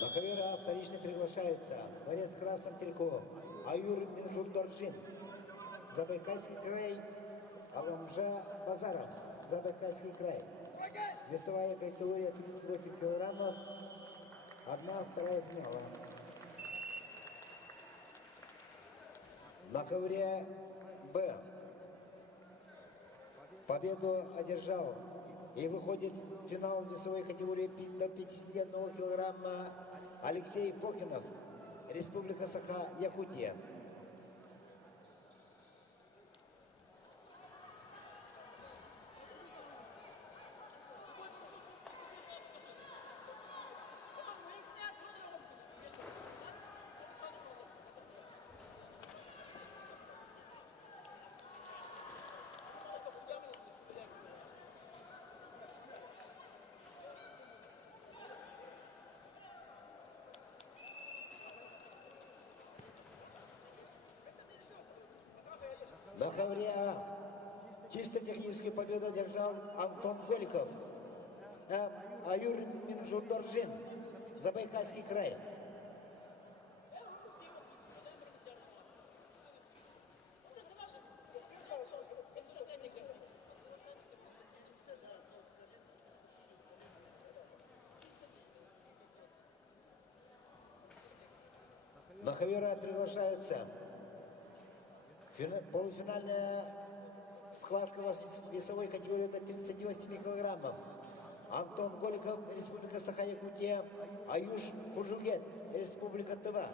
На ковера вторично приглашаются борец в красном трико Аюр Минжурдоржин, Забайкальский край, Аламжа Базаров, Забайкальский край. Весовая категория 38 килограммов, 1/2 финала. На ковре Б победу одержал и выходит в финал весовой категории до 51 килограмма Алексей Фокинов, Республика Саха-Якутия. хавре А. Чисто техническую победу одержал Антон Голиков. Аюр Минжундаржин, Забайкальский край. На хавера приглашаются полуфинальная схватка в весовой категории до 38 килограммов. Антон Голиков, Республика Саха-Якутия, Аюш Кужугет, Республика Тыва.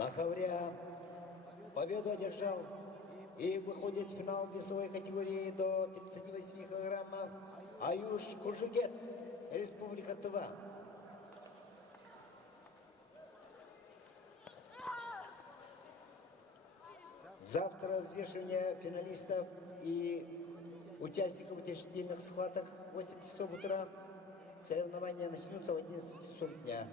Лахавря победу одержал и выходит в финал весовой категории до 38 килограммов Аюш Куржугет, Республика Тыва. Завтра взвешивание финалистов и участников утешительных схваток в 8 часов утра. Соревнования начнутся в 11 часов дня.